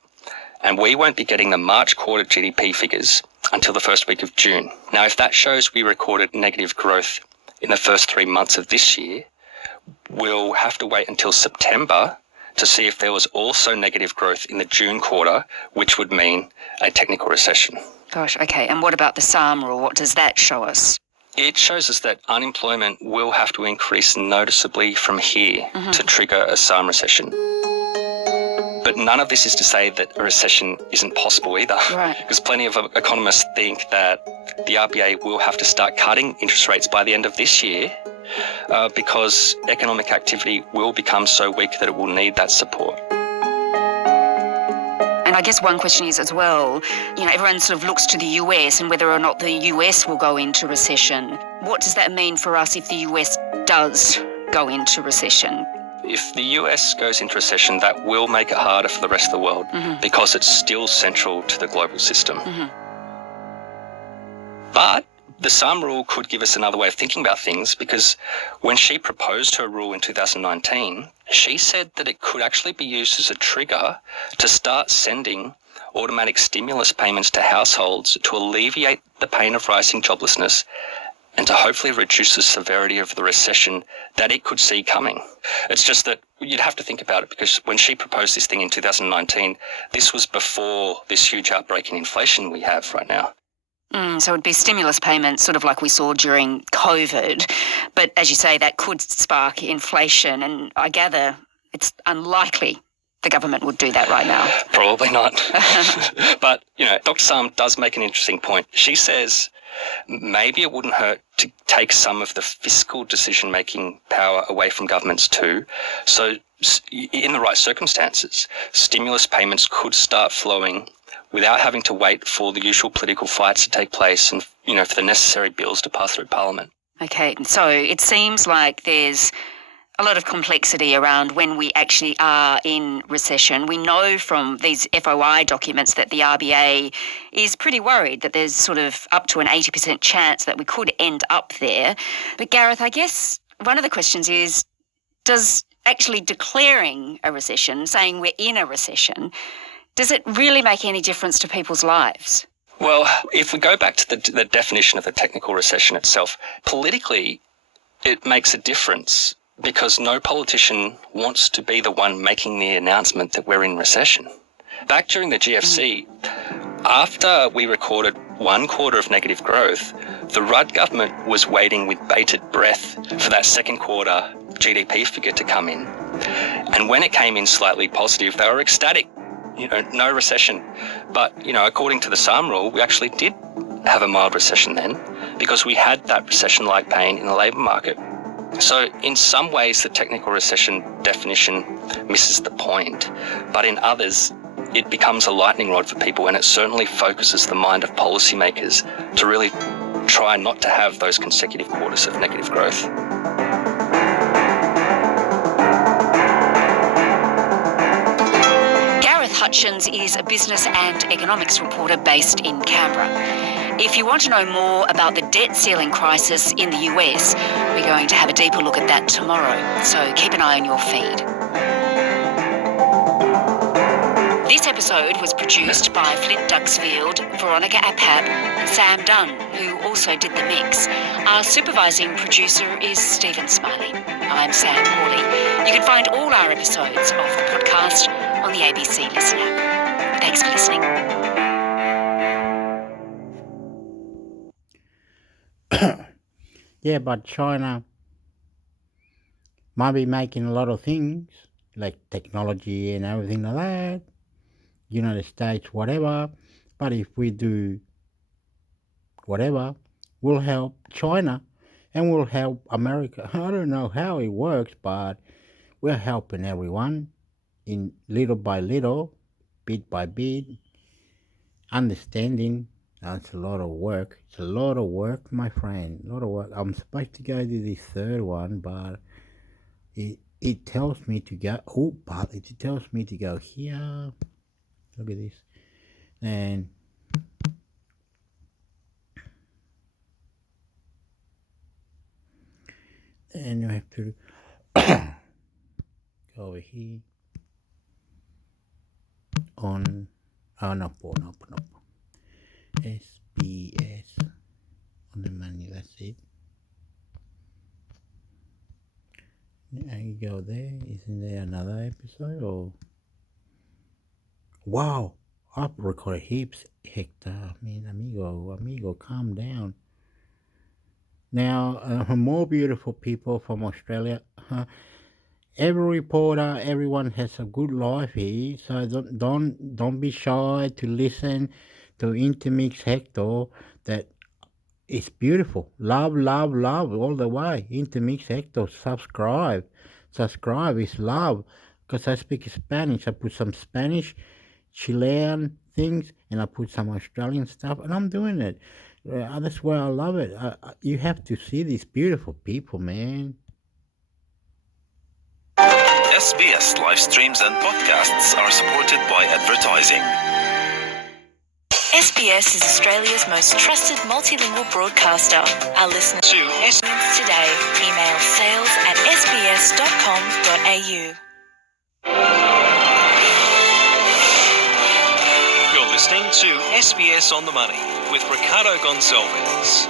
And we won't be getting the March quarter GDP figures until the first week of June. Now, if that shows we recorded negative growth in the first 3 months of this year, we'll have to wait until September to see if there was also negative growth in the June quarter, which would mean a technical recession. Gosh, okay. And what about the SAR rule? What does that show us? It shows us that unemployment will have to increase noticeably from here to trigger a SAR recession. But none of this is to say that a recession isn't possible either. Right. Because plenty of economists think that the RBA will have to start cutting interest rates by the end of this year because economic activity will become so weak that it will need that support. And I guess one question is as well, everyone sort of looks to the US and whether or not the US will go into recession. What does that mean for us if the US does go into recession? If the US goes into recession, that will make it harder for the rest of the world because it's still central to the global system. But the SAR rule could give us another way of thinking about things, because when she proposed her rule in 2019, she said that it could actually be used as a trigger to start sending automatic stimulus payments to households to alleviate the pain of rising joblessness and to hopefully reduce the severity of the recession that it could see coming. It's just that you'd have to think about it, because when she proposed this thing in 2019, this was before this huge outbreak in inflation we have right now. So it'd be stimulus payments, sort of like we saw during COVID. But as you say, that could spark inflation. And I gather it's unlikely the government would do that right now. Probably not. But, Dr. Sam does make an interesting point. She says maybe it wouldn't hurt to take some of the fiscal decision-making power away from governments too. So in the right circumstances, stimulus payments could start flowing without having to wait for the usual political fights to take place and, for the necessary bills to pass through Parliament. Okay, so it seems like there's a lot of complexity around when we actually are in recession. We know from these FOI documents that the RBA is pretty worried that there's sort of up to an 80% chance that we could end up there. But Gareth, I guess one of the questions is, does actually declaring a recession, saying we're in a recession, does it really make any difference to people's lives? Well, if we go back to the definition of the technical recession itself, politically it makes a difference because no politician wants to be the one making the announcement that we're in recession. Back during the GFC, after we recorded 1 quarter of negative growth, the Rudd government was waiting with bated breath for that second quarter GDP figure to come in. And when it came in slightly positive, they were ecstatic. No recession. But, according to the SAR rule, we actually did have a mild recession then because we had that recession-like pain in the labour market. So in some ways, the technical recession definition misses the point, but in others, it becomes a lightning rod for people, and it certainly focuses the mind of policymakers to really try not to have those consecutive quarters of negative growth. Hutchins is a business and economics reporter based in Canberra. If you want to know more about the debt ceiling crisis in the US, we're going to have a deeper look at that tomorrow, so keep an eye on your feed. This episode was produced by Flint Duxfield, Veronica Apap, and Sam Dunn, who also did the mix. Our supervising producer is Stephen Smiley. I'm Sam Hawley. You can find all our episodes of the podcast on the ABC Listen app. Thanks for listening. Yeah, but China might be making a lot of things, like technology and everything like that. United States, whatever. But if we do whatever, we'll help China and we'll help America. I don't know how it works, but we're helping everyone in little by little, bit by bit, understanding. That's a lot of work. It's a lot of work, my friend. A lot of work. I'm supposed to go to this third one, but it tells me to go. Oh, but it tells me to go here. Look at this. And you have to go over here on no. SBS on the menu, that's it. Now you go there. Isn't there another episode? Or wow, I've recorded heaps, Hector. I mean, amigo, calm down. Now, more beautiful people from Australia. Every reporter, everyone has a good life here, so don't be shy to listen to Intermix Hector. That is beautiful. Love all the way. Intermix Hector, subscribe is love. Because I speak Spanish, I put some Spanish, Chilean things, and I put some Australian stuff, and I'm doing it. That's why I love it. You have to see these beautiful people, man. SBS live streams and podcasts are supported by advertising. SBS is Australia's most trusted multilingual broadcaster. Our listeners to SBS today. Email sales@sbs.com.au. You're listening to SBS on the Money with Ricardo Gonçalves.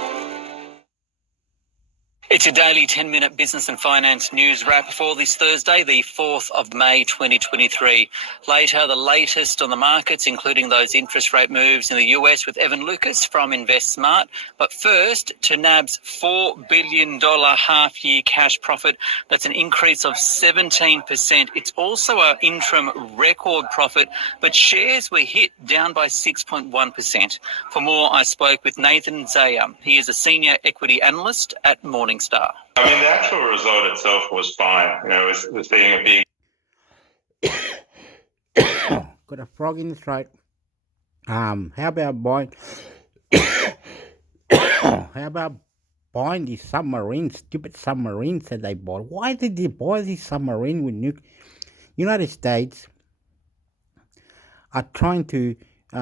It's your daily 10-minute business and finance news wrap for this Thursday, the 4th of May 2023. Later, the latest on the markets, including those interest rate moves in the US with Evan Lucas from InvestSmart. But first, to NAB's $4 billion half-year cash profit. That's an increase of 17%. It's also an interim record profit, but shares were hit down by 6.1%. For more, I spoke with Nathan Zaya. He is a senior equity analyst at Morningstar. I mean, the actual result itself was fine. It was being a big... Got a frog in the throat. How about buying these submarines, stupid submarines that they bought? Why did they buy this submarine with nuke? United States are trying to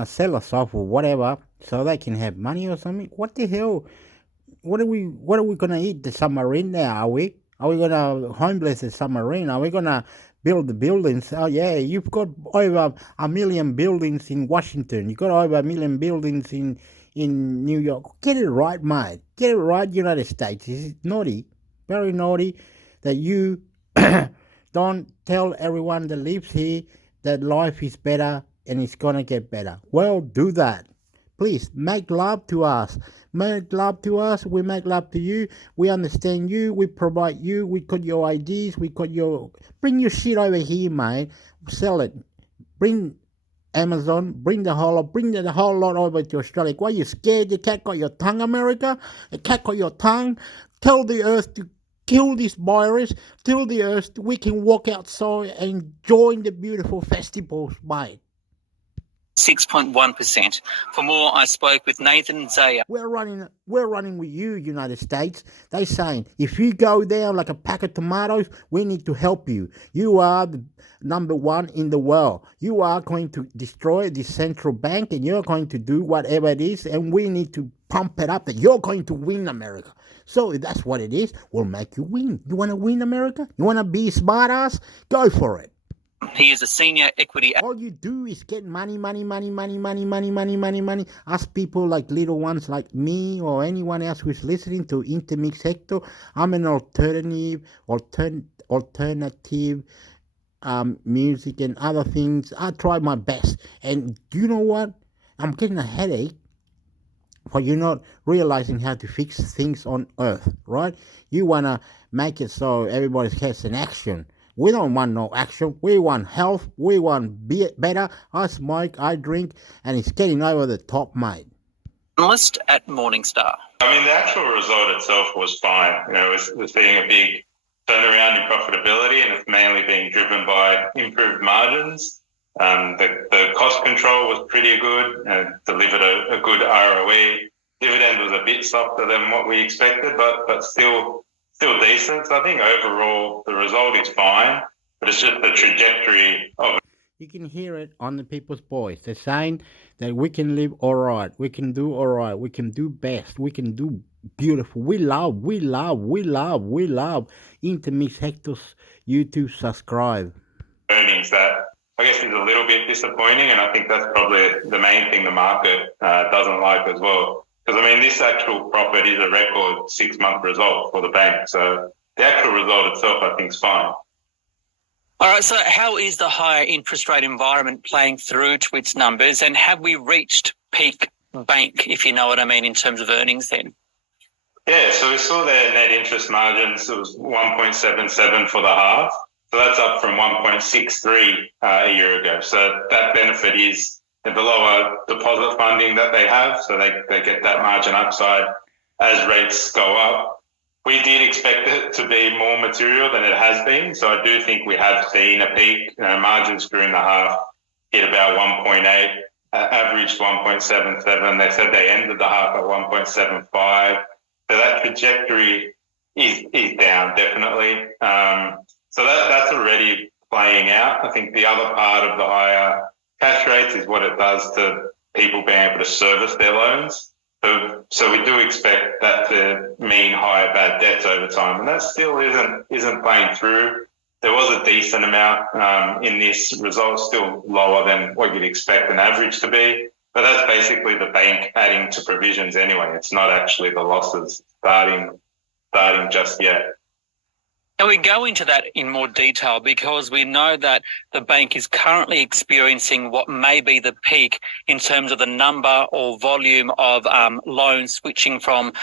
sell us off or whatever so they can have money or something. What the hell? What are we gonna eat the submarine now? Are we gonna homeless the submarine? Are we gonna build the buildings? Oh yeah, you've got over 1 million buildings in Washington. You've got over 1 million buildings in New York. Get it right, mate. Get it right, United States. It's naughty, very naughty, that you don't tell everyone that lives here that life is better and it's gonna get better. Well, do that. Please, make love to us. Make love to us. We make love to you. We understand you. We provide you. We got your ideas. Bring your shit over here, mate. Sell it. Bring Amazon. Bring the whole lot over to Australia. Why are you scared? The cat got your tongue, America? The cat got your tongue? Tell the earth to kill this virus. Tell the earth we can walk outside and join the beautiful festivals, mate. 6.1%. For more, I spoke with Nathan Zaya. We're running with you, United States. They saying, if you go down like a pack of tomatoes, we need to help you. You are the number one in the world. You are going to destroy the central bank and you're going to do whatever it is, and we need to pump it up that you're going to win, America. So if that's what it is, we'll make you win. You want to win, America? You want to be a smart ass? Go for it. He is a senior equity. All you do is get money. Us people like little ones like me or anyone else who's listening to Intermix Hector, I'm an alternative music and other things. I try my best. And you know what? I'm getting a headache for you not realizing how to fix things on earth, right? You want to make it so everybody gets an action. We don't want no action. We want health. We want better. I smoke, I drink, and it's getting over the top, mate. Analyst at Morningstar. I mean, the actual result itself was fine. We're seeing a big turnaround in profitability, and it's mainly being driven by improved margins. The cost control was pretty good and delivered a good ROE. Dividend was a bit softer than what we expected, but still decent. So I think overall the result is fine, but it's just the trajectory of it. You can hear it on the people's voice. They're saying that we can live all right, we can do all right, we can do best, we can do beautiful. We love Intermix Hector's YouTube. Subscribe. Earnings that I guess is a little bit disappointing, and I think that's probably the main thing the market doesn't like as well. Because, I mean, this actual profit is a record 6-month result for the bank. So the actual result itself, I think, is fine. All right, so how is the higher interest rate environment playing through to its numbers, and have we reached peak bank, if you know what I mean, in terms of earnings then? Yeah, so we saw their net interest margins. It was 1.77 for the half. So that's up from 1.63 a year ago. So that benefit is the lower deposit funding that they have. So they get that margin upside as rates go up. We did expect it to be more material than it has been. So I do think we have seen a peak. Margins during the half hit about 1.8, averaged 1.77. They said they ended the half at 1.75. So that trajectory is down, definitely. So that's already playing out. I think the other part of the higher cash rates is what it does to people being able to service their loans. So we do expect that to mean higher bad debts over time, and that still isn't playing through. There was a decent amount in this result, still lower than what you'd expect an average to be, but that's basically the bank adding to provisions anyway. It's not actually the losses starting just yet. And we go into that in more detail because we know that the bank is currently experiencing what may be the peak in terms of the number or volume of loans switching from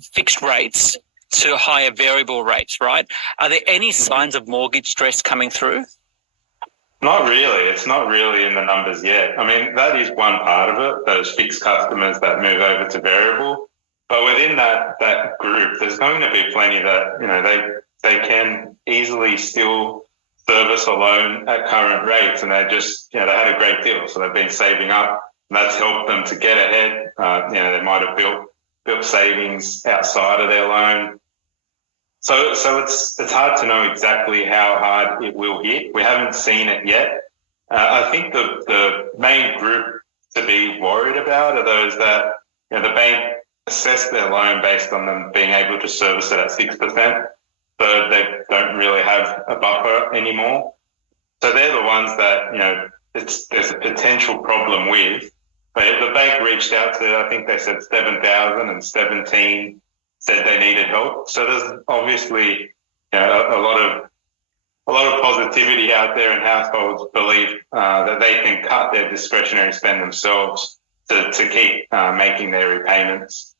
fixed rates to higher variable rates, right? Are there any signs of mortgage stress coming through? Not really. It's not really in the numbers yet. I mean, that is one part of it, those fixed customers that move over to variable. But within that group, there's going to be plenty that, they can easily still service a loan at current rates, and they just, they had a great deal. So they've been saving up, and that's helped them to get ahead. They might have built savings outside of their loan. So it's hard to know exactly how hard it will hit. We haven't seen it yet. I think the main group to be worried about are those that, the bank assess their loan based on them being able to service it at 6%. So they don't really have a buffer anymore. So they're the ones that, there's a potential problem with. But the bank reached out to, I think they said 7,000, and 17 said they needed help. So there's obviously, a lot of positivity out there, and households believe that they can cut their discretionary spend themselves to keep making their repayments.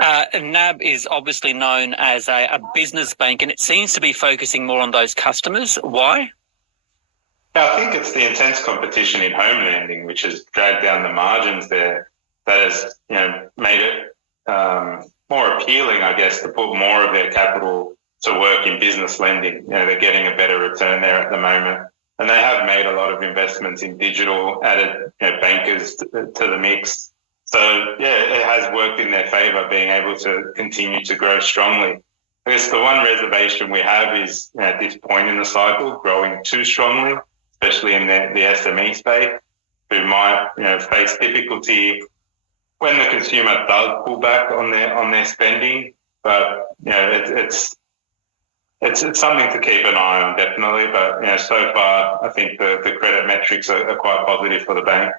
NAB is obviously known as a business bank, and it seems to be focusing more on those customers. Why? I think it's the intense competition in home lending, which has dragged down the margins there, that has made it more appealing, I guess, to put more of their capital to work in business lending. They're getting a better return there at the moment. And they have made a lot of investments in digital, added bankers to the mix. So, it has worked in their favour, being able to continue to grow strongly. I guess the one reservation we have is at this point in the cycle, growing too strongly, especially in the SME space, who might face difficulty when the consumer does pull back on their spending. But it's it's something to keep an eye on, definitely. But so far, I think the credit metrics are quite positive for the bank.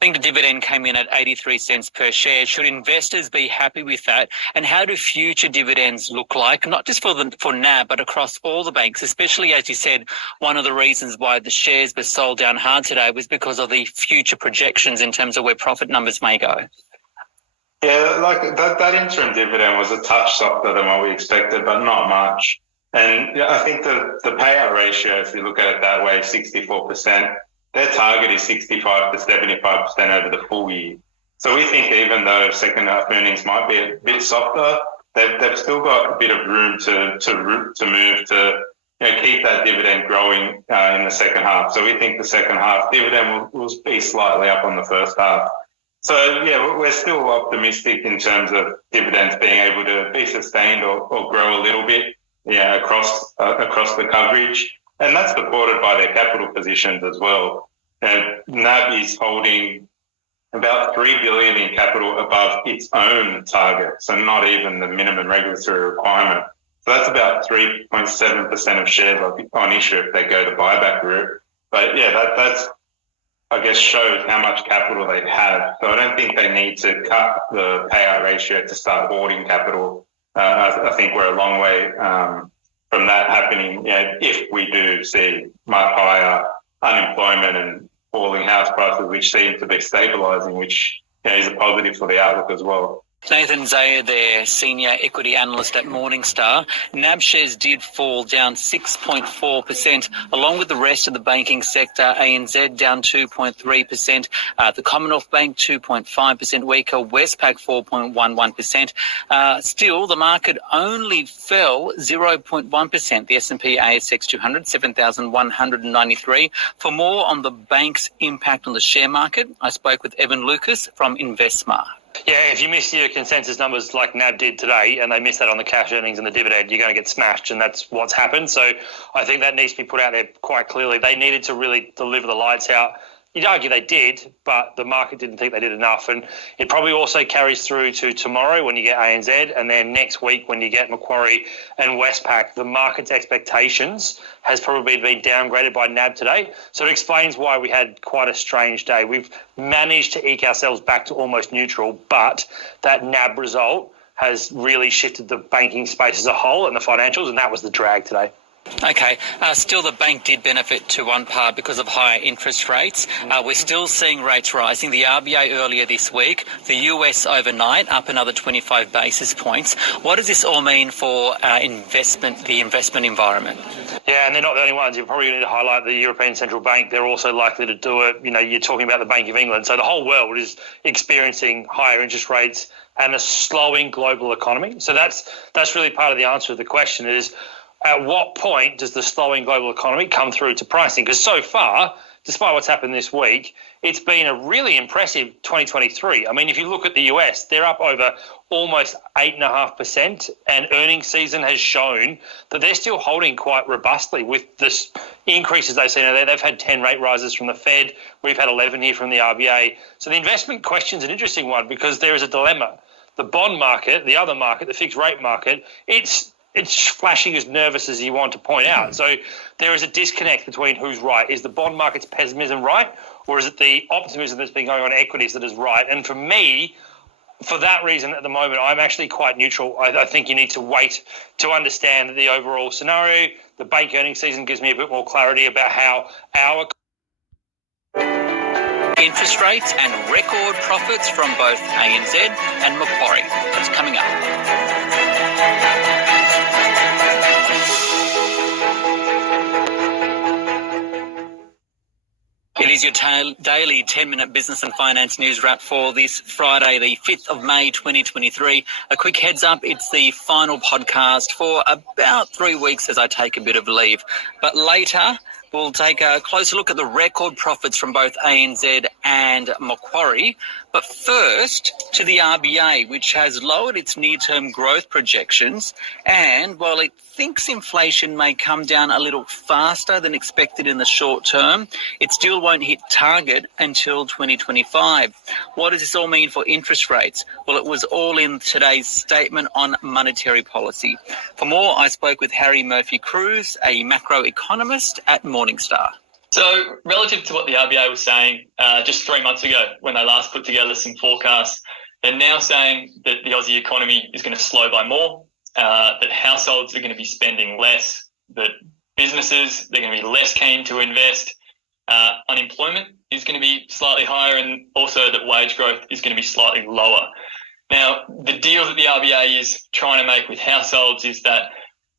I think the dividend came in at 83 cents per share. Should investors be happy with that? And how do future dividends look like, not just for NAB, but across all the banks, especially, as you said, one of the reasons why the shares were sold down hard today was because of the future projections in terms of where profit numbers may go? Yeah, like that interim dividend was a touch softer than what we expected, but not much. And I think the payout ratio, if you look at it that way, 64%. Their target is 65 to 75% over the full year. So we think even though second half earnings might be a bit softer, they've still got a bit of room to move to keep that dividend growing in the second half. So we think the second half dividend will be slightly up on the first half. So yeah, we're still optimistic in terms of dividends being able to be sustained or grow a little bit, across the coverage. And that's supported by their capital positions as well. NAB is holding about $3 billion in capital above its own target, so not even the minimum regulatory requirement. So that's about 3.7% of shares on issue if they go the buyback route. But yeah, that's I guess shows how much capital they have. So I don't think they need to cut the payout ratio to start hoarding capital. I think we're a long way from that happening, if we do see much higher unemployment and falling house prices, which seem to be stabilising, which is a positive for the outlook as well. Nathan Zayer there, Senior Equity Analyst at Morningstar. NAB shares did fall down 6.4%, along with the rest of the banking sector. ANZ down 2.3%, the Commonwealth Bank 2.5% weaker, Westpac 4.11%. Still, the market only fell 0.1%. The S&P ASX 200, 7,193. For more on the bank's impact on the share market, I spoke with Evan Lucas from InvestSmart. Yeah, if you miss your consensus numbers like NAB did today and they miss that on the cash earnings and the dividend, you're going to get smashed, and that's what's happened. So I think that needs to be put out there quite clearly. They needed to really deliver the lights out. You'd argue they did, but the market didn't think they did enough. And it probably also carries through to tomorrow when you get ANZ, and then next week when you get Macquarie and Westpac. The market's expectations has probably been downgraded by NAB today. So it explains why we had quite a strange day. We've managed to eke ourselves back to almost neutral, but that NAB result has really shifted the banking space as a whole and the financials, and that was the drag today. Okay. Still, the bank did benefit to one part because of higher interest rates. We're still seeing rates rising. The RBA earlier this week, the US overnight, up another 25 basis points. What does this all mean for the investment environment? Yeah, and they're not the only ones. You're probably going to highlight the European Central Bank. They're also likely to do it. You're talking about the Bank of England. So the whole world is experiencing higher interest rates and a slowing global economy. So that's really part of the answer to the question is, at what point does the slowing global economy come through to pricing? Because so far, despite what's happened this week, it's been a really impressive 2023. I mean, if you look at the US, they're up over almost 8.5%, and earnings season has shown that they're still holding quite robustly with this increases they've seen. They've had 10 rate rises from the Fed. We've had 11 here from the RBA. So the investment question is an interesting one because there is a dilemma. The bond market, the other market, the fixed rate market, it's flashing as nervous as you want to point out. So there is a disconnect between who's right. Is the bond market's pessimism right, or is it the optimism that's been going on in equities that is right? And for me, for that reason at the moment, I'm actually quite neutral. I think you need to wait to understand the overall scenario. The bank earnings season gives me a bit more clarity about how our interest rates and record profits from both ANZ and Macquarie. That's coming up. It is your daily 10-minute business and finance news wrap for this Friday, the 5th of May, 2023. A quick heads up, it's the final podcast for about 3 weeks as I take a bit of leave. But later, We'll take a closer look at the record profits from both ANZ and Macquarie. But first, to the RBA, which has lowered its near-term growth projections. And while it thinks inflation may come down a little faster than expected in the short term, it still won't hit target until 2025. What does this all mean for interest rates? Well, it was all in today's statement on monetary policy. For more, I spoke with Harry Murphy-Cruz, a macroeconomist at Morningstar. So relative to what the RBA was saying just 3 months ago when they last put together some forecasts, they're now saying that the Aussie economy is going to slow by more, that households are going to be spending less, that businesses, they're going to be less keen to invest, unemployment is going to be slightly higher, and also that wage growth is going to be slightly lower. Now, the deal that the RBA is trying to make with households is that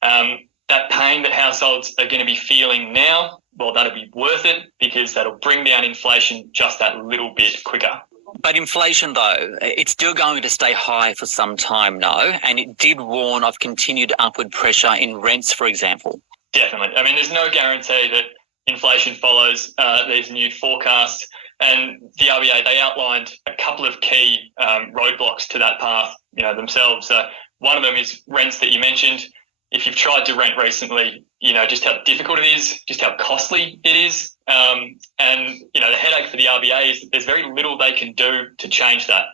that pain that households are going to be feeling now, well, that'll be worth it because that'll bring down inflation just that little bit quicker. But inflation, though, it's still going to stay high for some time, no? And it did warn of continued upward pressure in rents, for example. Definitely. I mean, there's no guarantee that inflation follows these new forecasts. And the RBA, they outlined a couple of key roadblocks to that path, themselves. One of them is rents that you mentioned. If you've tried to rent recently, just how difficult it is, just how costly it is. And the headache for the RBA is that there's very little they can do to change that.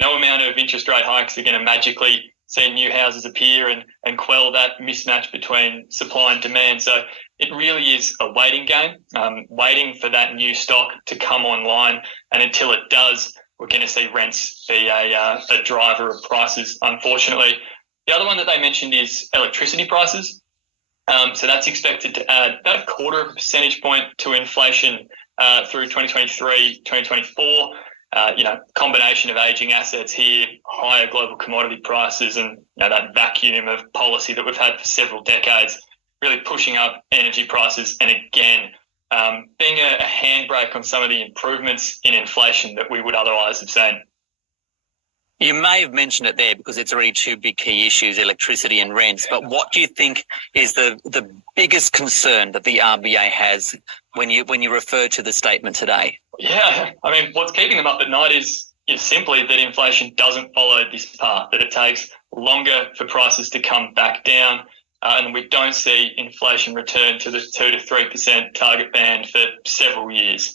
No amount of interest rate hikes are going to magically see new houses appear and quell that mismatch between supply and demand. So it really is a waiting game, waiting for that new stock to come online. And until it does, we're going to see rents be a driver of prices, unfortunately. The other one that they mentioned is electricity prices. So that's expected to add about a quarter of a percentage point to inflation through 2023, 2024. Combination of aging assets here, higher global commodity prices, and that vacuum of policy that we've had for several decades, really pushing up energy prices. And again, being a handbrake on some of the improvements in inflation that we would otherwise have seen. You may have mentioned it there because it's already two big key issues, electricity and rents. But what do you think is the biggest concern that the RBA has when you refer to the statement today? Yeah, I mean, what's keeping them up at night is simply that inflation doesn't follow this path, that it takes longer for prices to come back down, and we don't see inflation return to the 2 to 3% target band for several years.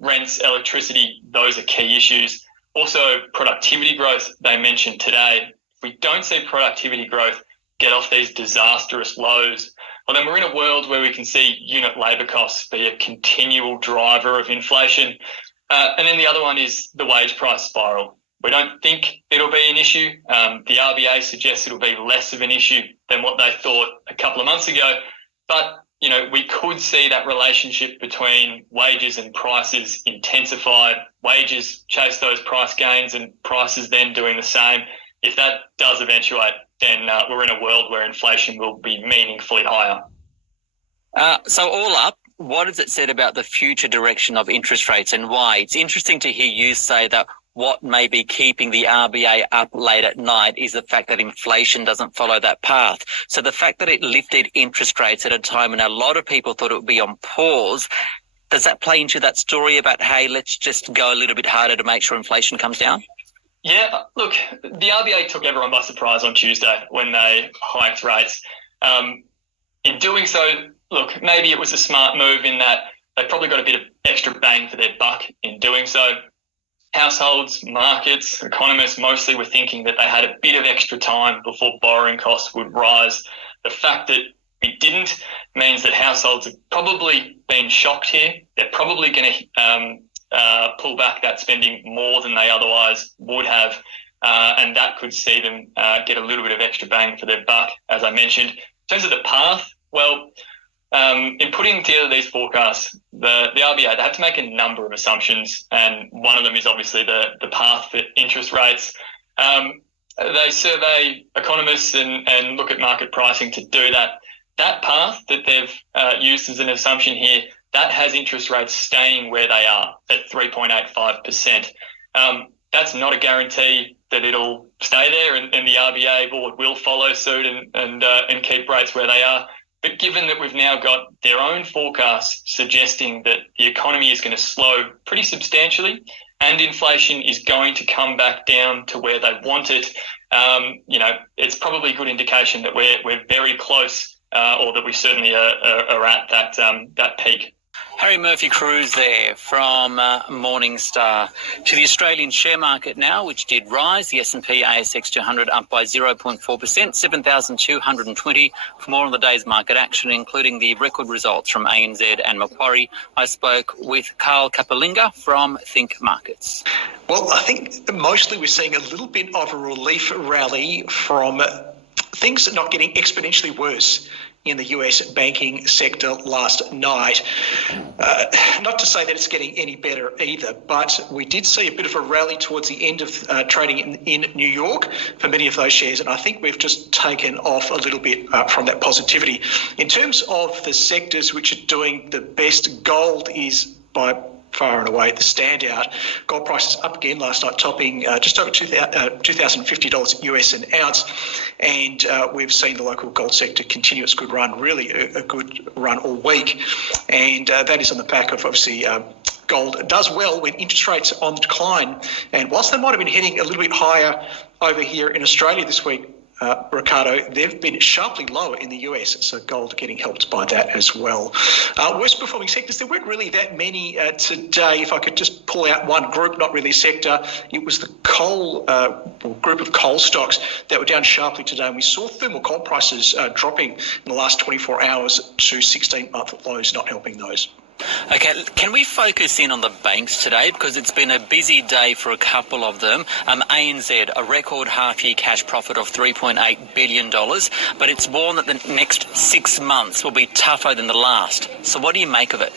Rents, electricity, those are key issues. Also, productivity growth, they mentioned today. If we don't see productivity growth get off these disastrous lows, well, then we're in a world where we can see unit labour costs be a continual driver of inflation. And then the other one is the wage price spiral. We don't think it'll be an issue. The RBA suggests it'll be less of an issue than what they thought a couple of months ago. But we could see that relationship between wages and prices intensify. Wages chase those price gains and prices then doing the same. If that does eventuate, then we're in a world where inflation will be meaningfully higher. So all up, what has it said about the future direction of interest rates and why? It's interesting to hear you say that what may be keeping the RBA up late at night is the fact that inflation doesn't follow that path. So the fact that it lifted interest rates at a time when a lot of people thought it would be on pause, does that play into that story about, hey, let's just go a little bit harder to make sure inflation comes down? Yeah, look, the RBA took everyone by surprise on Tuesday when they hiked rates. In doing so, look, maybe it was a smart move in that they probably got a bit of extra bang for their buck in doing so. Households, markets, economists mostly were thinking that they had a bit of extra time before borrowing costs would rise. The fact that we didn't means that households have probably been shocked here. They're probably going to pull back that spending more than they otherwise would have, and that could see them get a little bit of extra bang for their buck, as I mentioned. In terms of the path, well, in putting together these forecasts, the RBA, they have to make a number of assumptions, and one of them is obviously the path for interest rates. They survey economists and look at market pricing to do that. That path that they've used as an assumption here, that has interest rates staying where they are at 3.85%. That's not a guarantee that it'll stay there, and the RBA board will follow suit and keep rates where they are. But given that we've now got their own forecasts suggesting that the economy is going to slow pretty substantially and inflation is going to come back down to where they want it, it's probably a good indication that we're very close, or that we certainly are at that peak. Harry Murphy-Cruz there from Morningstar. To the Australian share market now, which did rise. The S&P ASX 200 up by 0.4%, 7,220. For more on the day's market action, including the record results from ANZ and Macquarie, I spoke with Carl Capelinga from Think Markets. Well, I think mostly we're seeing a little bit of a relief rally from things not getting exponentially worse in the US banking sector last night. Not to say that it's getting any better either, but we did see a bit of a rally towards the end of trading in New York for many of those shares, and I think we've just taken off a little bit from that positivity. In terms of the sectors which are doing the best, gold is by far and away the standout. Gold prices up again last night, topping just over $2,050 US an ounce, and we've seen the local gold sector continue its good run, really a good run all week, and that is on the back of obviously gold does well when interest rates are on the decline, and whilst they might have been heading a little bit higher over here in Australia this week, Ricardo, they've been sharply lower in the US, so gold getting helped by that as well. Worst performing sectors, there weren't really that many today. If I could just pull out one group, not really a sector, it was the coal group of coal stocks that were down sharply today. And we saw thermal coal prices dropping in the last 24 hours to 16-month lows, not helping those. Okay, can we focus in on the banks today, because it's been a busy day for a couple of them. ANZ, a record half-year cash profit of $3.8 billion, but it's warned that the next 6 months will be tougher than the last. So what do you make of it?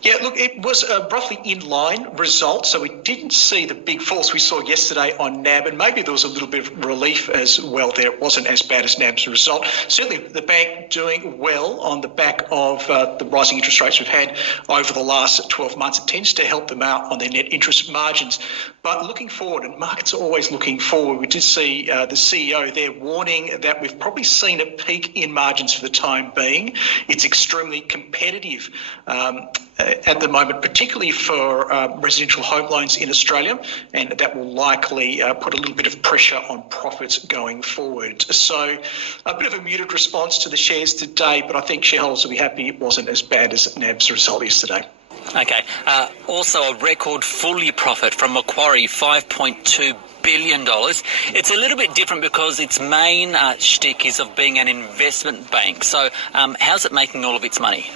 Yeah, look, it was a roughly in-line result, so we didn't see the big falls we saw yesterday on NAB, and maybe there was a little bit of relief as well there. It wasn't as bad as NAB's result. Certainly the bank doing well on the back of the rising interest rates we've had over the last 12 months. It tends to help them out on their net interest margins. But looking forward, and markets are always looking forward, we did see the CEO there warning that we've probably seen a peak in margins for the time being. It's extremely competitive at the moment, particularly for residential home loans in Australia, and that will likely put a little bit of pressure on profits going forward. So a bit of a muted response to the shares today, but I think shareholders will be happy it wasn't as bad as NAB's result yesterday. Okay. Also a record full-year profit from Macquarie, $5.2 billion. It's a little bit different because its main shtick is of being an investment bank. So how's it making all of its money?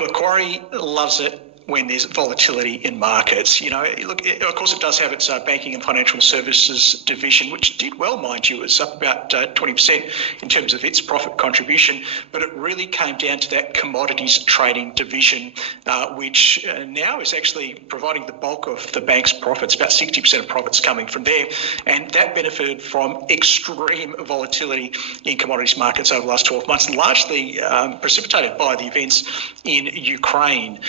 Macquarie loves it when there's volatility in markets. You know, look, of course it does have its banking and financial services division, which did well, mind you. It's up about 20% in terms of its profit contribution, but it really came down to that commodities trading division, which now is actually providing the bulk of the bank's profits, about 60% of profits coming from there, and that benefited from extreme volatility in commodities markets over the last 12 months, largely precipitated by the events in Ukraine.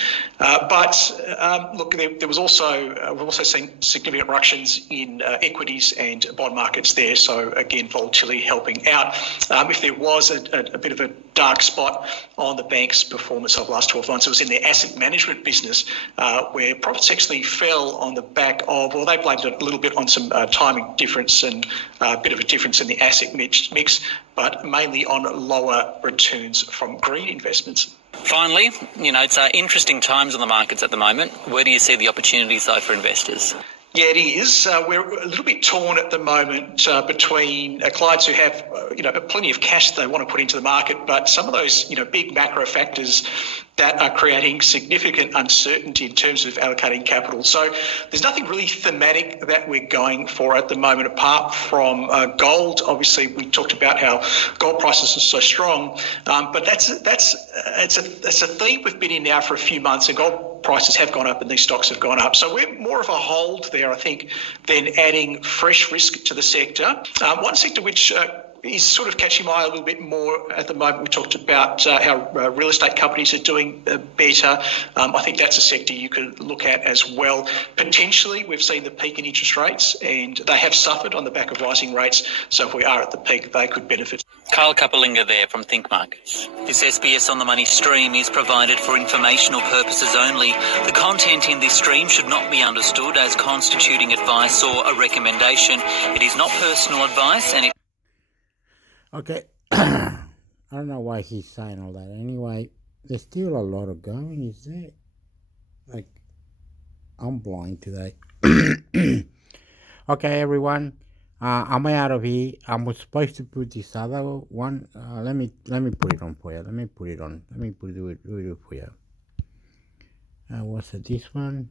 But look, there was also we've also seen significant ructions in equities and bond markets there. So again, volatility helping out. If there was a bit of a dark spot on the bank's performance over the last 12 months, it was in their asset management business, where profits actually fell on the back of, well, they blamed it a little bit on some timing difference and a bit of a difference in the asset mix, but mainly on lower returns from green investments. Finally, you know, it's interesting times on the markets at the moment. Where do you see the opportunities, though, for investors? Yeah, it is. We're a little bit torn at the moment between clients who have, plenty of cash they want to put into the market, but some of those, big macro factors that are creating significant uncertainty in terms of allocating capital. So there's nothing really thematic that we're going for at the moment, apart from gold. Obviously, we talked about how gold prices are so strong, but that's a theme we've been in now for a few months, and gold prices have gone up and these stocks have gone up. So we're more of a hold there, I think, than adding fresh risk to the sector. One sector which is sort of catching my eye a little bit more at the moment. We talked about how real estate companies are doing better. I think that's a sector you could look at as well. Potentially, we've seen the peak in interest rates, and they have suffered on the back of rising rates. So if we are at the peak, they could benefit. Carl Kapalinga there from Think Markets. This SBS On The Money stream is provided for informational purposes only. The content in this stream should not be understood as constituting advice or a recommendation. It is not personal advice and it... Okay. I don't know why he's saying all that. Anyway, there's still a lot of going, is there? Like, I'm blind today. Okay, everyone. I'm out of here. I was supposed to put this other one. Let me put it on for you. Let me do it for you. What's it? This one.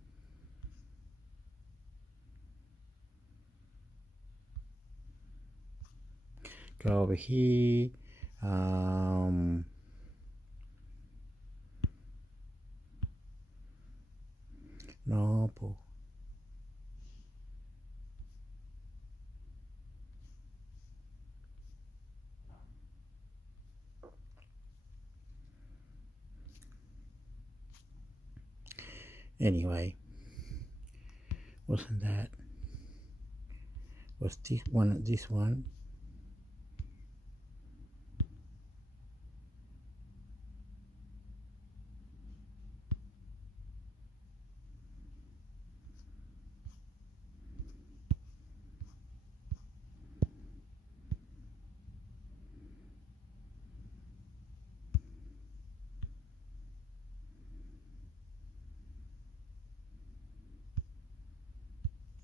Go over here. No, po. Anyway, wasn't that? Was this one? This one?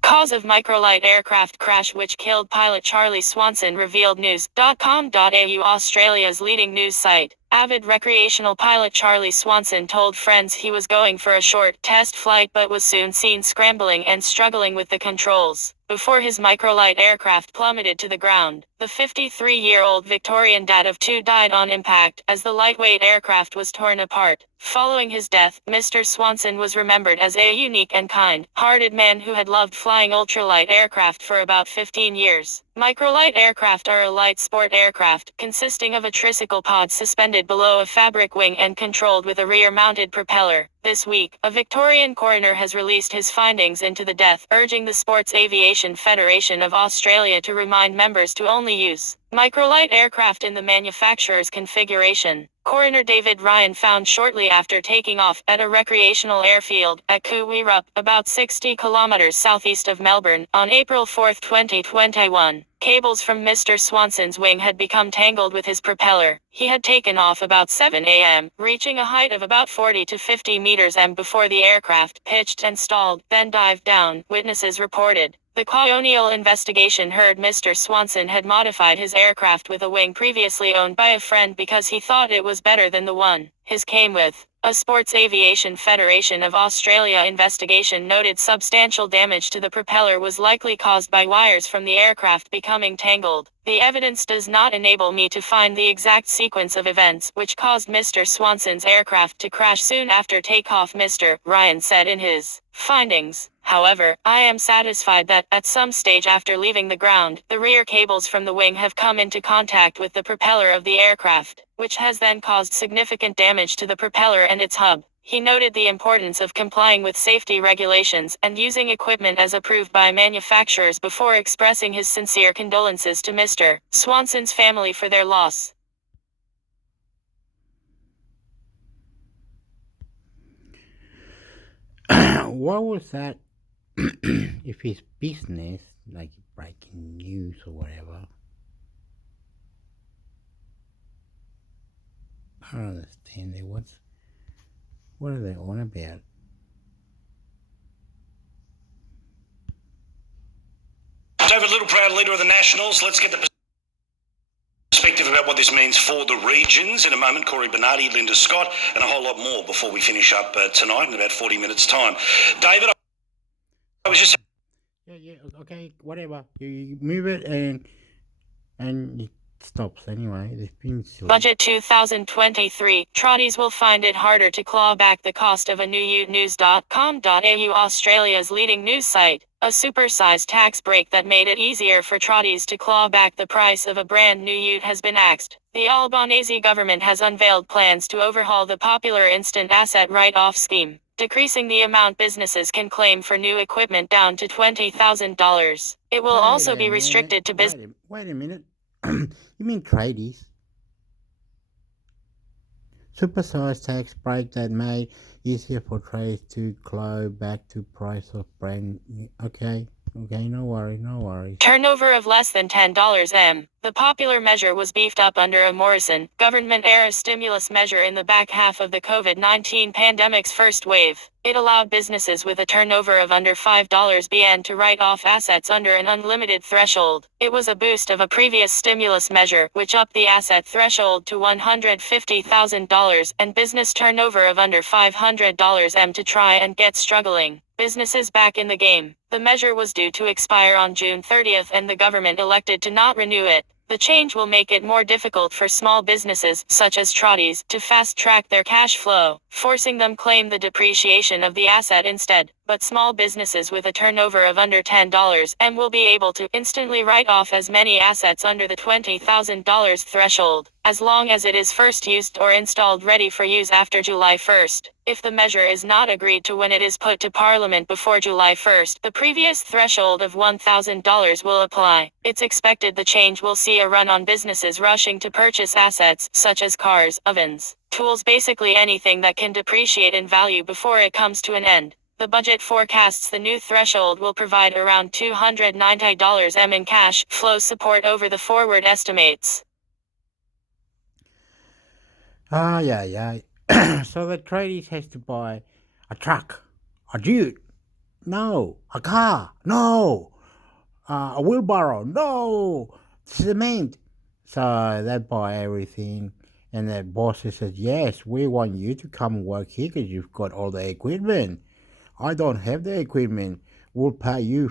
Cause of microlight aircraft crash which killed pilot Charlie Swanson revealed news.com.au, Australia's leading news site. Avid recreational pilot Charlie Swanson told friends he was going for a short test flight but was soon seen scrambling and struggling with the controls before his microlight aircraft plummeted to the ground. The 53-year-old Victorian dad of two died on impact as the lightweight aircraft was torn apart. Following his death, Mr. Swanson was remembered as a unique and kind-hearted man who had loved flying ultralight aircraft for about 15 years. Microlight aircraft are a light sport aircraft consisting of a tricycle pod suspended below a fabric wing and controlled with a rear-mounted propeller. This week, a Victorian coroner has released his findings into the death, urging the Sports Aviation Federation of Australia to remind members to only use microlight aircraft in the manufacturer's configuration. Coroner David Ryan found shortly after taking off at a recreational airfield at Kuwirup, about 60 kilometers southeast of Melbourne, on April 4, 2021. Cables from Mr. Swanson's wing had become tangled with his propeller. He had taken off about 7 a.m., reaching a height of about 40 to 50 meters before the aircraft pitched and stalled, then dived down, witnesses reported. The colonial investigation heard Mr. Swanson had modified his aircraft with a wing previously owned by a friend because he thought it was better than the one his came with. A Sports Aviation Federation of Australia investigation noted substantial damage to the propeller was likely caused by wires from the aircraft becoming tangled. The evidence does not enable me to find the exact sequence of events which caused Mr. Swanson's aircraft to crash soon after takeoff, Mr. Ryan said in his findings. However, I am satisfied that, at some stage after leaving the ground, the rear cables from the wing have come into contact with the propeller of the aircraft, which has then caused significant damage to the propeller and its hub. He noted the importance of complying with safety regulations and using equipment as approved by manufacturers before expressing his sincere condolences to Mr. Swanson's family for their loss. What was that? If it's business, like breaking news or whatever, I don't understand it. What are they on about? David Little, proud leader of the Nationals. Let's get the perspective about what this means for the regions in a moment. Corey Bernardi, Linda Scott, and a whole lot more before we finish up tonight in about 40 minutes' time. David, I was just... Yeah, okay, whatever. You move it and it stops anyway. It's been silly. Budget 2023. Trotties will find it harder to claw back the cost of a new ute. News.com.au, Australia's leading news site. A supersized tax break that made it easier for trotties to claw back the price of a brand new ute has been axed. The Albanese government has unveiled plans to overhaul the popular instant asset write-off scheme, decreasing the amount businesses can claim for new equipment down to $20,000. It will also be restricted to business. Wait a minute. You mean tradies? supersized tax break that made easier for trades to claw back to price of brand. Okay, no worries. Turnover of less than $10 m. The popular measure was beefed up under a Morrison government-era stimulus measure in the back half of the COVID-19 pandemic's first wave. It allowed businesses with a turnover of under $5 BN to write off assets under an unlimited threshold. It was a boost of a previous stimulus measure, which upped the asset threshold to $150,000 and business turnover of under $500 m to try and get struggling businesses back in the game. The measure was due to expire on June 30th and the government elected to not renew it. The change will make it more difficult for small businesses, such as trotties, to fast-track their cash flow, forcing them claim the depreciation of the asset instead. But small businesses with a turnover of under $10 m will be able to instantly write off as many assets under the $20,000 threshold, as long as it is first used or installed ready for use after July 1st. If the measure is not agreed to when it is put to Parliament before July 1st, the previous threshold of $1,000 will apply. It's expected the change will see a run on businesses rushing to purchase assets, such as cars, ovens, tools, basically anything that can depreciate in value before it comes to an end. The budget forecasts the new threshold will provide around $290 m in cash flow support over the forward estimates. Yeah. So the tradies has to buy a truck, a jeep, no, a car, no, a wheelbarrow, no, cement. So they buy everything, and the boss says, yes, we want you to come work here because you've got all the equipment. I don't have the equipment. We'll pay you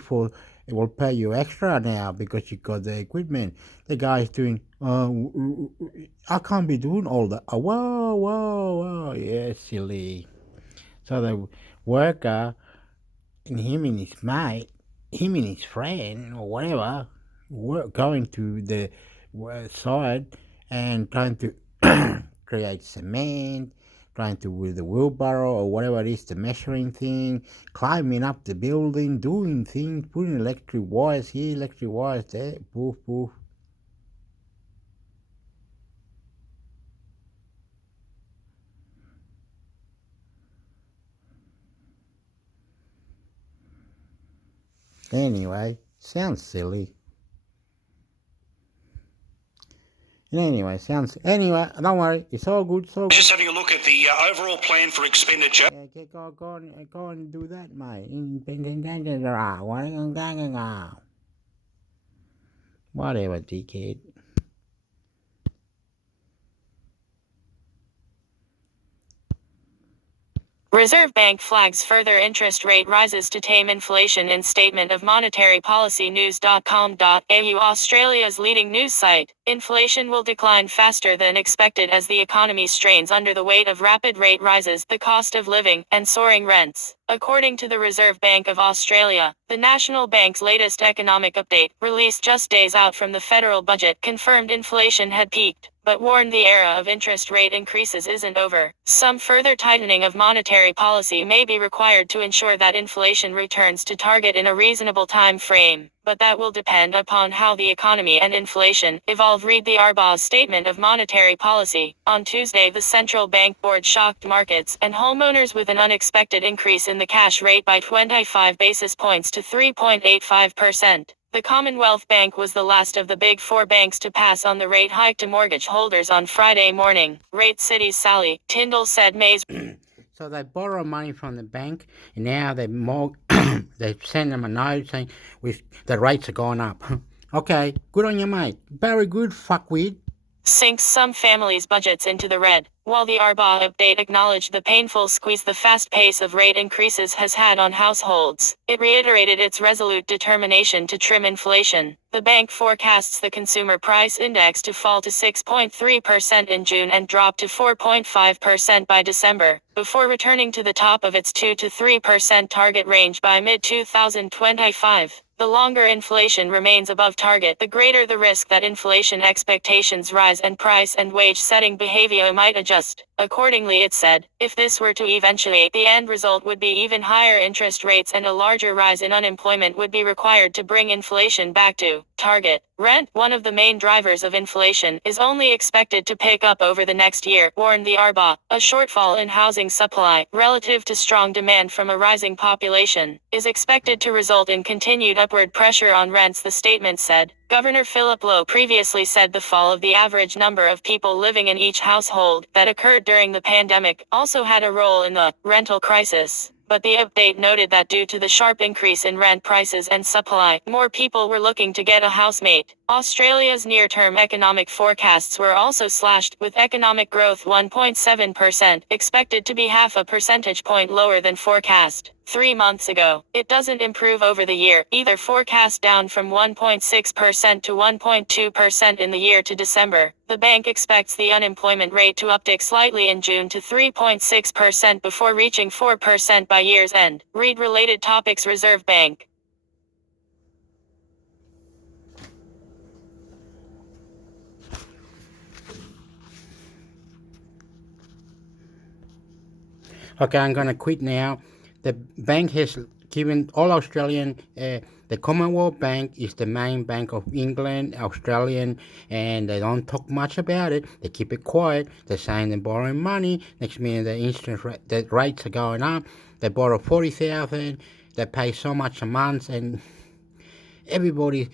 extra now because you got the equipment. The guy's doing, I can't be doing all that. Whoa, yeah, silly. So the worker, and him and his mate, him and his friend, or whatever, going to the side and trying to create cement, trying to with the wheelbarrow or whatever it is, the measuring thing, climbing up the building, doing things, putting electric wires here, electric wires there, poof. Anyway, sounds silly. Anyway, don't worry, it's all good, Just having a look at the overall plan for expenditure. Yeah, go and do that, mate. Whatever, dickhead. Reserve Bank flags further interest rate rises to tame inflation in statement of monetary policy. News.com.au, Australia's leading news site. Inflation will decline faster than expected as the economy strains under the weight of rapid rate rises, the cost of living, and soaring rents. According to the Reserve Bank of Australia, the National Bank's latest economic update, released just days out from the federal budget, confirmed inflation had peaked, but warned the era of interest rate increases isn't over. Some further tightening of monetary policy may be required to ensure that inflation returns to target in a reasonable time frame, but that will depend upon how the economy and inflation evolve. Read the RBA's statement of monetary policy. On Tuesday, the central bank board shocked markets and homeowners with an unexpected increase in the cash rate by 25 basis points to 3.85%. The Commonwealth Bank was the last of the big four banks to pass on the rate hike to mortgage holders on Friday morning. Rate City's Sally Tyndall said May's... So they borrow money from the bank, and now they send them a note saying the rates are going up. Okay, good on you, mate. Very good, fuckwit. Sinks some families' budgets into the red. While the RBA update acknowledged the painful squeeze the fast pace of rate increases has had on households, it reiterated its resolute determination to trim inflation. The bank forecasts the consumer price index to fall to 6.3% in June and drop to 4.5% by December, before returning to the top of its 2 to 3% target range by mid-2025. The longer inflation remains above target, the greater the risk that inflation expectations rise and price and wage setting behavior might adjust. Accordingly, it said, if this were to eventuate, the end result would be even higher interest rates and a larger rise in unemployment would be required to bring inflation back to target. Rent, one of the main drivers of inflation, is only expected to pick up over the next year, warned the RBA. A shortfall in housing supply, relative to strong demand from a rising population, is expected to result in continued upward pressure on rents, the statement said. Governor Philip Lowe previously said the fall of the average number of people living in each household that occurred during the pandemic also had a role in the rental crisis. But the update noted that due to the sharp increase in rent prices and supply, more people were looking to get a housemate. Australia's near-term economic forecasts were also slashed, with economic growth 1.7%, expected to be half a percentage point lower than forecast 3 months ago. It doesn't improve over the year, either, forecast down from 1.6% to 1.2% in the year to December. The bank expects the unemployment rate to uptick slightly in June to 3.6% before reaching 4% by year's end. Read related topics. Reserve Bank. Okay, I'm going to quit now. The bank has given all Australian, the Commonwealth Bank is the main bank of England, Australian, and they don't talk much about it. They keep it quiet. They're saying they're borrowing money. Next minute, the rates are going up. They borrow $40,000. They pay so much a month, and everybody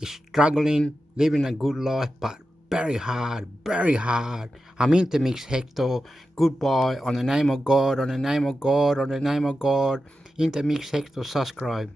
is struggling, living a good life, but very hard, very hard. I'm intermix Hector. Goodbye. On the name of God, on the name of God, on the name of God. Intermix Hector, subscribe.